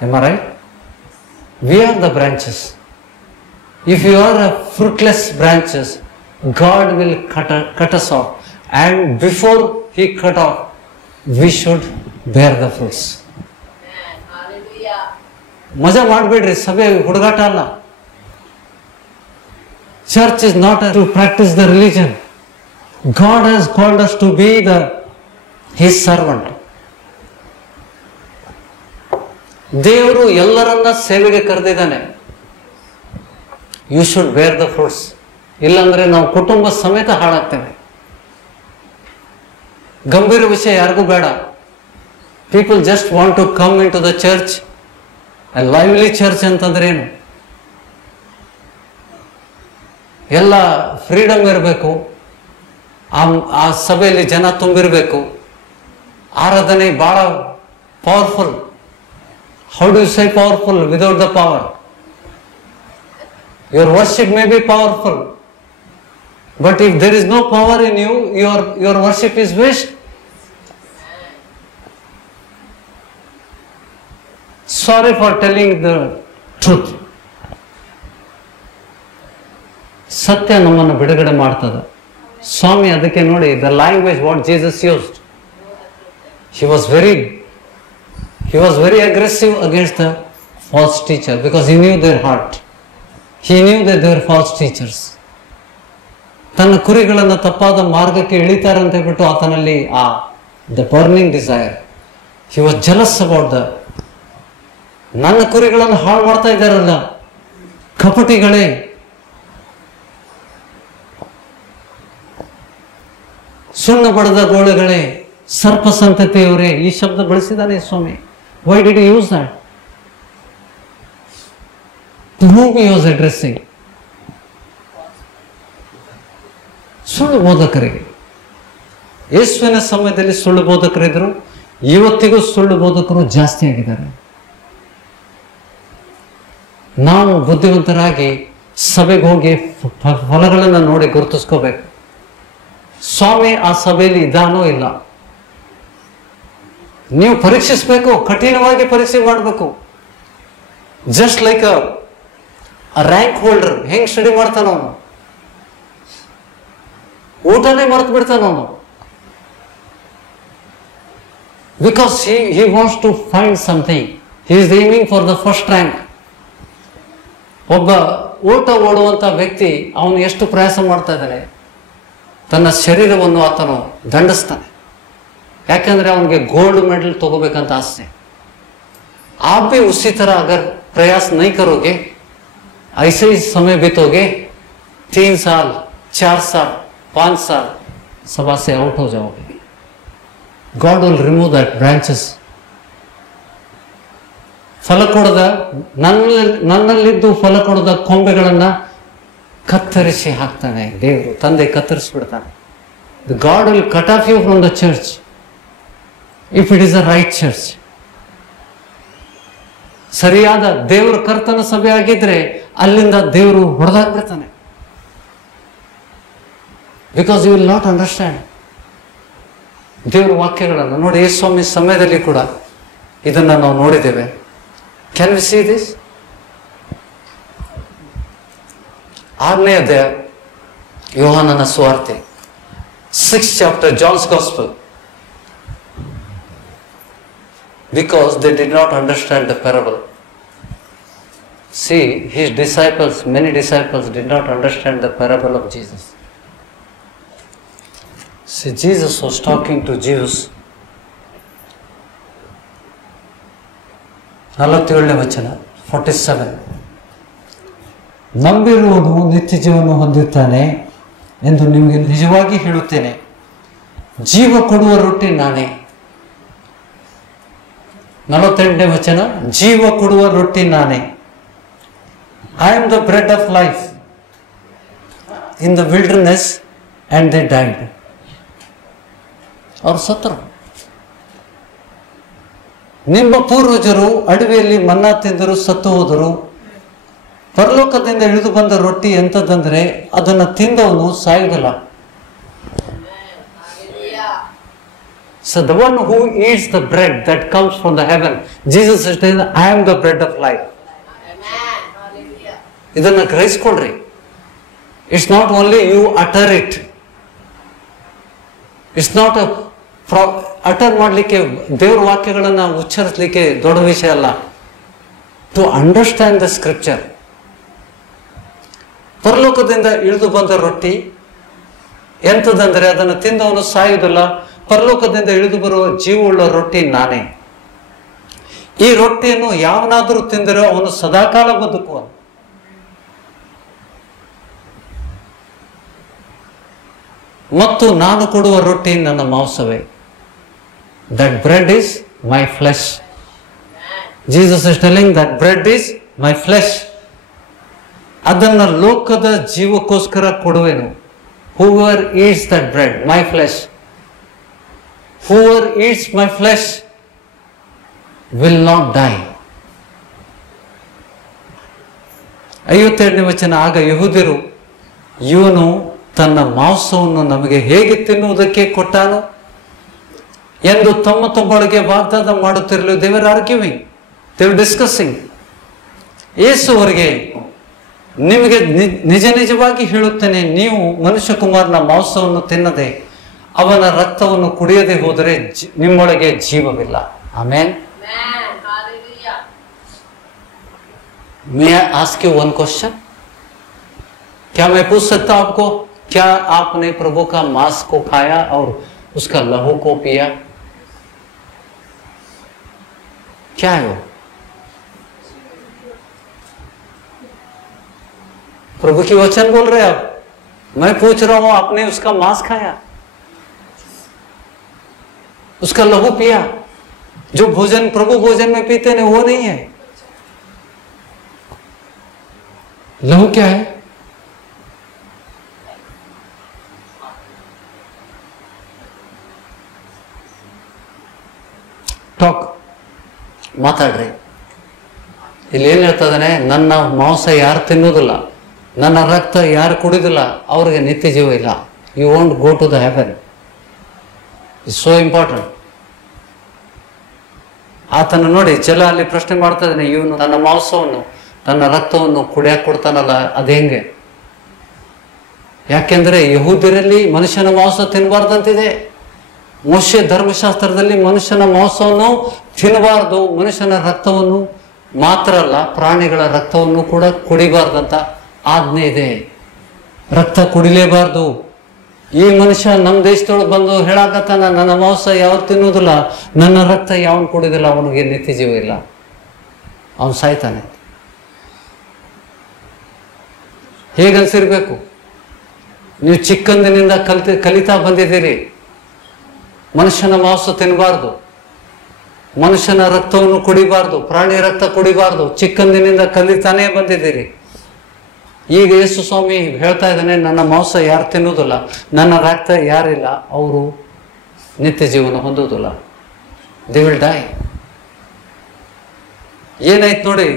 Am I right? We are the branches. If you are a fruitless branches, God will cut us off. And before He cut off, we should bear the fruits. Hallelujah. ಮಜಾ ಮಾಡಬೇಡ್ರಿ, ಸಭೆ ಹುಡುಗಾಟ ಅಲ್ಲ. Church is not to practice the religion. God has called us to be His servant. ದೇವರು ಎಲ್ಲರನ್ನ ಸೇವೆಗೆ ಕರೆದಿದ್ದಾನೆ. You should bear the fruits. ಇಲ್ಲಾಂದ್ರೆ ನಾವು ಕುಟುಂಬ ಸಮೇತ ಹಾಳಾಗ್ತೇವೆ. ಗಂಭೀರ ವಿಷಯ ಯಾರಿಗೂ ಬೇಡ. People just want to come in to the church. Lively church ಅಂತಂದ್ರೆ ಏನು? ಎಲ್ಲ ಫ್ರೀಡಮ್ ಇರಬೇಕು. ಆ ಸಭೆಯಲ್ಲಿ ಜನ ತುಂಬಿರಬೇಕು. ಆರಾಧನೆ ಬಹಳ powerful. How do you say powerful without the power? Your worship may be powerful, but if there is no power in you, your worship is waste. Sorry for telling the truth. ಸತ್ಯ ನಮ್ಮನ್ನು ಬಿಡುಗಡೆ ಮಾಡ್ತದೆ. ಸ್ವಾಮಿ ಅದಕ್ಕೆ ನೋಡಿ, the language what Jesus used. He was very aggressive against the false teacher because he knew their heart. He knew that they were false teachers. ತನ್ನ ಕುರಿಗಳನ್ನು ತಪ್ಪಾದ ಮಾರ್ಗಕ್ಕೆ ಇಳಿತಾರೆ ಅಂತ ಹೇಳ್ಬಿಟ್ಟು ಆತನಲ್ಲಿ the burning desire. He was jealous about ನನ್ನ ಕುರಿಗಳನ್ನು ಹಾಳು ಮಾಡ್ತಾ ಇದ್ದಾರಲ್ಲ ಕಪಟಿಗಳೇ. ಸುಣ್ಣ ಬಡದ ಗೋಳೆಗಳೇ, ಸರ್ಪ ಸಂತತಿಯವರೇ, ಈ ಶಬ್ದ ಬಳಸಿದ್ದಾನೆ ಸ್ವಾಮಿ. Why did you use that? To whom he was addressing? ಸುಳ್ಳು ಬೋಧಕರಿಗೆ. ಯೇಸುವಿನ ಸಮಯದಲ್ಲಿ ಸುಳ್ಳು ಬೋಧಕರಿದ್ರು, ಇವತ್ತಿಗೂ ಸುಳ್ಳು ಬೋಧಕರು ಜಾಸ್ತಿ ಆಗಿದ್ದಾರೆ. ನಾವು ಬುದ್ಧಿವಂತರಾಗಿ ಸಭೆಗೆ ಹೋಗಿ ಫಲಗಳನ್ನು ನೋಡಿ ಗುರುತಿಸ್ಕೋಬೇಕು. ಸ್ವಾಮಿ ಆ ಸಭೆಯಲ್ಲಿ ಇದಾನೋ ಇಲ್ಲ. ನೀವು ಪರೀಕ್ಷಿಸಬೇಕು, ಕಠಿಣವಾಗಿ ಪರೀಕ್ಷೆ ಮಾಡಬೇಕು. Just like a rank holder ಹೆಂಗ್ ಸ್ಟಡಿ ಮಾಡ್ತಾನ ಅವನು, ಊಟನೇ ಮರೆತು ಬಿಡ್ತಾನ ಅವನು. Because he wants to find something. He is aiming for the first rank. ಒಬ್ಬ ಓಟ ಓಡುವಂತ ವ್ಯಕ್ತಿ ಅವನು ಎಷ್ಟು ಪ್ರಯಾಸ ಮಾಡ್ತಾ ಇದ್ದಾನೆ. ತನ್ನ ಶರೀರವನ್ನು ಆತನು ದಂಡಿಸ್ತಾನೆ. ಯಾಕಂದ್ರೆ ಅವನಿಗೆ ಗೋಲ್ಡ್ ಮೆಡಲ್ ತಗೋಬೇಕಂತ ಆಸೆ. आप भी उसी तरह अगर प्रयास नहीं करोगे, ऐसे ही समय बीतोगे, 3 साल 4 साल 5 साल सभा से आउट हो जाओगे. God will remove that branches. ಫಲ ಕೊಡದ ನನ್ನಲ್ಲಿದ್ದು ಫಲ ಕೊಡದ ಕೊಂಬೆಗಳನ್ನ ಕತ್ತರಿಸಿ ಹಾಕ್ತಾನೆ ದೇವರು, ತಂದೆ ಕತ್ತರಿಸ್ಬಿಡ್ತಾನೆ. The God will cut off you from the church if it is a right church. ಸರಿಯಾದ ದೇವರು ಕರ್ತನ ಸಭೆ ಆಗಿದ್ರೆ ಅಲ್ಲಿಂದ ದೇವರು ಹೊಡೆದಾಕ್ಬಿಡ್ತಾನೆ. Because you will not understand ದೇವರ ವಾಕ್ಯಗಳನ್ನು. ನೋಡಿ, ಯೇಸುಸ್ವಾಮಿ ಸಮಯದಲ್ಲಿ ಕೂಡ ಇದನ್ನ ನಾವು ನೋಡಿದ್ದೇವೆ. Can we see this? 6ನೇ ಅಧ್ಯಾಯ ಯೋಹಾನನ ಸುವಾರ್ತೆ, 6th chapter John's Gospel. Because they did not understand the parable. See, his disciples, many disciples did not understand the parable of Jesus. See, Jesus was talking to Jews. 47ನೇ ವಚನ 47. ನಂಬಿರುವನು ನಿತ್ಯ ಜೀವನ ಹೊಂದುತ್ತಾನೆ ಎಂದು ನಿಮಗೆ ನಿಜವಾಗಿ ಹೇಳುತ್ತೇನೆ. ಜೀವ ಕೊಡುವ ರೊಟ್ಟಿ ನಾನೇ. 48ನೇ ವಚನ, ಜೀವ ಕೊಡುವ ರೊಟ್ಟಿ ನಾನೇ. I am the bread of life. In the wilderness and they died. ಅವರು ಸತ್ತರು. ನಿಮ್ಮ ಪೂರ್ವಜರು ಅಡವಿಯಲ್ಲಿ ಮನ್ನಾ ತಿಂದರು, ಸತ್ತು ಹೋದರು. ಪರಲೋಕದಿಂದ ಇಳಿದು ಬಂದ ರೊಟ್ಟಿ ಎಂಥದ್ದಂದ್ರೆ ಅದನ್ನು ತಿಂದವನು ಸಾಯುವುದಿಲ್ಲ. So the one who eats the bread that comes from the heaven, Jesus is saying, I am the bread of life. ಇದನ್ನು ಗ್ರಹಿಸ್ಕೊಳ್ರಿ. It's not only you utter it. It's not utter ಮಾಡಲಿಕ್ಕೆ, ದೇವ್ರ ವಾಕ್ಯಗಳನ್ನು ಉಚ್ಚರಿಸಲಿಕ್ಕೆ ದೊಡ್ಡ ವಿಷಯ ಅಲ್ಲ. To understand the scripture. ಪರಲೋಕದಿಂದ ಇಳಿದು ಬಂದ ರೊಟ್ಟಿ ಎಂಥದಂದರೆ ಅದನ್ನು ತಿಂದವನು ಸಾಯುವುದಿಲ್ಲ. ಪರಲೋಕದಿಂದ ಇಳಿದು ಬರುವ ಜೀವವುಳ್ಳ ರೊಟ್ಟಿ ನಾನೇ. ಈ ರೊಟ್ಟಿಯನ್ನು ಯಾವನಾದರೂ ತಿಂದರೆ ಅವನು ಸದಾಕಾಲ ಬದುಕುವನು. ಮತ್ತು ನಾನು ಕೊಡುವ ರೊಟ್ಟಿ ನನ್ನ ಮಾಂಸವೇ. That bread is my flesh. Jesus is telling that bread is my flesh. ಅದನ್ನು ಲೋಕದ ಜೀವಕ್ಕೋಸ್ಕರ ಕೊಡುವೆನು. Whoever eats that bread, my flesh, whoever eats my flesh will not die. 52ನೇ ವಚನ, ಆಗ ಯೆಹೂದ್ಯರು ಇವನು ತನ್ನ ಮಾಂಸವನ್ನು ನಮಗೆ ಹೇಗೆ ತಿನ್ನುವುದಕ್ಕೆ ಕೊಟ್ಟಾನು ಎಂದು ತಮ್ಮ ತಮ್ಮೊಳಗೆ ವಾಗ್ದಾನ ಮಾಡುತ್ತಿರಲು they were arguing, they were discussing. ಯೇಸು ಅವರಿಗೆ, ನಿಮಗೆ ನಿಜ ನಿಜವಾಗಿ ಹೇಳುತ್ತೇನೆ, ನೀವು ಮನುಷ್ಯಕುಮಾರನ ಮಾಂಸವನ್ನು ತಿನ್ನದೆ ಅವನ ರಕ್ತವನ್ನು ಕುಡಿಯದೆ ಹೋದರೆ ನಿಮ್ಮೊಳಗೆ ಜೀವವಿಲ್ಲ. Amen. May I ask you one question? क्या मैं पूछ सकता हूं आपको, क्या आपने प्रभु का मांस को खाया और उसका लहू को पिया? क्या है वो? प्रभु की वचन बोल रहे आप. मैं पूछ रहा हूं, आपने उसका मांस खाया, उसका लहू पिया? जो भोजन प्रभु भोजन में पीते हैं वो नहीं है. लहू क्या है? ಟಾಕ್ ಮಾತಾಡ್ರಿ. ಇಲ್ಲಿ ಏನ್ ಹೇಳ್ತಾ ಇದ್ದಾನೆ, ನನ್ನ ಮಾಂಸ ಯಾರು ತಿನ್ನೋದಿಲ್ಲ, ನನ್ನ ರಕ್ತ ಯಾರು ಕುಡಿದಿಲ್ಲ, ಅವ್ರಿಗೆ ನಿತ್ಯ ಜೀವ ಇಲ್ಲ. You want go to the heaven. It's so important. ಆತನ ನೋಡಿ ಜಲ ಅಲ್ಲಿ ಪ್ರಶ್ನೆ ಮಾಡ್ತಾ ಇದ್ದಾನೆ, ಇವನು ನನ್ನ ಮಾಂಸವನ್ನು ತನ್ನ ರಕ್ತವನ್ನು ಕುಡಿಯಕ್ಕೆ ಕೊಡ್ತಾನಲ್ಲ, ಅದು ಹೆಂಗೆ? ಯಾಕೆಂದ್ರೆ ಯಹೂದ್ಯರಲ್ಲಿ ಮನುಷ್ಯನ ಮಾಂಸ ತಿನ್ನಬಾರ್ದಂತಿದೆ. ಮೋಶೆ ಧರ್ಮಶಾಸ್ತ್ರದಲ್ಲಿ ಮನುಷ್ಯನ ಮಾಂಸವನ್ನು ತಿನ್ನಬಾರ್ದು, ಮನುಷ್ಯನ ರಕ್ತವನ್ನು ಮಾತ್ರ ಅಲ್ಲ ಪ್ರಾಣಿಗಳ ರಕ್ತವನ್ನು ಕೂಡ ಕುಡಿಬಾರ್ದಂತ ಆಜ್ಞೆ ಇದೆ. ರಕ್ತ ಕುಡಿಲೇಬಾರ್ದು. ಈ ಮನುಷ್ಯ ನಮ್ಮ ದೇಶದೊಳಗೆ ಬಂದು ಹೇಳಾಕತ್ತಾನ, ನನ್ನ ಮಾಂಸ ಯಾವ ತಿನ್ನುವುದಿಲ್ಲ, ನನ್ನ ರಕ್ತ ಯಾವನು ಕುಡಿದಿಲ್ಲ ಅವನಿಗೆ ನಿತ್ಯ ಜೀವ ಇಲ್ಲ, ಅವನು ಸಾಯ್ತಾನೆ. ಹೇಗನ್ಸಿರ್ಬೇಕು? ನೀವು ಚಿಕ್ಕಂದಿನಿಂದ ಕಲಿತಾ ಬಂದಿದ್ದೀರಿ, ಮನುಷ್ಯನ ಮಾಂಸ ತಿನ್ನಬಾರ್ದು, ಮನುಷ್ಯನ ರಕ್ತವನ್ನು ಕುಡಿಬಾರ್ದು, ಪ್ರಾಣಿ ರಕ್ತ ಕುಡಿಬಾರ್ದು, ಚಿಕ್ಕಂದಿನಿಂದ ಕಲಿತಾನೇ ಬಂದಿದ್ದೀರಿ. ಈಗ ಯೇಸು ಸ್ವಾಮಿ ಹೇಳ್ತಾ ಇದ್ದಾನೆ, ನನ್ನ ಮಾಂಸ ಯಾರು ತಿನ್ನುವುದಿಲ್ಲ, ನನ್ನ ರಕ್ತ ಯಾರಿಲ್ಲ, ಅವರು ನಿತ್ಯ ಜೀವನ ಹೊಂದುವುದಿಲ್ಲ. They will die. ಏನಾಯ್ತು ನೋಡಿ,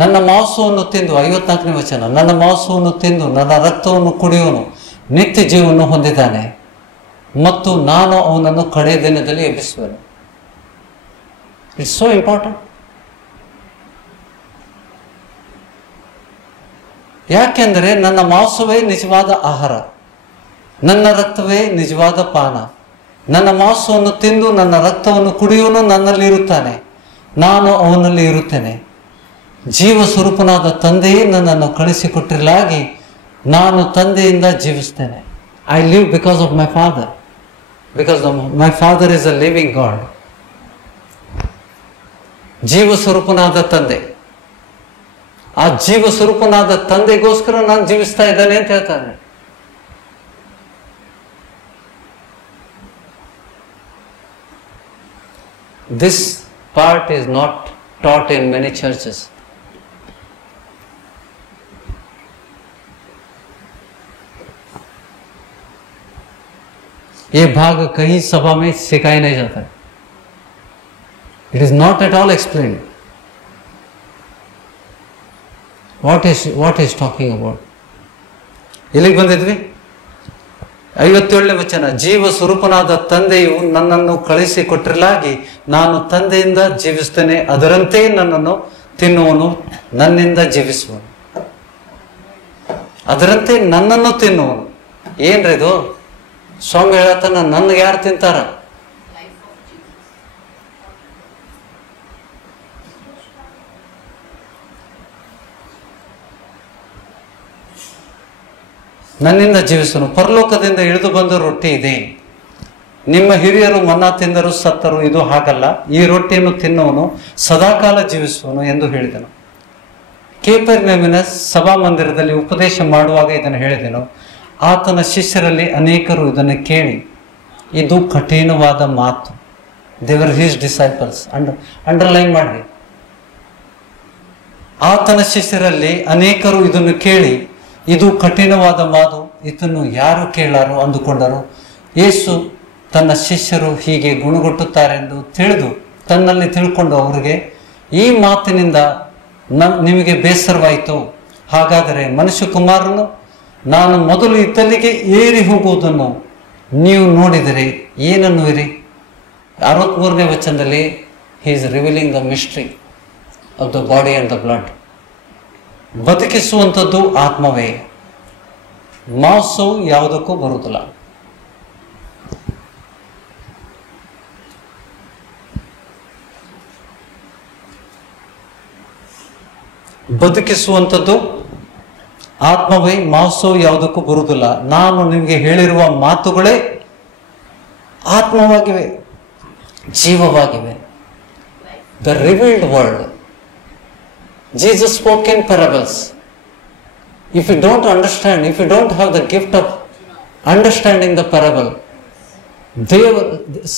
ನನ್ನ ಮಾಂಸವನ್ನು ತಿಂದು, 54ನೇ ವಚನ, ನನ್ನ ಮಾಂಸವನ್ನು ತಿಂದು ನನ್ನ ರಕ್ತವನ್ನು ಕುಡಿಯುವನು ನಿತ್ಯ ಜೀವವನ್ನು ಹೊಂದಿದ್ದಾನೆ ಮತ್ತು ನಾನು ಅವನನ್ನು ಕಡೆ ದಿನದಲ್ಲಿ ಎಬ್ಬಿಸುವೆನು. It's so important. ಯಾಕೆಂದರೆ ನನ್ನ ಮಾಂಸವೇ ನಿಜವಾದ ಆಹಾರ, ನನ್ನ ರಕ್ತವೇ ನಿಜವಾದ ಪಾನ. ನನ್ನ ಮಾಂಸವನ್ನು ತಿಂದು ನನ್ನ ರಕ್ತವನ್ನು ಕುಡಿಯುವನು ನನ್ನಲ್ಲಿ ಇರುತ್ತಾನೆ, ನಾನು ಅವನಲ್ಲಿ ಇರುತ್ತೇನೆ. ಜೀವ ಸ್ವರೂಪನಾದ ತಂದೆಯೇ ನನ್ನನ್ನು ಕಳಿಸಿಕೊಟ್ಟಿರಲಾಗಿ ನಾನು ತಂದೆಯಿಂದ ಜೀವಿಸ್ತೇನೆ. I live because of my father, because my father is a living God. ಜೀವ ಸ್ವರೂಪನಾದ ತಂದೆ, ಆ ಜೀವ ಸ್ವರೂಪನಾದ ತಂದೆಗೋಸ್ಕರ ನಾನು ಜೀವಿಸ್ತಾ ಇದ್ದಾನೆ ಅಂತ ಹೇಳ್ತಾನೆ. This part is not taught in many churches. ये भाग कहीं सभा में सिखाया नहीं जाता है. It is not at all explained. What is talking about? ಇಲ್ಲಿಗೆ ಬಂದಿದ್ವಿ. 57ನೇ ವಚನ, ಜೀವ ಸ್ವರೂಪನಾದ ತಂದೆಯು ನನ್ನನ್ನು ಕಳಿಸಿಕೊಟ್ಟಿರಲಾಗಿ ನಾನು ತಂದೆಯಿಂದ ಜೀವಿಸ್ತೇನೆ, ಅದರಂತೆ ನನ್ನನ್ನು ತಿನ್ನುವನು ನನ್ನಿಂದ ಜೀವಿಸುವನು. ಅದರಂತೆ ನನ್ನನ್ನು ತಿನ್ನುವನು. ಏನ್ರಿ ಇದು? ಸ್ವಾಮಿ ಹೇಳತ್ತಾನ, ನನ್ಗೆ ಯಾರು ತಿಂತಾರ? ನನ್ನಿಂದ ಜೀವಿಸನು. ಪರಲೋಕದಿಂದ ಇಳಿದು ಬಂದ ರೊಟ್ಟಿ ಇದೆ. ನಿಮ್ಮ ಹಿರಿಯರು ಮನ್ನಾ ತಿಂದರು ಸತ್ತರು, ಇದು ಹಾಗಲ್ಲ. ಈ ರೊಟ್ಟಿಯನ್ನು ತಿನ್ನುವನು ಸದಾಕಾಲ ಜೀವಿಸುವನು ಎಂದು ಹೇಳಿದನು. ಕೇಪರ್ನೌಮಿನ ಸಭಾಮಂದಿರದಲ್ಲಿ ಉಪದೇಶ ಮಾಡುವಾಗ ಇದನ್ನು ಹೇಳಿದೆನು. ಆತನ ಶಿಷ್ಯರಲ್ಲಿ ಅನೇಕರು ಇದನ್ನು ಕೇಳಿ, ಇದು ಕಠಿಣವಾದ ಮಾತು. ದೇವರ್ ಹೀಸ್ ಡಿಸೈಪಲ್ಸ್. ಅಂಡರ್ಲೈನ್ ಮಾಡ್ರಿ. ಆತನ ಶಿಷ್ಯರಲ್ಲಿ ಅನೇಕರು ಇದನ್ನು ಕೇಳಿ, ಇದು ಕಠಿಣವಾದ ಮಾತು, ಇದನ್ನು ಯಾರು ಕೇಳಾರೋ ಅಂದುಕೊಂಡರು. ಯೇಸು ತನ್ನ ಶಿಷ್ಯರು ಹೀಗೆ ಗುಣಗುಟ್ಟುತ್ತಾರೆಂದು ತಿಳಿದು ತನ್ನಲ್ಲಿ ತಿಳ್ಕೊಂಡು ಅವರಿಗೆ, ಈ ಮಾತಿನಿಂದ ನಿಮಗೆ ಬೇಸರವಾಯಿತು. ಹಾಗಾದರೆ ಮನುಷ್ಯಕುಮಾರನು ನಾನು ಮೊದಲು ಇದ್ದಲ್ಲಿಗೆ ಏರಿ ಹೋಗುವುದನ್ನು ನೀವು ನೋಡಿದರೆ ಏನನ್ನು ಇರಿ. 63ನೇ ವಚನದಲ್ಲಿ he is revealing the mystery of the body and the blood. ಬದುಕಿಸುವಂಥದ್ದು ಆತ್ಮವೇ, ಮಾಂಸವು ಯಾವುದಕ್ಕೂ ಬರುವುದಿಲ್ಲ. ಬದುಕಿಸುವಂಥದ್ದು ಆತ್ಮವೇ, ಮಾಂಸವು ಯಾವುದಕ್ಕೂ ಬರುವುದಿಲ್ಲ. ನಾನು ನಿಮಗೆ ಹೇಳಿರುವ ಮಾತುಗಳೇ ಆತ್ಮವಾಗಿವೆ, ಜೀವವಾಗಿವೆ. The revealed word. Jesus spoke in parables. If you don't understand, if you don't have the gift of understanding the parable,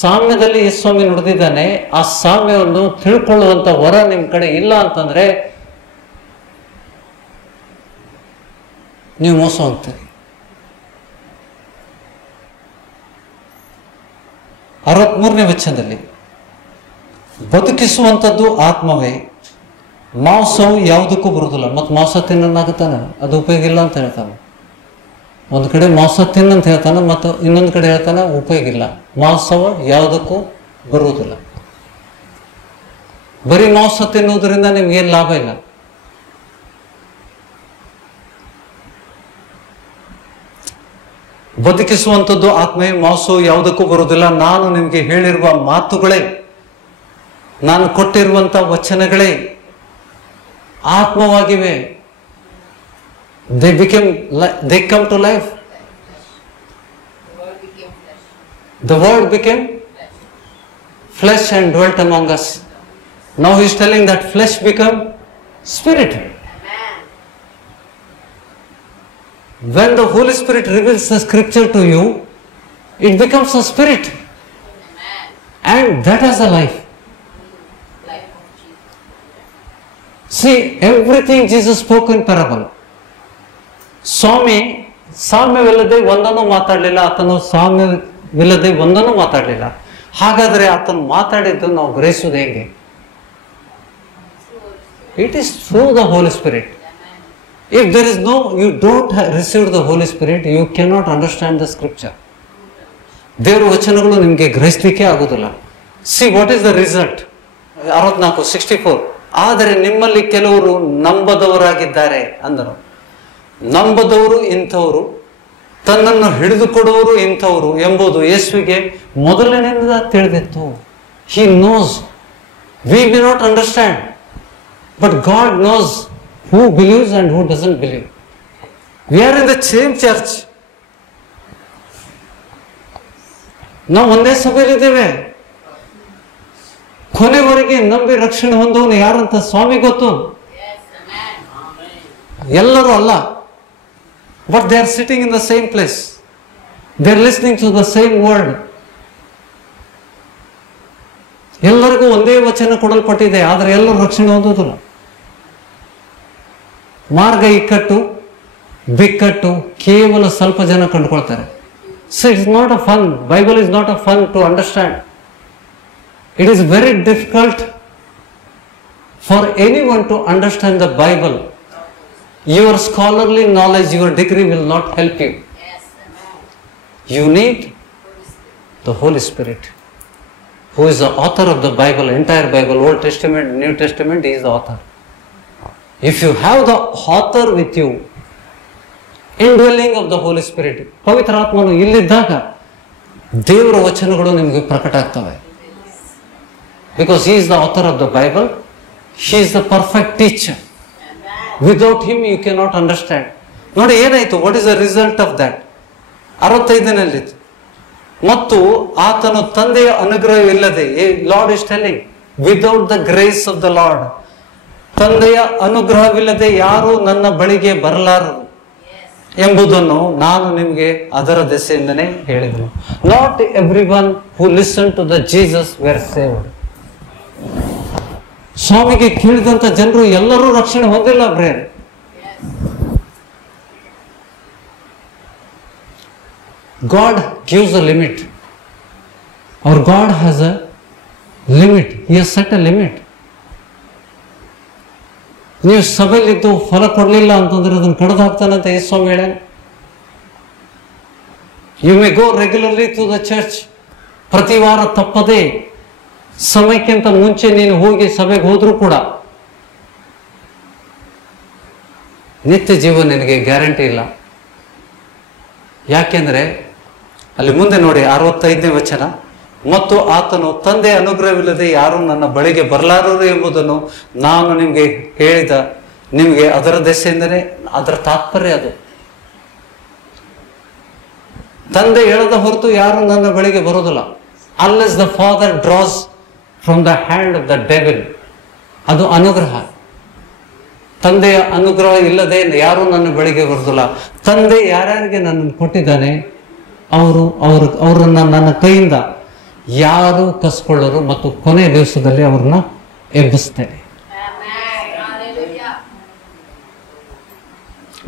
ಸಾಮ್ಯದಲ್ಲಿ ಸ್ವಾಮಿ ನುಡಿದಿದ್ದಾನೆ. ಆ ಸಾಮ್ಯವನ್ನು ತಿಳ್ಕೊಳ್ಳುವಂತ ವರ ನಿಮ್ಮ ಕಡೆ ಇಲ್ಲ ಅಂತಂದ್ರೆ ನೀವು ಮೋಸ ಹೋಗ್ತೀರಿ. 63ನೇ ವಚನದಲ್ಲಿ ಬದುಕಿಸುವಂಥದ್ದು ಆತ್ಮವೇ, ಮಾಂಸವು ಯಾವುದಕ್ಕೂ ಬರುವುದಿಲ್ಲ. ಮತ್ತು ಮಾಂಸ ತಿನ್ನೋನಾಗುತ್ತಾನೆ, ಅದು ಉಪಯೋಗ ಇಲ್ಲ ಅಂತ ಹೇಳ್ತಾನೆ. ಒಂದು ಕಡೆ ಮಾಂಸ ತಿನ್ನಂತ ಹೇಳ್ತಾನೆ, ಮತ್ತು ಇನ್ನೊಂದು ಕಡೆ ಹೇಳ್ತಾನೆ ಉಪಯೋಗ ಇಲ್ಲ, ಮಾಂಸವು ಯಾವುದಕ್ಕೂ ಬರುವುದಿಲ್ಲ. ಬರೀ ಮಾಂಸ ತಿನ್ನುವುದರಿಂದ ನಿಮ್ಗೇನು ಲಾಭ ಇಲ್ಲ. ಬದುಕಿಸುವಂಥದ್ದು ಆತ್ಮವೇ, ಮಾಂಸವು ಯಾವುದಕ್ಕೂ ಬರುವುದಿಲ್ಲ. ನಾನು ನಿಮಗೆ ಹೇಳಿರುವ ಮಾತುಗಳೇ, ನಾನು ಕೊಟ್ಟಿರುವಂಥ ವಚನಗಳೇ ಆತ್ಮವಾಗಿವೆ. they come to life. The word became flesh and dwelt among us. Now he is telling that flesh become spirit. When the Holy Spirit reveals the scripture to you, it becomes a spirit. And that has a life. See, everything Jesus spoke in parable. ಸ್ವಾಮಿ ಸಾಮ್ಯವಿಲ್ಲದೆ ಒಂದನ್ನು ಮಾತಾಡಲಿಲ್ಲ, ಆತನು ಸಾಮ್ಯವಿಲ್ಲದೆ ಒಂದನ್ನು ಮಾತಾಡಲಿಲ್ಲ. ಹಾಗಾದರೆ ಆತನು ಮಾತಾಡಿದ್ದು ನಾವು ಗ್ರಹಿಸುವುದು ಹೇಗೆ? It is through the Holi Spirit. If there is no, you don't receive the Holi Spirit, you cannot understand the scripture. ದೇವರ ವಚನಗಳು ನಿಮಗೆ ಗ್ರಹಿಸಲಿಕ್ಕೆ ಆಗುವುದಿಲ್ಲ. See what is the result? 64 ಆದರೆ ನಿಮ್ಮಲ್ಲಿ ಕೆಲವರು ನಂಬದವರಾಗಿದ್ದಾರೆ ಅಂದರು. ನಂಬದವರು ಇಂಥವರು ತನ್ನನ್ನು ಹಿಡಿದುಕೊಡುವರು ಇಂಥವರು ಎಂಬುದು ಯೇಸುವಿಗೆ ಮೊದಲನೆಯಿಂದ ತಿಳಿದಿತ್ತು. He knows. We may not understand, but God knows who believes and who doesn't believe. We are in the same church. ನಾವು ಒಂದೇ ಸಭೆಯಲ್ಲಿದ್ದೇವೆ. ಕೊನೆವರೆಗೆ ನಂಬಿ ರಕ್ಷಣೆ ಹೊಂದುವನು ಯಾರಂತ ಸ್ವಾಮಿ ಗೊತ್ತು. ಎಲ್ಲರೂ ಅಲ್ಲ, but they are sitting in the same place. They are listening to the same word. ಎಲ್ಲರಿಗೂ ಒಂದೇ ವಚನ ಕೊಡಲ್ಪಟ್ಟಿದೆ, ಆದರೆ ಎಲ್ಲರೂ ರಕ್ಷಣೆ ಹೊಂದುವುದಿಲ್ಲ. ಮಾರ್ಗ ಇಕ್ಕಟ್ಟು, ಬಿಕ್ಕಟ್ಟು ಕೇವಲ ಸ್ವಲ್ಪ ಜನ ಕಂಡುಕೊಳ್ತಾರೆ. So it is not a fun. Bible is not a fun to understand. It is very difficult for anyone to understand the Bible. Your scholarly knowledge, your degree will not help you. You need the Holy Spirit, who is the author of the Bible, entire Bible, Old Testament, New Testament. He is the author. If you have the author with you, indwelling of the Holy Spirit, ಪವಿತ್ರಾತ್ಮನು ಇಲ್ಲಿದ್ದಾಗ ದೇವರ ವಚನಗಳು ನಿಮಗೆ ಪ್ರಕಟ ಆಗ್ತವೆ. Because he is the author of the Bible, he is the perfect teacher. Without him you cannot understand. ನೋಡಿ ಏನಾಯ್ತು, what is the result of that? 65ನಲ್ಲಿ ಮತ್ತು ಆತನು ತಂದೆಯ ಅನುಗ್ರಹವಿಲ್ಲದೆ, Lord is telling, without the grace of the Lord, ತಂದೆಯ ಅನುಗ್ರಹವಿಲ್ಲದೆ ಯಾರು ನನ್ನ ಬಳಿಗೆ ಬರಲಾರರು ಎಂಬುದನ್ನು ನಾನು ನಿಮಗೆ ಅದರ ದೆಸೆಯಿಂದನೇ ಹೇಳಿದನು. Not every one who listen to the Jesus were saved. ಸ್ವಾಮಿಗೆ ಕೇಳಿದಂತ ಜನರು ಎಲ್ಲರೂ ರಕ್ಷಣೆ ಹೊಂದಿಲ್ಲ ಬ್ರೇರ್. God gives a limit. Our God has a limit. He has set a limit. ನೀವು ಸಭೆಯಲ್ಲಿದ್ದು ಫಲ ಕೊಡಲಿಲ್ಲ ಅಂತಂದ್ರೆ ಅದನ್ನು ಕಡ್ದು ಹಾಕ್ತಾನಂತ ಯೇಸು ಸ್ವಾಮಿ ಹೇಳ. You may go regularly to the church. ಪ್ರತಿ ವಾರ ತಪ್ಪದೆ ಸಮಯಕ್ಕಿಂತ ಮುಂಚೆ ನೀನು ಹೋಗಿ ಸಭೆಗೆ ಹೋದ್ರೂ ಕೂಡ ನಿತ್ಯ ಜೀವ ನಿನಗೆ ಗ್ಯಾರಂಟಿ ಇಲ್ಲ. ಯಾಕೆಂದ್ರೆ ಅಲ್ಲಿ ಮುಂದೆ ನೋಡಿ 65ನೇ ವಚನ, ಮತ್ತು ಆತನು ತಂದೆ ಅನುಗ್ರಹವಿಲ್ಲದೆ ಯಾರು ನನ್ನ ಬಳಿಗೆ ಬರಲಾರರು ಎಂಬುದನ್ನು ನಾನು ನಿಮಗೆ ಹೇಳಿದ ನಿಮಗೆ ಅದರ ದೆಸೆಯಿಂದಲೇ. ಅದರ ತಾತ್ಪರ್ಯ ಅದು. ತಂದೆ ಹೇಳದ ಹೊರತು ಯಾರು ನನ್ನ ಬಳಿಗೆ ಬರೋದಿಲ್ಲ. unless the father draws from the hand of the devil. ಅದು ಅನುಗ್ರಹ. ತಂದೆಯ ಅನುಗ್ರಹ ಇಲ್ಲದೆ ಯಾರು ನನ್ನ ಬಳಿಗೆ ಬರೋದಿಲ್ಲ. ತಂದೆ ಯಾರ್ಯಾರಿಗೆ ನನ್ನನ್ನು ಕೊಟ್ಟಿದ್ದಾನೆ ಅವರನ್ನ ನನ್ನ ಕೈಯಿಂದ ಯಾರು ಕಸ್ಕೊಳ್ಳರು ಮತ್ತು ಕೊನೆ ದಿವಸದಲ್ಲಿ ಅವ್ರನ್ನ ಎಬ್ಬಿಸ್ತೇನೆ.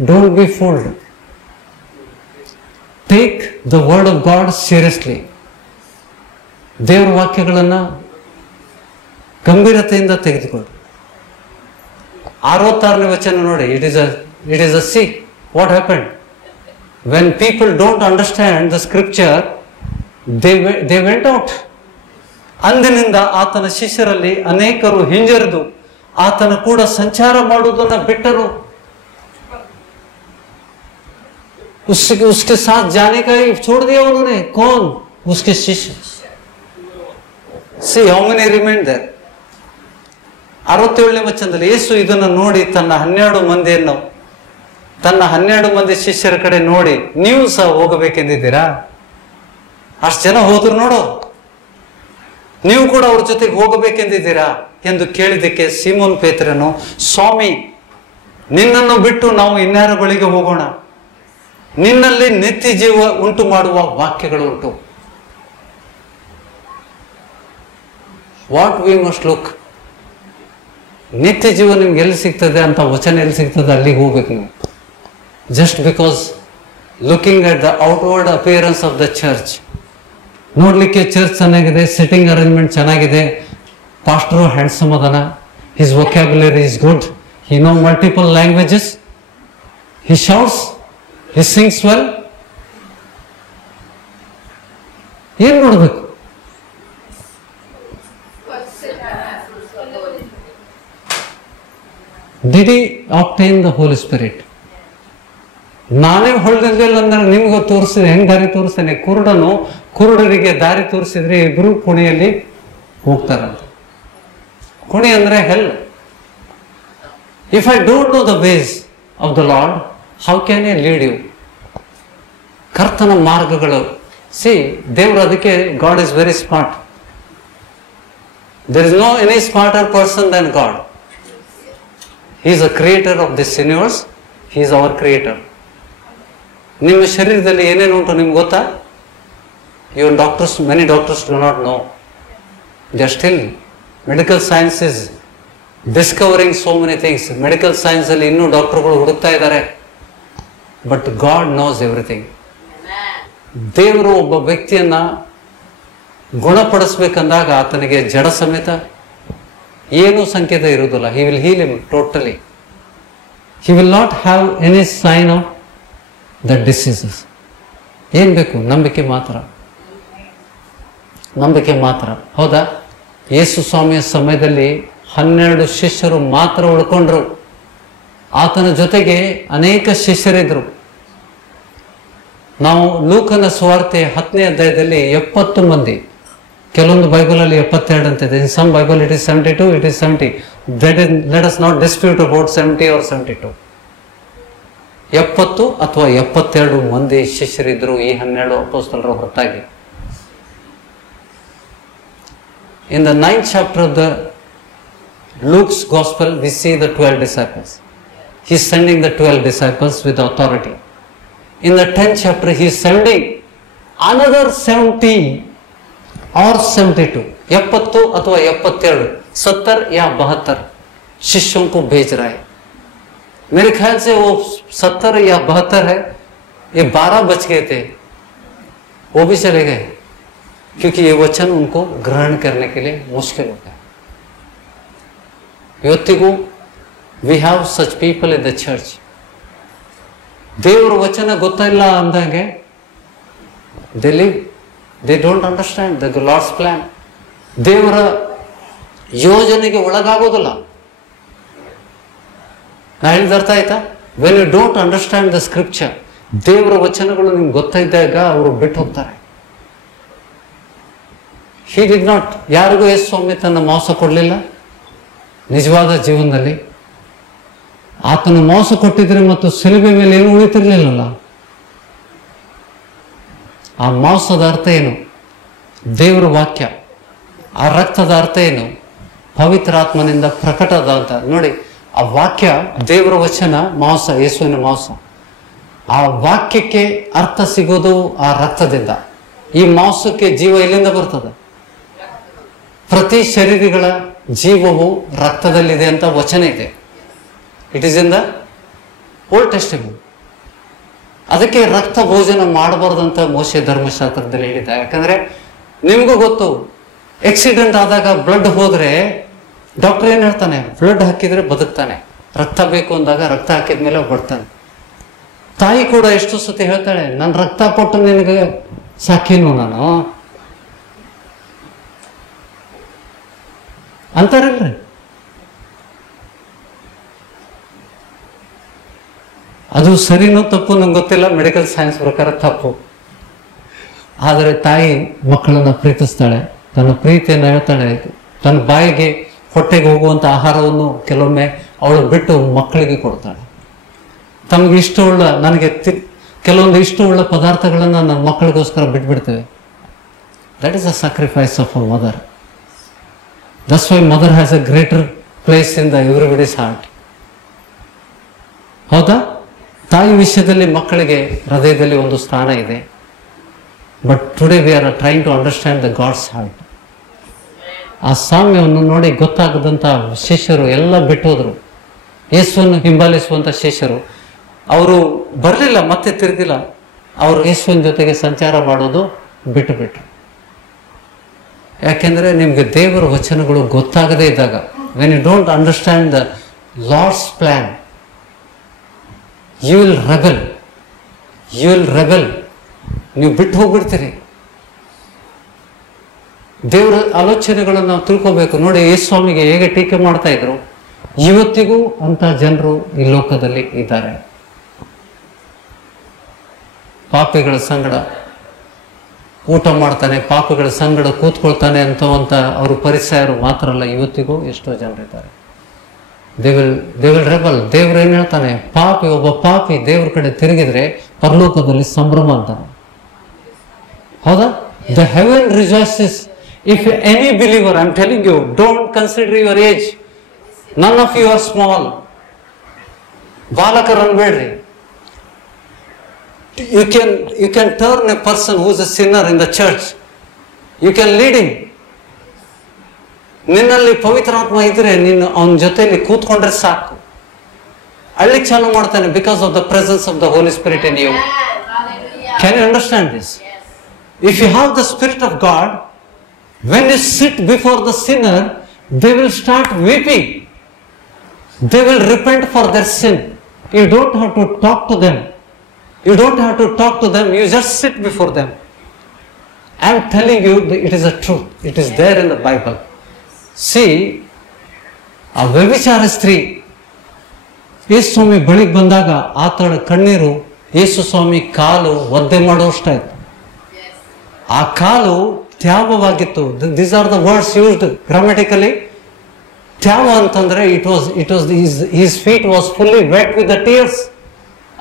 Don't be fooled. Take the word of God seriously. ದೇವರ ವಾಕ್ಯಗಳನ್ನ ಗಂಭೀರತೆಯಿಂದ ತೆಗೆದುಕೊಳ್ಳಿ. 66ನೇ ವಚನ ನೋಡಿ. It is a see what happened when people don't understand the scripture. They went out. ಅಂದಿನಿಂದ ಆತನ ಶಿಷ್ಯರಲ್ಲಿ ಅನೇಕರು ಹಿಂಜರಿದು ಆತನ ಕೂಡ ಸಂಚಾರ ಮಾಡುವುದನ್ನ ಬಿಟ್ಟರು. उसके साथ जाने का ही छोड़ दिया उन्होंने. कौन? उसके शिष्य. See how many remained there. 67ನೇ ವಚನದಲ್ಲಿ ಯೇಸು ಇದನ್ನು ನೋಡಿ ತನ್ನ 12 ಮಂದಿ ಶಿಷ್ಯರ ಕಡೆ ನೋಡಿ, ನೀವು ಸಹ ಹೋಗಬೇಕೆಂದಿದ್ದೀರಾ? ಅಷ್ಟು ಜನ ಹೋದ್ರು ನೋಡು, ನೀವು ಕೂಡ ಅವ್ರ ಜೊತೆಗೆ ಹೋಗಬೇಕೆಂದಿದ್ದೀರಾ ಎಂದು ಕೇಳಿದಕ್ಕೆ ಸೀಮೋನ್ ಪೇತ್ರನು, ಸ್ವಾಮಿ, ನಿನ್ನನ್ನು ಬಿಟ್ಟು ನಾವು ಇನ್ಯಾರ ಬಳಿಗೆ ಹೋಗೋಣ? ನಿನ್ನಲ್ಲಿ ನಿತ್ಯ ಜೀವ ಉಂಟು ಮಾಡುವ ವಾಕ್ಯಗಳು ಉಂಟು. What we must look. ನಿತ್ಯ ಜೀವ ನಿಮ್ಗೆ ಎಲ್ಲಿ ಸಿಗ್ತದೆ ಅಂತ ವಚನ ಎಲ್ಲಿ ಸಿಗ್ತದೆ ಅಲ್ಲಿಗೆ ಹೋಗ್ಬೇಕು ನೀವು. Just because looking at the outward appearance of the church. ನೋಡ್ಲಿಕ್ಕೆ ಚರ್ಚ್ ಚೆನ್ನಾಗಿದೆ, ಸಿಟ್ಟಿಂಗ್ ಅರೇಂಜ್ಮೆಂಟ್ ಚೆನ್ನಾಗಿದೆ, ಪಾಸ್ಟರು ಹ್ಯಾಂಡ್ಸಮ್ ಅದನ, his vocabulary is good, he know multiple languages, he shouts, he sings well. ಏನ್ ನೋಡ್ಬೇಕು? Did he obtain the Holy Spirit? ನಾನೇ ಹೊಳ್ದಿರ್ಲಿಲ್ಲ ಅಂದ್ರೆ ನಿಮ್ಗೆ ತೋರಿಸಿದ್ರೆ ಹೆಂಗ್ ದಾರಿ ತೋರಿಸ್ತೇನೆ? ಕುರುಡರಿಗೆ ದಾರಿ ತೋರಿಸಿದ್ರೆ ಇಬ್ರು ಕುಣಿಯಲ್ಲಿ ಹೋಗ್ತಾರಂತೆ. ಕುಣಿ ಅಂದ್ರೆ hell. If I don't know the ways of the Lord, how can I lead you? ಕರ್ತನ ಮಾರ್ಗಗಳು, ಸಿ ದೇವರು, ಅದಕ್ಕೆ God is very smart. There is no any smarter person than God. He is a creator of this universe. He is our creator. ನಿಮ್ಮ ಶರೀರದಲ್ಲಿ ಏನೇನು ಉಂಟು ನಿಮ್ಗೆ ಗೊತ್ತಾ? Your doctors, many doctors do not know. They are still, medical science is discovering so many things. Medical science ಅಲ್ಲಿ ಇನ್ನೂ ಡಾಕ್ಟರ್ಗಳು ಹುಡುಕ್ತಾ ಇದ್ದಾರೆ. But God knows everything. ದೇವರು ಒಬ್ಬ ವ್ಯಕ್ತಿಯನ್ನ ಗುಣಪಡಿಸ್ಬೇಕಂದಾಗ ಆತನಿಗೆ ಜಡ ಸಮೇತ ಏನೂ ಸಂಕೇತ ಇರುವುದಿಲ್ಲ. He will heal him totally. He will not have any sign of the diseases. ಏನ್ ಬೇಕು? ನಂಬಿಕೆ ಮಾತ್ರ. ನಂಬಿಕೆ ಮಾತ್ರ. ಹೌದಾ? ಯೇಸು ಸ್ವಾಮಿಯ ಸಮಯದಲ್ಲಿ 12 ಶಿಷ್ಯರು ಮಾತ್ರ ಉಳ್ಕೊಂಡ್ರು. ಆತನ ಜೊತೆಗೆ ಅನೇಕ ಶಿಷ್ಯರಿದ್ರು. ನಾವು ಲೂಕನ ಸುವಾರ್ತೆ 10ನೇ ಅಧ್ಯಾಯದಲ್ಲಿ 70 ಮಂದಿ, ಕೆಲವೊಂದು ಬೈಬಲ್ ಅಲ್ಲಿ 72 ಅಂತಿದೆ. In some Bible it is 72, it is 70. Let us not dispute about 70 or 72. 70 ಅಥವಾ 72 ಮಂದಿ ಶಿಷ್ಯರಿದ್ರು ಈ 12 ಅಪೊಸ್ತಲರ ಹೊರತಾಗಿ. In the 9th chapter of the Luke's Gospel, we see the 12 disciples. He is sending the 12 disciples with authority. In the 10th chapter, he is sending another 70 or 72. 70 अथवा 72, 70 या 72 शिष्यों को भेज रहा है. मेरे ख्याल से वो 70 या 72 है. ये 12 बच गए थे, वो भी चले गए क्योंकि ये वचन उनको ग्रहण करने के लिए मुश्किल हो गया. ಇವತ್ತಿಗೂ we have such people in the church. ದೇವರ ವಚನ ಗೊತ್ತಿಲ್ಲ ಅಂದಂಗೆ they don't understand the Lord's plan. ದೇವರ ಯೋಜನೆಗೆ ಒಳಗಾಗೋದಿಲ್ಲ. ನಾ ಹೇಳಿದ ಅರ್ಥ ಆಯ್ತಾ? When you don't understand the scripture, ದೇವರ ವಚನಗಳು ನಿಮ್ಗೆ ಗೊತ್ತಿದ್ದಾಗ ಅವರು ಬಿಟ್ಟು ಹೋಗ್ತಾರೆ. He did not. ಯಾರಿಗೂ ಯೇಸು ಸ್ವಾಮಿ ತನ್ನ ಮೋಸ ಕೊಡಲಿಲ್ಲ. ನಿಜವಾದ ಜೀವನದಲ್ಲಿ ಆತನು ಮೋಸ ಕೊಟ್ಟಿದ್ರೆ ಮತ್ತು ಶಿಲುಬೆ ಮೇಲೆ ಏನು ಉಳಿತಿರ್ಲಿಲ್ಲಲ್ಲ. ಆ ಮೋಸದ ಅರ್ಥ ಏನು? ದೇವರ ವಾಕ್ಯ. ಆ ರಕ್ತದ ಅರ್ಥ ಏನು? ಪವಿತ್ರ ಆತ್ಮನಿಂದ ಪ್ರಕಟದ ಅಂತ. ನೋಡಿ, ಆ ವಾಕ್ಯ, ದೇವರ ವಚನ ಮಾಂಸ, ಯೇಸುವಿನ ಮಾಂಸ. ಆ ವಾಕ್ಯಕ್ಕೆ ಅರ್ಥ ಸಿಗೋದು ಆ ರಕ್ತದಿಂದ. ಈ ಮಾಂಸಕ್ಕೆ ಜೀವ ಎಲ್ಲಿಂದ ಬರ್ತದೆ? ಪ್ರತಿ ಶರೀರಗಳ ಜೀವವು ರಕ್ತದಲ್ಲಿದೆ ಅಂತ ವಚನ ಇದೆ. It is in the old Testament. ಅದಕ್ಕೆ ರಕ್ತ ಭೋಜನ ಮಾಡಬಾರ್ದಂತ ಮೋಶೆ ಧರ್ಮಶಾಸ್ತ್ರದಲ್ಲಿ ಹೇಳಿದ್ದ. ಯಾಕಂದ್ರೆ ನಿಮಗೂ ಗೊತ್ತು, ಆಕ್ಸಿಡೆಂಟ್ ಆದಾಗ ಬ್ಲಡ್ ಹೋದ್ರೆ ಡಾಕ್ಟರ್ ಏನ್ ಹೇಳ್ತಾನೆ? ಬ್ಲಡ್ ಹಾಕಿದ್ರೆ ಬದುಕ್ತಾನೆ, ರಕ್ತ ಬೇಕು ಅಂದಾಗ ರಕ್ತ ಹಾಕಿದ್ಮೇಲೆ ಬರ್ತಾನೆ. ತಾಯಿ ಕೂಡ ಎಷ್ಟು ಸತಿ ಹೇಳ್ತಾಳೆ, ನಾನು ರಕ್ತ ಕೊಟ್ಟು ನಿನಗೆ ಸಾಕಿನು ನಾನು ಅಂತಾರಲ್ರಿ. ಅದು ಸರಿನೋ ತಪ್ಪು ನಂಗೆ ಗೊತ್ತಿಲ್ಲ. ಮೆಡಿಕಲ್ ಸೈನ್ಸ್ ಪ್ರಕಾರ ತಪ್ಪು. ಆದರೆ ತಾಯಿ ಮಕ್ಕಳನ್ನ ಪ್ರೀತಿಸ್ತಾಳೆ, ತನ್ನ ಪ್ರೀತಿಯನ್ನು ಹೇಳ್ತಾಳೆ. ತನ್ನ ಬಾಯಿಗೆ ಹೊಟ್ಟೆಗೆ ಹೋಗುವಂಥ ಆಹಾರವನ್ನು ಕೆಲವೊಮ್ಮೆ ಅವಳು ಬಿಟ್ಟು ಮಕ್ಕಳಿಗೆ ಕೊಡ್ತಾಳೆ. ತಮಗೆ ಇಷ್ಟವುಳ್ಳ, ನನಗೆ ಕೆಲವೊಂದು ಇಷ್ಟವುಳ್ಳ ಪದಾರ್ಥಗಳನ್ನು ನನ್ನ ಮಕ್ಕಳಿಗೋಸ್ಕರ ಬಿಟ್ಬಿಡ್ತೇವೆ. That is a sacrifice of a mother. That's why mother has a greater place in the everybody's heart. ಹೌದಾ? ತಾಯಿ ವಿಷಯದಲ್ಲಿ ಮಕ್ಕಳಿಗೆ ಹೃದಯದಲ್ಲಿ ಒಂದು ಸ್ಥಾನ ಇದೆ. But today we are trying to understand the God's heart. ಆ ಸಾಮ್ಯವನ್ನು ನೋಡಿ ಗೊತ್ತಾಗದಂಥ ಶಿಷ್ಯರು ಎಲ್ಲ ಬಿಟ್ಟೋದ್ರು. ಯೇಸುವನ್ನು ಹಿಂಬಾಲಿಸುವಂಥ ಶಿಷ್ಯರು ಅವರು ಬರಲಿಲ್ಲ, ಮತ್ತೆ ತಿರುಗಿಲ್ಲ. ಅವರು ಯೇಸುವಿನ ಜೊತೆಗೆ ಸಂಚಾರ ಮಾಡೋದು ಬಿಟ್ಟು. ಯಾಕೆಂದ್ರೆ ನಿಮ್ಗೆ ದೇವರ ವಚನಗಳು ಗೊತ್ತಾಗದೇ ಇದ್ದಾಗ, when you don't understand the Lord's plan, you will rebel. ನೀವು ಬಿಟ್ಟು ಹೋಗ್ಬಿಡ್ತೀರಿ. ದೇವರ ಆಲೋಚನೆಗಳನ್ನು ನಾವು ತಿಳ್ಕೋಬೇಕು. ನೋಡಿ, ಯೇಸು ಸ್ವಾಮಿಗೆ ಹೇಗೆ ಟೀಕೆ ಮಾಡ್ತಾ ಇದ್ರು, ಇವತ್ತಿಗೂ ಅಂತ ಜನರು ಈ ಲೋಕದಲ್ಲಿ ಇದ್ದಾರೆ. ಪಾಪಿಗಳ ಸಂಗಡ ಊಟ ಮಾಡ್ತಾನೆ, ಪಾಪಿಗಳ ಸಂಗಡ ಕೂತ್ಕೊಳ್ತಾನೆ ಅಂತವಂತ ಅವರು ಪರಿಸರರು ಮಾತ್ರ ಅಲ್ಲ, ಇವತ್ತಿಗೂ ಎಷ್ಟೋ ಜನರಿದ್ದಾರೆ. They will rebel. ದೇವ್ರು ಏನ್ ಹೇಳ್ತಾನೆ, ಒಬ್ಬ ಪಾಪಿ ದೇವ್ರ ಕಡೆ ತಿರುಗಿದ್ರೆ ಪರಲೋಕದಲ್ಲಿ ಸಂಭ್ರಮ ಅಂತಾನೆ. ಹೌದಾ? The heaven rejoices if any believer. I am telling you, don't consider your age. None of you are small. ಬಾಲಕರು ಅನ್ಬೇಡ್ರಿ. You can turn a person who is a sinner in the church. You can lead him. ನಿನ್ನಲ್ಲಿ ಪವಿತ್ರಾತ್ಮ ಇದ್ರೆ ನೀನು ಅವನ ಜೊತೆಯಲ್ಲಿ ಕೂತ್ಕೊಂಡ್ರೆ ಸಾಕು. ಅಳ್ಳಿಕ್ ಚಾಲು ಮಾಡ್ತಾನೆ, because of the presence of the Holi Spirit in you. Can you understand this? If you have the Spirit of God, when you sit before the sinner, they will start weeping. They will repent for their sin. You don't have to talk to them. You don't have to talk to them. You just sit before them. I am telling you, it is a truth. It is there in the Bible. See, a ವ್ಯಭಿಚಾರ ಸ್ತ್ರೀ ಯೇಸು ಸ್ವಾಮಿ ಬಳಿಗೆ ಬಂದಾಗ ಆತಳ ಕಣ್ಣೀರು ಯೇಸು ಸ್ವಾಮಿ ಕಾಲು ಒದ್ದೆ ಮಾಡೋಷ್ಟಾಯ್ತು. ಆ ಕಾಲು ತ್ಯಾವವಾಗಿತ್ತು. These are the words used grammatically. ತ್ಯಾವ ಅಂತಂದ್ರೆ it was his feet was fully wet with the tears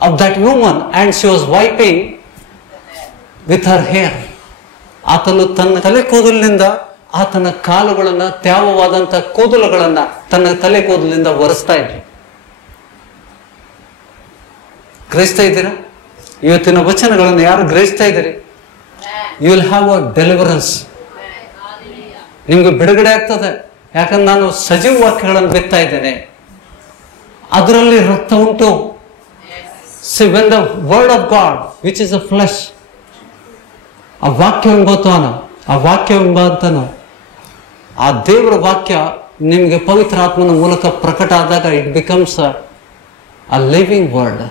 of that woman and she was wiping with her hair. ಆತನು ತನ್ನ ತಲೆ ಕೂದಲಿನಿಂದ ಆತನ ಕಾಲುಗಳನ್ನ, ತ್ಯಾವವಾದಂತ ಕೂದಲುಗಳನ್ನ ತನ್ನ ತಲೆ ಕೂದಲಿನಿಂದ ಒರೆಸ್ತಾ ಇದ್ರು. ಗ್ರಹಿಸ್ತಾ ಇದ್ದೀರಾ? ಇವತ್ತಿನ ವಚನಗಳನ್ನು ಯಾರು ಗ್ರಹಿಸ್ತಾ ಇದ್ದೀರಿ? You will have a deliverance. ನಿಮ್ಗೆ ಬಿಡುಗಡೆ ಆಗ್ತದೆ. ಯಾಕಂದ್ರೆ ನಾನು ಸಜೀವ ವಾಕ್ಯಗಳನ್ನು ಬಿತ್ತಾ ಇದ್ದೇನೆ, ಅದರಲ್ಲಿ ರಕ್ತ ಉಂಟು. See, when the word of God, which is a flesh, ಆ ವಾಕ್ಯವೆಂಬಂತನು ಆ ದೇವರ ವಾಕ್ಯ ನಿಮಗೆ ಪವಿತ್ರ ಆತ್ಮನ ಮೂಲಕ ಪ್ರಕಟ ಆದಾಗ it becomes a living word.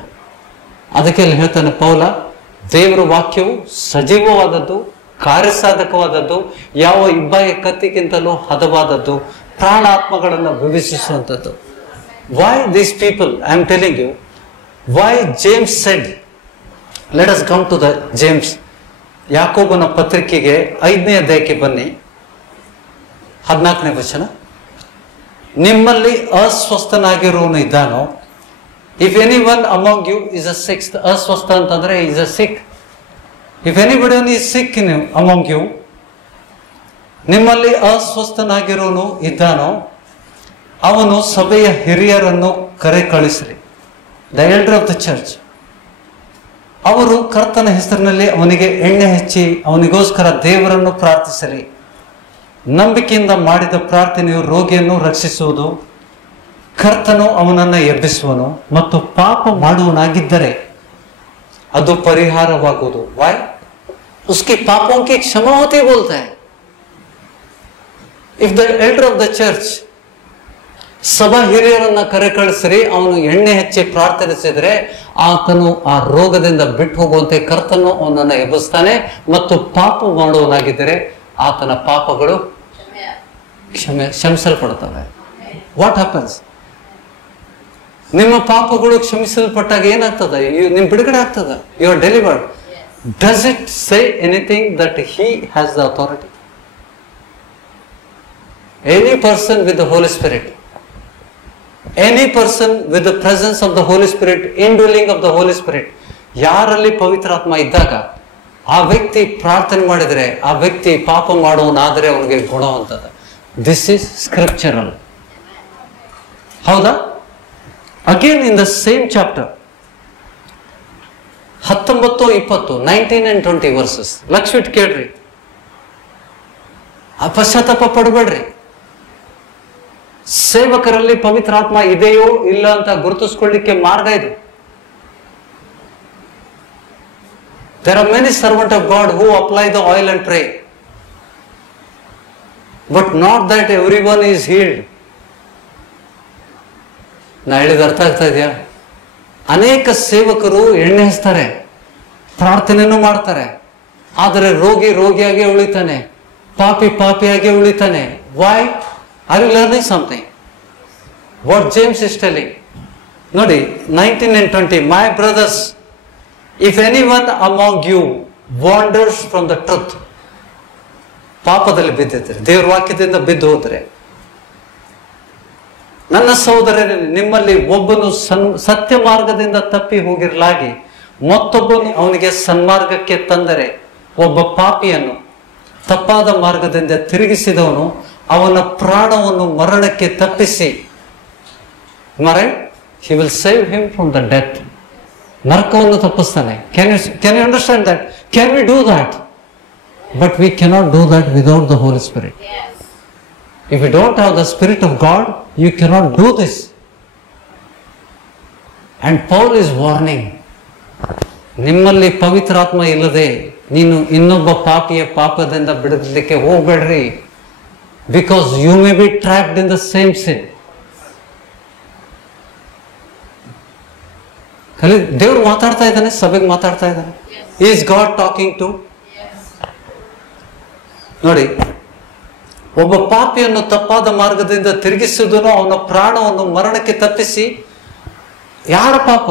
ಅದಕ್ಕೆ ಅಲ್ಲಿ ಹೇಳ್ತಾನೆ ಪೌಲ, ದೇವರ ವಾಕ್ಯವು ಸಜೀವವಾದದ್ದು, ಕಾರ್ಯಸಾಧಕವಾದದ್ದು, ಯಾವ ಇಬ್ಬಾಯ ಕತ್ತಿಗಿಂತಲೂ ಹದವಾದದ್ದು, ಪ್ರಾಣಾತ್ಮಗಳನ್ನು ವಿಭಜಿಸುವಂಥದ್ದು. Why these people? I am telling you, why James said, let us come to the James. ಯಾಕೋಬನ ಪತ್ರಿಕೆಗೆ 5ನೇ ಅಧ್ಯಾಯಕ್ಕೆ ಬನ್ನಿ, 14ನೇ ವಚನ. ನಿಮ್ಮಲ್ಲಿ ಅಸ್ವಸ್ಥನಾಗಿರುವನು ಇದ್ದಾನೋ, if any one among you is a sick. ಅಸ್ವಸ್ಥ ಅಂತಂದ್ರೆ is a sick. If anybody is sick in among you, ನಿಮ್ಮಲ್ಲಿ ಅಸ್ವಸ್ಥನಾಗಿರೋನು ಇದ್ದಾನೋ ಅವನು ಸಭೆಯ ಹಿರಿಯರನ್ನು ಕರೆ ಕಳಿಸ್ರಿ. The elder of the church. ಅವರು ಕರ್ತನ ಹೆಸರಿನಲ್ಲಿ ಅವನಿಗೆ ಎಣ್ಣೆ ಹಚ್ಚಿ ಅವನಿಗೋಸ್ಕರ ದೇವರನ್ನು ಪ್ರಾರ್ಥಿಸಲಿ. ನಂಬಿಕೆಯಿಂದ ಮಾಡಿದ ಪ್ರಾರ್ಥನೆಯು ರೋಗಿಯನ್ನು ರಕ್ಷಿಸುವುದು. ಕರ್ತನು ಅವನನ್ನು ಎಬ್ಬಿಸುವನು ಮತ್ತು ಪಾಪ ಮಾಡುವನಾಗಿದ್ದರೆ ಅದು ಪರಿಹಾರವಾಗುವುದು. ವಾಯ್? ಉಸ್ಕಿ ಪಾಪೋं की क्षमा होती बोलता है. If the elder of the church, ಸಭಾ ಹಿರಿಯರನ್ನ ಕರೆ ಕಳಿಸ್ರಿ, ಅವನು ಎಣ್ಣೆ ಹಚ್ಚಿ ಪ್ರಾರ್ಥಿಸಿದ್ರೆ ಆತನು ಆ ರೋಗದಿಂದ ಬಿಟ್ಟು ಹೋಗುವಂತೆ ಕರ್ತನು ಅವನನ್ನು ಎಬ್ಬಿಸ್ತಾನೆ ಮತ್ತು ಪಾಪ ಮಾಡುವನಾಗಿದ್ದರೆ ಆತನ ಪಾಪಗಳು ಕ್ಷಮಿಸಲ್ಪಡ್ತವೆ. What happens? ನಿಮ್ಮ ಪಾಪಗಳು ಕ್ಷಮಿಸಲ್ಪಟ್ಟಾಗ ಏನಾಗ್ತದೆ? ನಿಮ್ ಬಿಡುಗಡೆ ಆಗ್ತದ. You are delivered. Does it say anything that he has the authority? Any person with the Holi Spirit, any person with the presence of the Holy Spirit, indwelling of the Holy Spirit, ಯಾರಲ್ಲಿ ಪವಿತ್ರಾತ್ಮ ಇದ್ದಾಗ ಆ ವ್ಯಕ್ತಿ ಪ್ರಾರ್ಥನೆ ಮಾಡಿದರೆ, ಆ ವ್ಯಕ್ತಿ ಪಾಪ ಮಾಡುವನಾದರೆ ಅವನಿಗೆ ಗುಣವಂತದ. This is scriptural. ಹೌದಾ? Again in the same chapter 19, 20, 19 and 20 verses. ಲಕ್ಷ್ಮಿಟ್ ಕೇಳ್ರಿ, ಪಶ್ಚಾತ್ತಾಪ ಪಡಬೇಡ್ರಿ. ಸೇವಕರಲ್ಲಿ ಪವಿತ್ರಾತ್ಮ ಇದೆಯೋ ಇಲ್ಲ ಅಂತ ಗುರುತಿಸ್ಕೊಳ್ಳಿಕ್ಕೆ ಮಾರ್ಗ ಇದು. There are many servants of God who apply the oil and pray, but not that everyone is healed. ನಾ ಹೇಳಿದ ಅರ್ಥ ಆಗ್ತಾ ಇದೆಯಾ? ಅನೇಕ ಸೇವಕರು ಎಣ್ಣೆ ಹಚ್ತಾರೆ, ಪ್ರಾರ್ಥನೆನೂ ಮಾಡ್ತಾರೆ, ಆದರೆ ರೋಗಿ ರೋಗಿಯಾಗೆ ಉಳಿತಾನೆ, ಪಾಪಿ ಪಾಪಿಯಾಗೆ ಉಳಿತಾನೆ. Why? Are you learning something? What James is telling? ನೋಡಿ 19 and 20. My brothers, if any one among you wanders from the truth, ಪಾಪದಲ್ಲಿ ಬಿದ್ದಿದ್ರೆ, ದೇವ್ರ ವಾಕ್ಯದಿಂದ ಬಿದ್ದು ಹೋದ್ರೆ, ನನ್ನ ಸಹೋದರರೇ, ನಿಮ್ಮಲ್ಲಿ ಒಬ್ಬನು ಸತ್ಯ ಮಾರ್ಗದಿಂದ ತಪ್ಪಿ ಹೋಗಿರಲಾಗಿ ಮತ್ತೊಬ್ಬನು ಅವನಿಗೆ ಸನ್ಮಾರ್ಗಕ್ಕೆ ತಂದರೆ, ಒಬ್ಬ ಪಾಪಿಯನ್ನು ತಪ್ಪಾದ ಮಾರ್ಗದಿಂದ ತಿರುಗಿಸಿದವನು ಅವನ ಪ್ರಾಣವನ್ನು ಮರಣಕ್ಕೆ ತಪ್ಪಿಸಿ, he will save him from the death. ನರಕವನ್ನು ತಪ್ಪಿಸ್ತಾನೆ. Can you understand that? Can we do that? But we cannot do that without the Holy Spirit. Yes. If you don't have the Spirit of God, you cannot do this. And Paul is warning, ನಿಮ್ಮಲ್ಲಿ ಪವಿತ್ರಾತ್ಮ ಇಲ್ಲದೆ ನೀನು ಇನ್ನೊಬ್ಬ ಪಾಪಿಯ ಪಾಪದಿಂದ ಬಿಡಲಿಕ್ಕೆ ಹೋಗಬೇಡ್ರಿ. Because you may be trapped in the same sin. ದೇವ್ರು ಮಾತಾಡ್ತಾ ಇದ್ದಾನೆ, ಸಭೆಗೆ ಮಾತಾಡ್ತಾ ಇದ್ದಾನೆ. Is God talking to? ನೋಡಿ, ಒಬ್ಬ ಪಾಪಿಯನ್ನು ತಪ್ಪಾದ ಮಾರ್ಗದಿಂದ ತಿರುಗಿಸುವುದನ್ನು ಅವನ ಪ್ರಾಣವನ್ನು ಮರಣಕ್ಕೆ ತಪ್ಪಿಸಿ, ಯಾರ ಪಾಪ?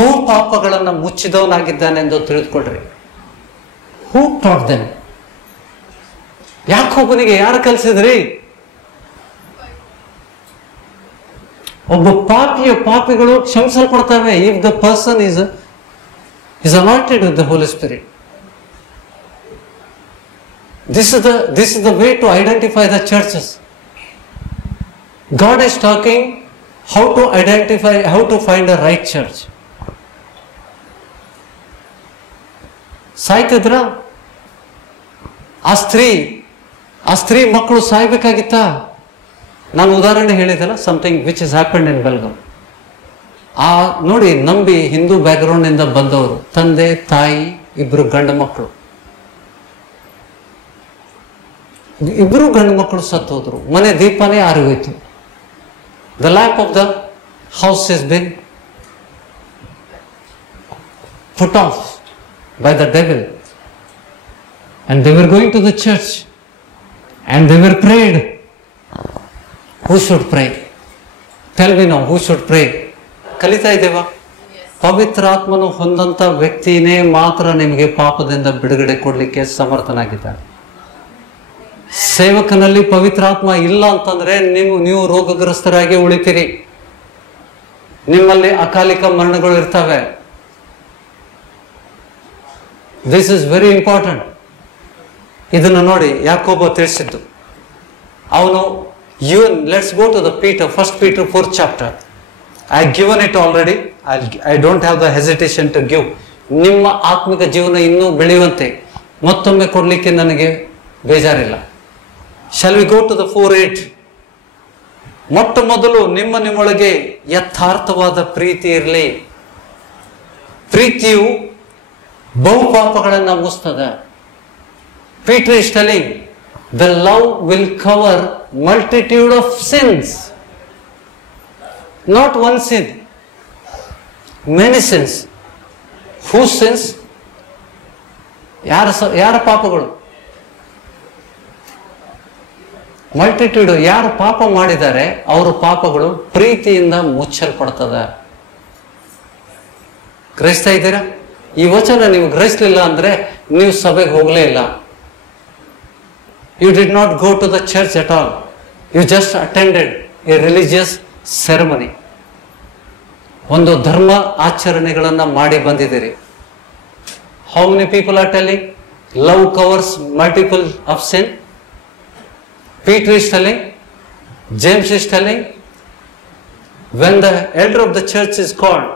ಬಹು ಪಾಪಗಳನ್ನು ಮುಚ್ಚಿದವನಾಗಿದ್ದಾನೆಂದು ತಿಳಿದುಕೊಳ್ರಿ. ಹೂ ಟಾಟ್ ದೆಮ್? ಯಾಕೋಬನಿಗೆ ಯಾರು ಕಲಿಸಿದ್ರಿ? ಒಬ್ಬ ಪಾಪಿಗಳು ಕ್ಷಮಿಸಲ್ಪಡ್ತವೆ if the person is anointed with the Holy Spirit. This is the way to identify the churches. God is talking how to identify, how to find a right church. ಸಾಯ್ತಿದ್ರ? ಆ ಸ್ತ್ರೀ ಮಕ್ಕಳು ಸಾಯ್ಬೇಕಾಗಿತ್ತ? ನಾನು ಉದಾಹರಣೆ ಹೇಳಿದಲ್ಲ, ಸಮಥಿಂಗ್ ವಿಚ್ ಇಸ್ ಹ್ಯಾಪನ್ಡ್ ಇನ್ ಬೆಲ್ಗಾಮ್. ನೋಡಿ, ನಂಬಿ Hindu background ಇಂದ ಬಂದವರು, ತಂದೆ ತಾಯಿ ಇಬ್ರು ಗಂಡು ಮಕ್ಕಳು, ಇಬ್ರು ಗಂಡು ಮಕ್ಕಳು ಸತ್ತೋದ್ರು. ಮನೆ ದೀಪನೇ ಆರಿಗೋಯ್ತು. The lamp of the house is been put off by the devil, and they were going to the church and they were prayed. Who should pray? Tell me now, who should pray? ಕಲಿತಾ ಇದ್ದೇವಾ? ಪವಿತ್ರಾತ್ಮನು ಹೊಂದಂತ ವ್ಯಕ್ತಿನೇ ಮಾತ್ರ ನಿಮಗೆ ಪಾಪದಿಂದ ಬಿಡುಗಡೆ ಕೊಡ್ಲಿಕ್ಕೆ ಸಮರ್ಥನಾಗಿದ್ದಾನೆ. ಸೇವಕನಲ್ಲಿ ಪವಿತ್ರಾತ್ಮ ಇಲ್ಲ ಅಂತಂದ್ರೆ ನೀವು ರೋಗಗ್ರಸ್ತರಾಗಿ ಉಳಿತೀರಿ. ನಿಮ್ಮಲ್ಲಿ ಅಕಾಲಿಕ ಮರಣಗಳು ಇರ್ತವೆ. This is very important. ಇದನ್ನು ನೋಡಿ ಯಾಕೋಬ ತಿಳಿಸಿದ್ದು. ಅವನು let's go to the Peter, 1 Peter 4th chapter. I have given it already. I don't have the hesitation to give. ನಿಮ್ಮ ಆತ್ಮಿಕ ಜೀವನ ಇನ್ನೂ ಬೆಳೆಯುವಂತೆ ಮತ್ತೊಮ್ಮೆ ಕೊಡ್ಲಿಕ್ಕೆ ನನಗೆ ಬೇಜಾರಿಲ್ಲ. Shall we go to the 4:8? ಮೊಟ್ಟ ಮೊದಲು ನಿಮ್ಮೊಳಗೆ ಯಥಾರ್ಥವಾದ ಪ್ರೀತಿ ಇರಲಿ. ಪ್ರೀತಿಯು ಬಹು ಪಾಪಗಳನ್ನು ಮುಚ್ತದೆ. Peter is telling, the love will cover multitude of sins. Not one sin, many sins. Whose sins? ಯಾರ ಪಾಪಗಳು? ಮಲ್ಟಿಟ್ಯೂಡ್. ಯಾರು ಪಾಪ ಮಾಡಿದ್ದಾರೆ ಅವರ ಪಾಪಗಳು ಪ್ರೀತಿಯಿಂದ ಮುಚ್ಚಲ್ಪಡ್ತದೆ. ಗ್ರಹಿಸ್ತಾ ಇದ್ದೀರಾ? ಈ ವಚನ ನೀವು ಗ್ರಹಿಸಲಿಲ್ಲ ಅಂದ್ರೆ ನೀವು ಸಭೆಗೆ ಹೋಗಲೇ ಇಲ್ಲ. You did not go to the church at all. You just attended a religious ceremony. ಒಂದು ಧರ್ಮ ಆಚರಣೆಗಳನ್ನು ಮಾಡಿ ಬಂದಿದ್ದೀರಿ. How many people are telling love covers multiple of sin? Peter is telling, James is telling, when the elder of the church is called,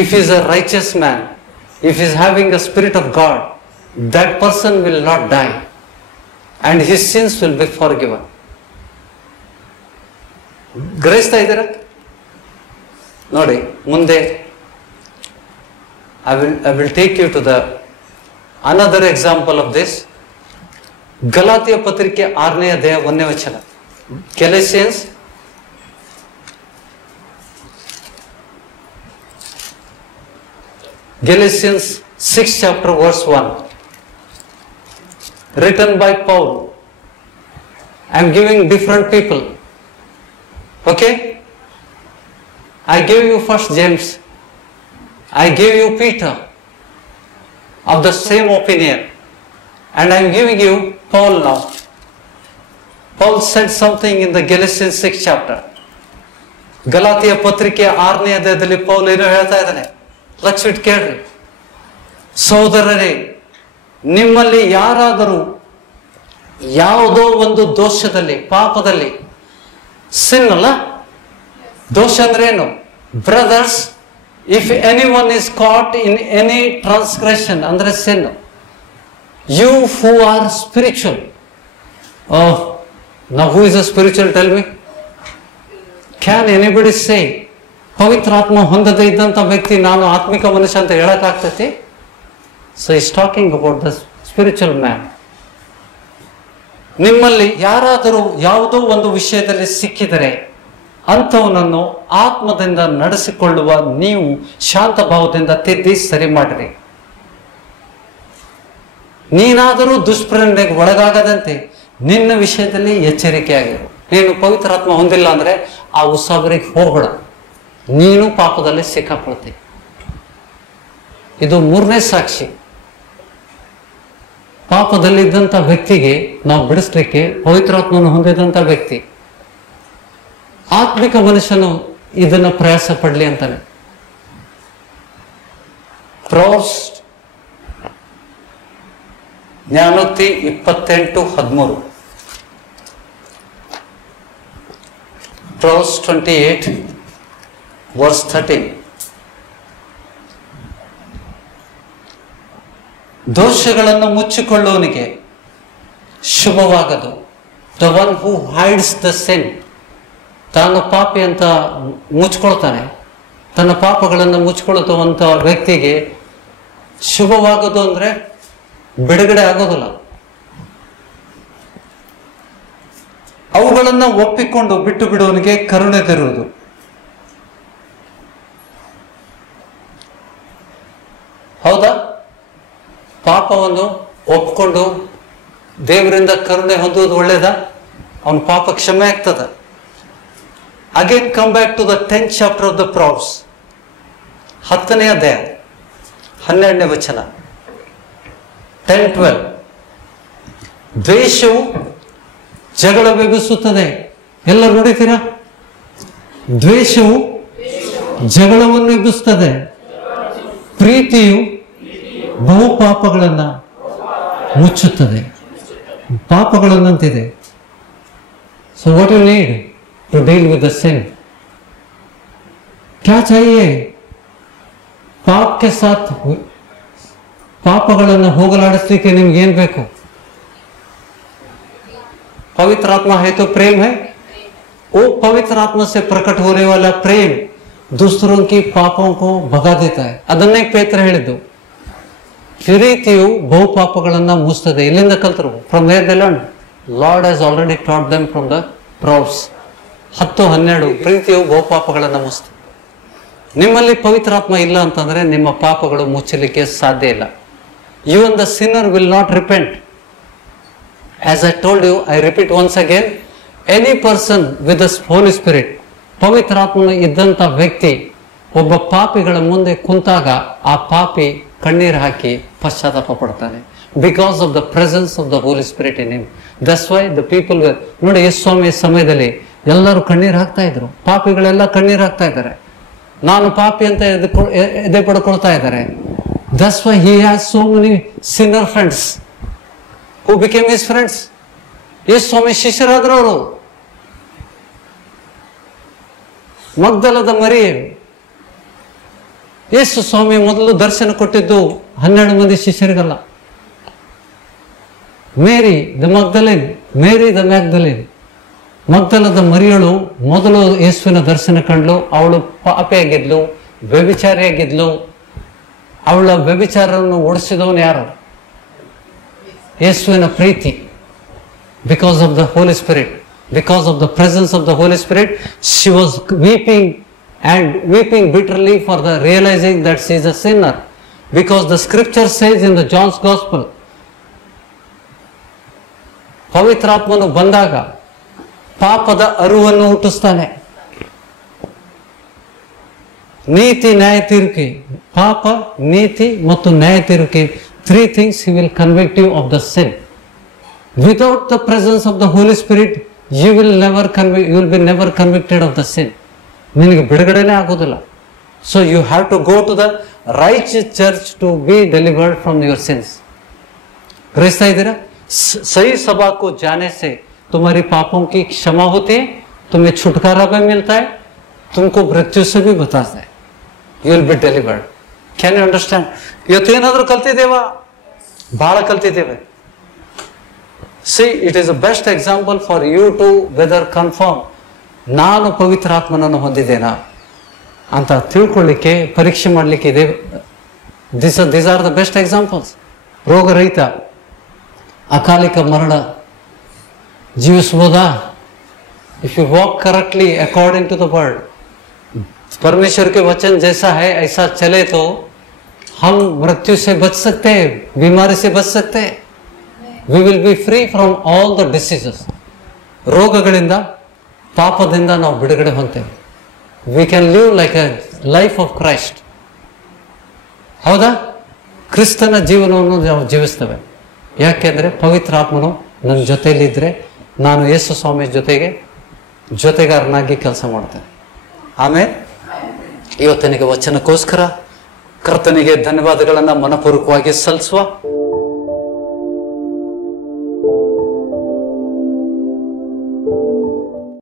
if he is a righteous man, if he is having the Spirit of God, that person will not die and his sins will be forgiven. ಗ್ರಹಿಸ್ತಾ ಇದ್ದೀರಾ? ನೋಡಿ, ಮುಂದೆ I will take you to the another example of this. Galatia ಪತ್ರಿಕೆ 6ನೇ ಅಧ್ಯಾಯ 1ನೇ ವಚನ. Galatians 6th chapter verse 1, written by Paul. I am giving different people. Okay? I gave you first James, I gave you Peter, of the same opinion. And I am giving you Paul now. Paul said something in the Galatians 6th chapter. ಗಲಾತಿಯ ಪತ್ರಿಕೆ 6ನೇ ಅಧ್ಯಾಯದಲ್ಲಿ Paul ಏನೋ ಹೇಳ್ತಾ ಇದ್ದಾನೆ. ಲಕ್ಷಿಟ್ ಕೇಳ್ರಿ. ಸಹೋದರರೇ, ನಿಮ್ಮಲ್ಲಿ ಯಾರಾದರೂ ಯಾವುದೋ ಒಂದು ದೋಷದಲ್ಲಿ, ಪಾಪದಲ್ಲಿ, ಸಿನ್ ಅಲ್ಲ, ದೋಷ ಅಂದ್ರೆ ಏನು? Brothers, if anyone is caught in any transgression ಅಂದ್ರೆ sin, you who are spiritual. Now who is a spiritual? Tell me. Can anybody say ಪವಿತ್ರಾತ್ಮ ಹೊಂದದೇ ಇದ್ದಂಥ ವ್ಯಕ್ತಿ ನಾನು ಆತ್ಮಿಕ ಮನುಷ್ಯ ಅಂತ ಹೇಳಕ್ಕಾಗ್ತೈತಿ? So he is talking about the spiritual man. ನಿಮ್ಮಲ್ಲಿ ಯಾರಾದರೂ ಯಾವುದೋ ಒಂದು ವಿಷಯದಲ್ಲಿ ಸಿಕ್ಕಿದರೆ ಅಂಥವನನ್ನು ಆತ್ಮದಿಂದ ನಡೆಸಿಕೊಳ್ಳುವ ನೀವು ಶಾಂತ ಭಾವದಿಂದ ತಿದ್ದಿ ಸರಿ ಮಾಡಿರಿ. ನೀನಾದರೂ ದುಷ್ಪ್ರೇರಣೆಗೆ ಒಳಗಾಗದಂತೆ ನಿನ್ನ ವಿಷಯದಲ್ಲಿ ಎಚ್ಚರಿಕೆಯಾಗಿರು. ನೀನು ಪವಿತ್ರಾತ್ಮ ಹೊಂದಿಲ್ಲ ಅಂದ್ರೆ ಆ ಉಸಾಬರಿಗೆ ಹೋಗಬೇಡ, ನೀನು ಪಾಪದಲ್ಲಿ ಸಿಕ್ಕಾಕೊಳ್ತಿ. ಇದು 3ನೇ ಸಾಕ್ಷಿ. ಪಾಪದಲ್ಲಿದ್ದಂಥ ವ್ಯಕ್ತಿಗೆ ನಾವು ಬಿಡಿಸ್ಲಿಕ್ಕೆ ಪವಿತ್ರಾತ್ಮವನ್ನು ಹೊಂದಿದಂಥ ವ್ಯಕ್ತಿ, ಆತ್ಮಿಕ ಮನುಷ್ಯನು ಇದನ್ನ ಪ್ರಯಾಸ ಪಡ್ಲಿ ಅಂತಾನೆ. ಪ್ರೊವರ್ಬ್ಸ್ ಜ್ಞಾನೋಕ್ತಿ 28:13. Proverbs 28:13. ದೋಷಗಳನ್ನು ಮುಚ್ಚಿಕೊಳ್ಳುವವನಿಗೆ ಶುಭವಾಗದು. ದ ಒನ್ ಹೂ ಹೈಡ್ಸ್ ದ ಸಿನ್, ತಾನು ಪಾಪಿ ಅಂತ ಮುಚ್ಕೊಳ್ತಾನೆ, ತನ್ನ ಪಾಪಗಳನ್ನು ಮುಚ್ಕೊಳ್ಳುವಂಥ ವ್ಯಕ್ತಿಗೆ ಶುಭವಾಗೋದು ಅಂದ್ರೆ ಬಿಡುಗಡೆ ಆಗೋದಿಲ್ಲ. ಅವುಗಳನ್ನು ಒಪ್ಪಿಕೊಂಡು ಬಿಟ್ಟು ಬಿಡುವವನಿಗೆ ಕರುಣೆ ತರುವುದು. ಹೌದಾ? ಪಾಪವನ್ನು ಒಪ್ಪಿಕೊಂಡು ದೇವರಿಂದ ಕರುಣೆ ಹೊಂದುವುದು ಒಳ್ಳೇದಾ? ಅವನ ಪಾಪ ಕ್ಷಮೆ ಆಗ್ತದ. Again come back to the 10th chapter of the Proverbs, 10ನೇ ಅಧ್ಯಾಯ 12ನೇ ವಚನ. 10:12. ದ್ವೇಷವು ಜಗಳವೆಬ್ಬಿಸುತ್ತದೆ. ಎಲ್ಲ ನೋಡಿತೀರಾ? ದ್ವೇಷವು ಜಗಳವನ್ನು ಎಬ್ಬಿಸುತ್ತದೆ, ಪ್ರೀತಿಯು ಬಹು ಪಾಪಗಳನ್ನ ಮುಚ್ಚುತ್ತದೆ. ಪಾಪಗಳನ್ನಂತಿದೆ. So what you need to deal with the sin? ಕ್ಯಾ ಚಾಹಿಯೆ? ಪಾಪ ಕೆ ಸಾಥ್ ಪಾಪಗಳನ್ನು ಹೋಗಲಾಡಿಸ್ಲಿಕ್ಕೆ ನಿಮ್ಗೆ ಏನ್ ಬೇಕು? पवित्र आत्मा है तो प्रेम है. वो पवित्र आत्मा से प्रकट होने वाला प्रेम दूसरों की पापों को भगा देता है. ಅದನ್ನೇ ಪೇತ್ರ ಹೇಳಿದ್ದು, ಪ್ರೀತಿಯು ಬಹು ಪಾಪಗಳನ್ನ ಮುಚ್ಚುತ್ತದೆ. ಇಲ್ಲಿಂದ ಕಲ್ತರು. From where they learn? Lord has already taught them from the Proverbs 10:12. ಪ್ರೀತಿಯು ಬಹು ಪಾಪಗಳನ್ನ ಮುಚ್ಚುತ್ತದೆ. ನಿಮ್ಮಲ್ಲಿ ಪವಿತ್ರಾತ್ಮ ಇಲ್ಲ ಅಂತಂದ್ರೆ ನಿಮ್ಮ ಪಾಪಗಳು ಮುಚ್ಚಲಿಕ್ಕೆ ಸಾಧ್ಯ ಇಲ್ಲ. Even the sinner will not repent. As I told you, I repeat once again, any person with the Holy Spirit, ಪವಿತ್ರಾತ್ಮನು ಇದ್ದಂಥ ವ್ಯಕ್ತಿ ಒಬ್ಬ ಪಾಪಿಗಳ ಮುಂದೆ ಕುಂತಾಗ ಆ ಪಾಪಿ ಕಣ್ಣೀರು ಹಾಕಿ ಪಶ್ಚಾತ್ತಾಪ ಪಡ್ತಾನೆ. Because of the presence of the Holi Spirit in him. That's why the people were. ನೋಡಿ, ಯೇಸು ಸ್ವಾಮಿ ಸಮಯದಲ್ಲಿ ಎಲ್ಲರೂ ಕಣ್ಣೀರು ಹಾಕ್ತಾ ಇದ್ರು. ಪಾಪಿಗಳೆಲ್ಲ ಕಣ್ಣೀರು ಹಾಕ್ತಾ ಇದ್ದಾರೆ. ನಾನು ಪಾಪಿ ಅಂತ ಎದೆ ಪಡ್ಕೊಳ್ತಾ ಇದ್ದಾರೆ. That's why he has so many Sinner friends who became his friends. ಯೇಸು ಸ್ವಾಮಿ ಶಿಷ್ಯರಾದ್ರು ಅವರು. ಮಗ್ದಲದ ಮರಿ ಯೇಸು ಸ್ವಾಮಿ ಮೊದಲು ದರ್ಶನ ಕೊಟ್ಟಿದ್ದು 12 ಮಂದಿ ಶಿಷ್ಯರಿಗಲ್ಲ. ಮೇರಿ ದ ಮಗ್ದಲೇನ್, ಮೇರಿ ದ ಮ್ಯಾಗ್ದಲೇನ್, ಮಗ್ದಲದ ಮರಿಯಳು ಮೊದಲು ಯೇಸುವಿನ ದರ್ಶನ ಕಂಡ್ಲು. ಅವಳು ಪಾಪಿಯಾಗಿದ್ಲು, ವ್ಯಭಿಚಾರಿಯಾಗಿದ್ಲು. ಅವಳ ವ್ಯಭಿಚಾರವನ್ನು ಓಡಿಸಿದವನು ಯಾರು? ಯೇಸುವಿನ ಪ್ರೀತಿ. Because of the Holi spirit, because of the presence of the Holi spirit, she was weeping and weeping bitterly for the realizing that she is a sinner, because the scripture says in the John's Gospel, ಪವಿತ್ರಾತ್ಮನು ಬಂದಾಗ ಪಾಪದ ಅರಿವನ್ನು ಹುಟ್ಟಿಸ್ತಾನೆ. ನೀತಿ ನ್ಯಾಯ ತೀರಿಕೆ, ಪಾಪ ನೀತಿ ಮತ್ತು ನ್ಯಾಯ ತೀರಿಕೆ 3 things he will convict you of the sin. Without the presence of the Holy Spirit, you will be never convicted of the sin. ನಿನಗೆ ಬಿಡುಗಡೆನೇ ಆಗೋದಿಲ್ಲ. So you have to go to the righteous church to be delivered from your sins. ग्रहिस्ता इधर सही सभा को जाने से तुम्हारी पापों की क्षमा होती है, तुम्हें छुटकारा भी मिलता है, तुमको मृत्यु से भी बचाता है. You will be delivered. Can you understand? ಇವತ್ತೇನಾದ್ರೂ ಕಲ್ತಿದ್ದೇವಾ? ಬಹಳ ಕಲ್ತಿದ್ದೇವೆ. See, it is the best example for you to whether confirm ನಾನು ಪವಿತ್ರಾತ್ಮನನ್ನು ಹೊಂದಿದ್ದೇನಾ ಅಂತ ತಿಳ್ಕೊಳ್ಳಿಕ್ಕೆ, ಪರೀಕ್ಷೆ ಮಾಡಲಿಕ್ಕೆ ಇದೆ. these are the best examples. ರೋಗರಹಿತ, ಅಕಾಲಿಕ ಮರಣ ಜೀವಿಸಬಹುದಾ? If you walk correctly according to the word, परमेश्वर के वचन जैसा है ऐसा चले तो हम मृत्यु से बच सकते हैं, बीमारी से बच सकते हैं. We will be free from all the diseases. ರೋಗಗಳಿಂದ, ಪಾಪದಿಂದ ನಾವು ಬಿಡುಗಡೆ ಹೊಂದ್ತೇವೆ. We can live like a life of Christ. ಹೌದಾ? ಕ್ರಿಸ್ತನ ಜೀವನವನ್ನು ನಾವು ಜೀವಿಸ್ತೇವೆ. ಯಾಕೆಂದ್ರೆ ಪವಿತ್ರಾತ್ಮನು ನನ್ನ ಜೊತೆಯಲ್ಲಿದ್ದರೆ ನಾನು ಯೇಸು ಸ್ವಾಮಿ ಜೊತೆಗೆ ಜೊತೆಗಾರನಾಗಿ ಕೆಲಸ ಮಾಡ್ತೇನೆ. ಆಮೇಲೆ ಇವತ್ತನಿಗೆ ವಚನಕ್ಕೋಸ್ಕರ ಕರ್ತನಿಗೆ ಧನ್ಯವಾದಗಳನ್ನು ಮನಪೂರ್ವಕವಾಗಿ ಸಲ್ಲಿಸುವ.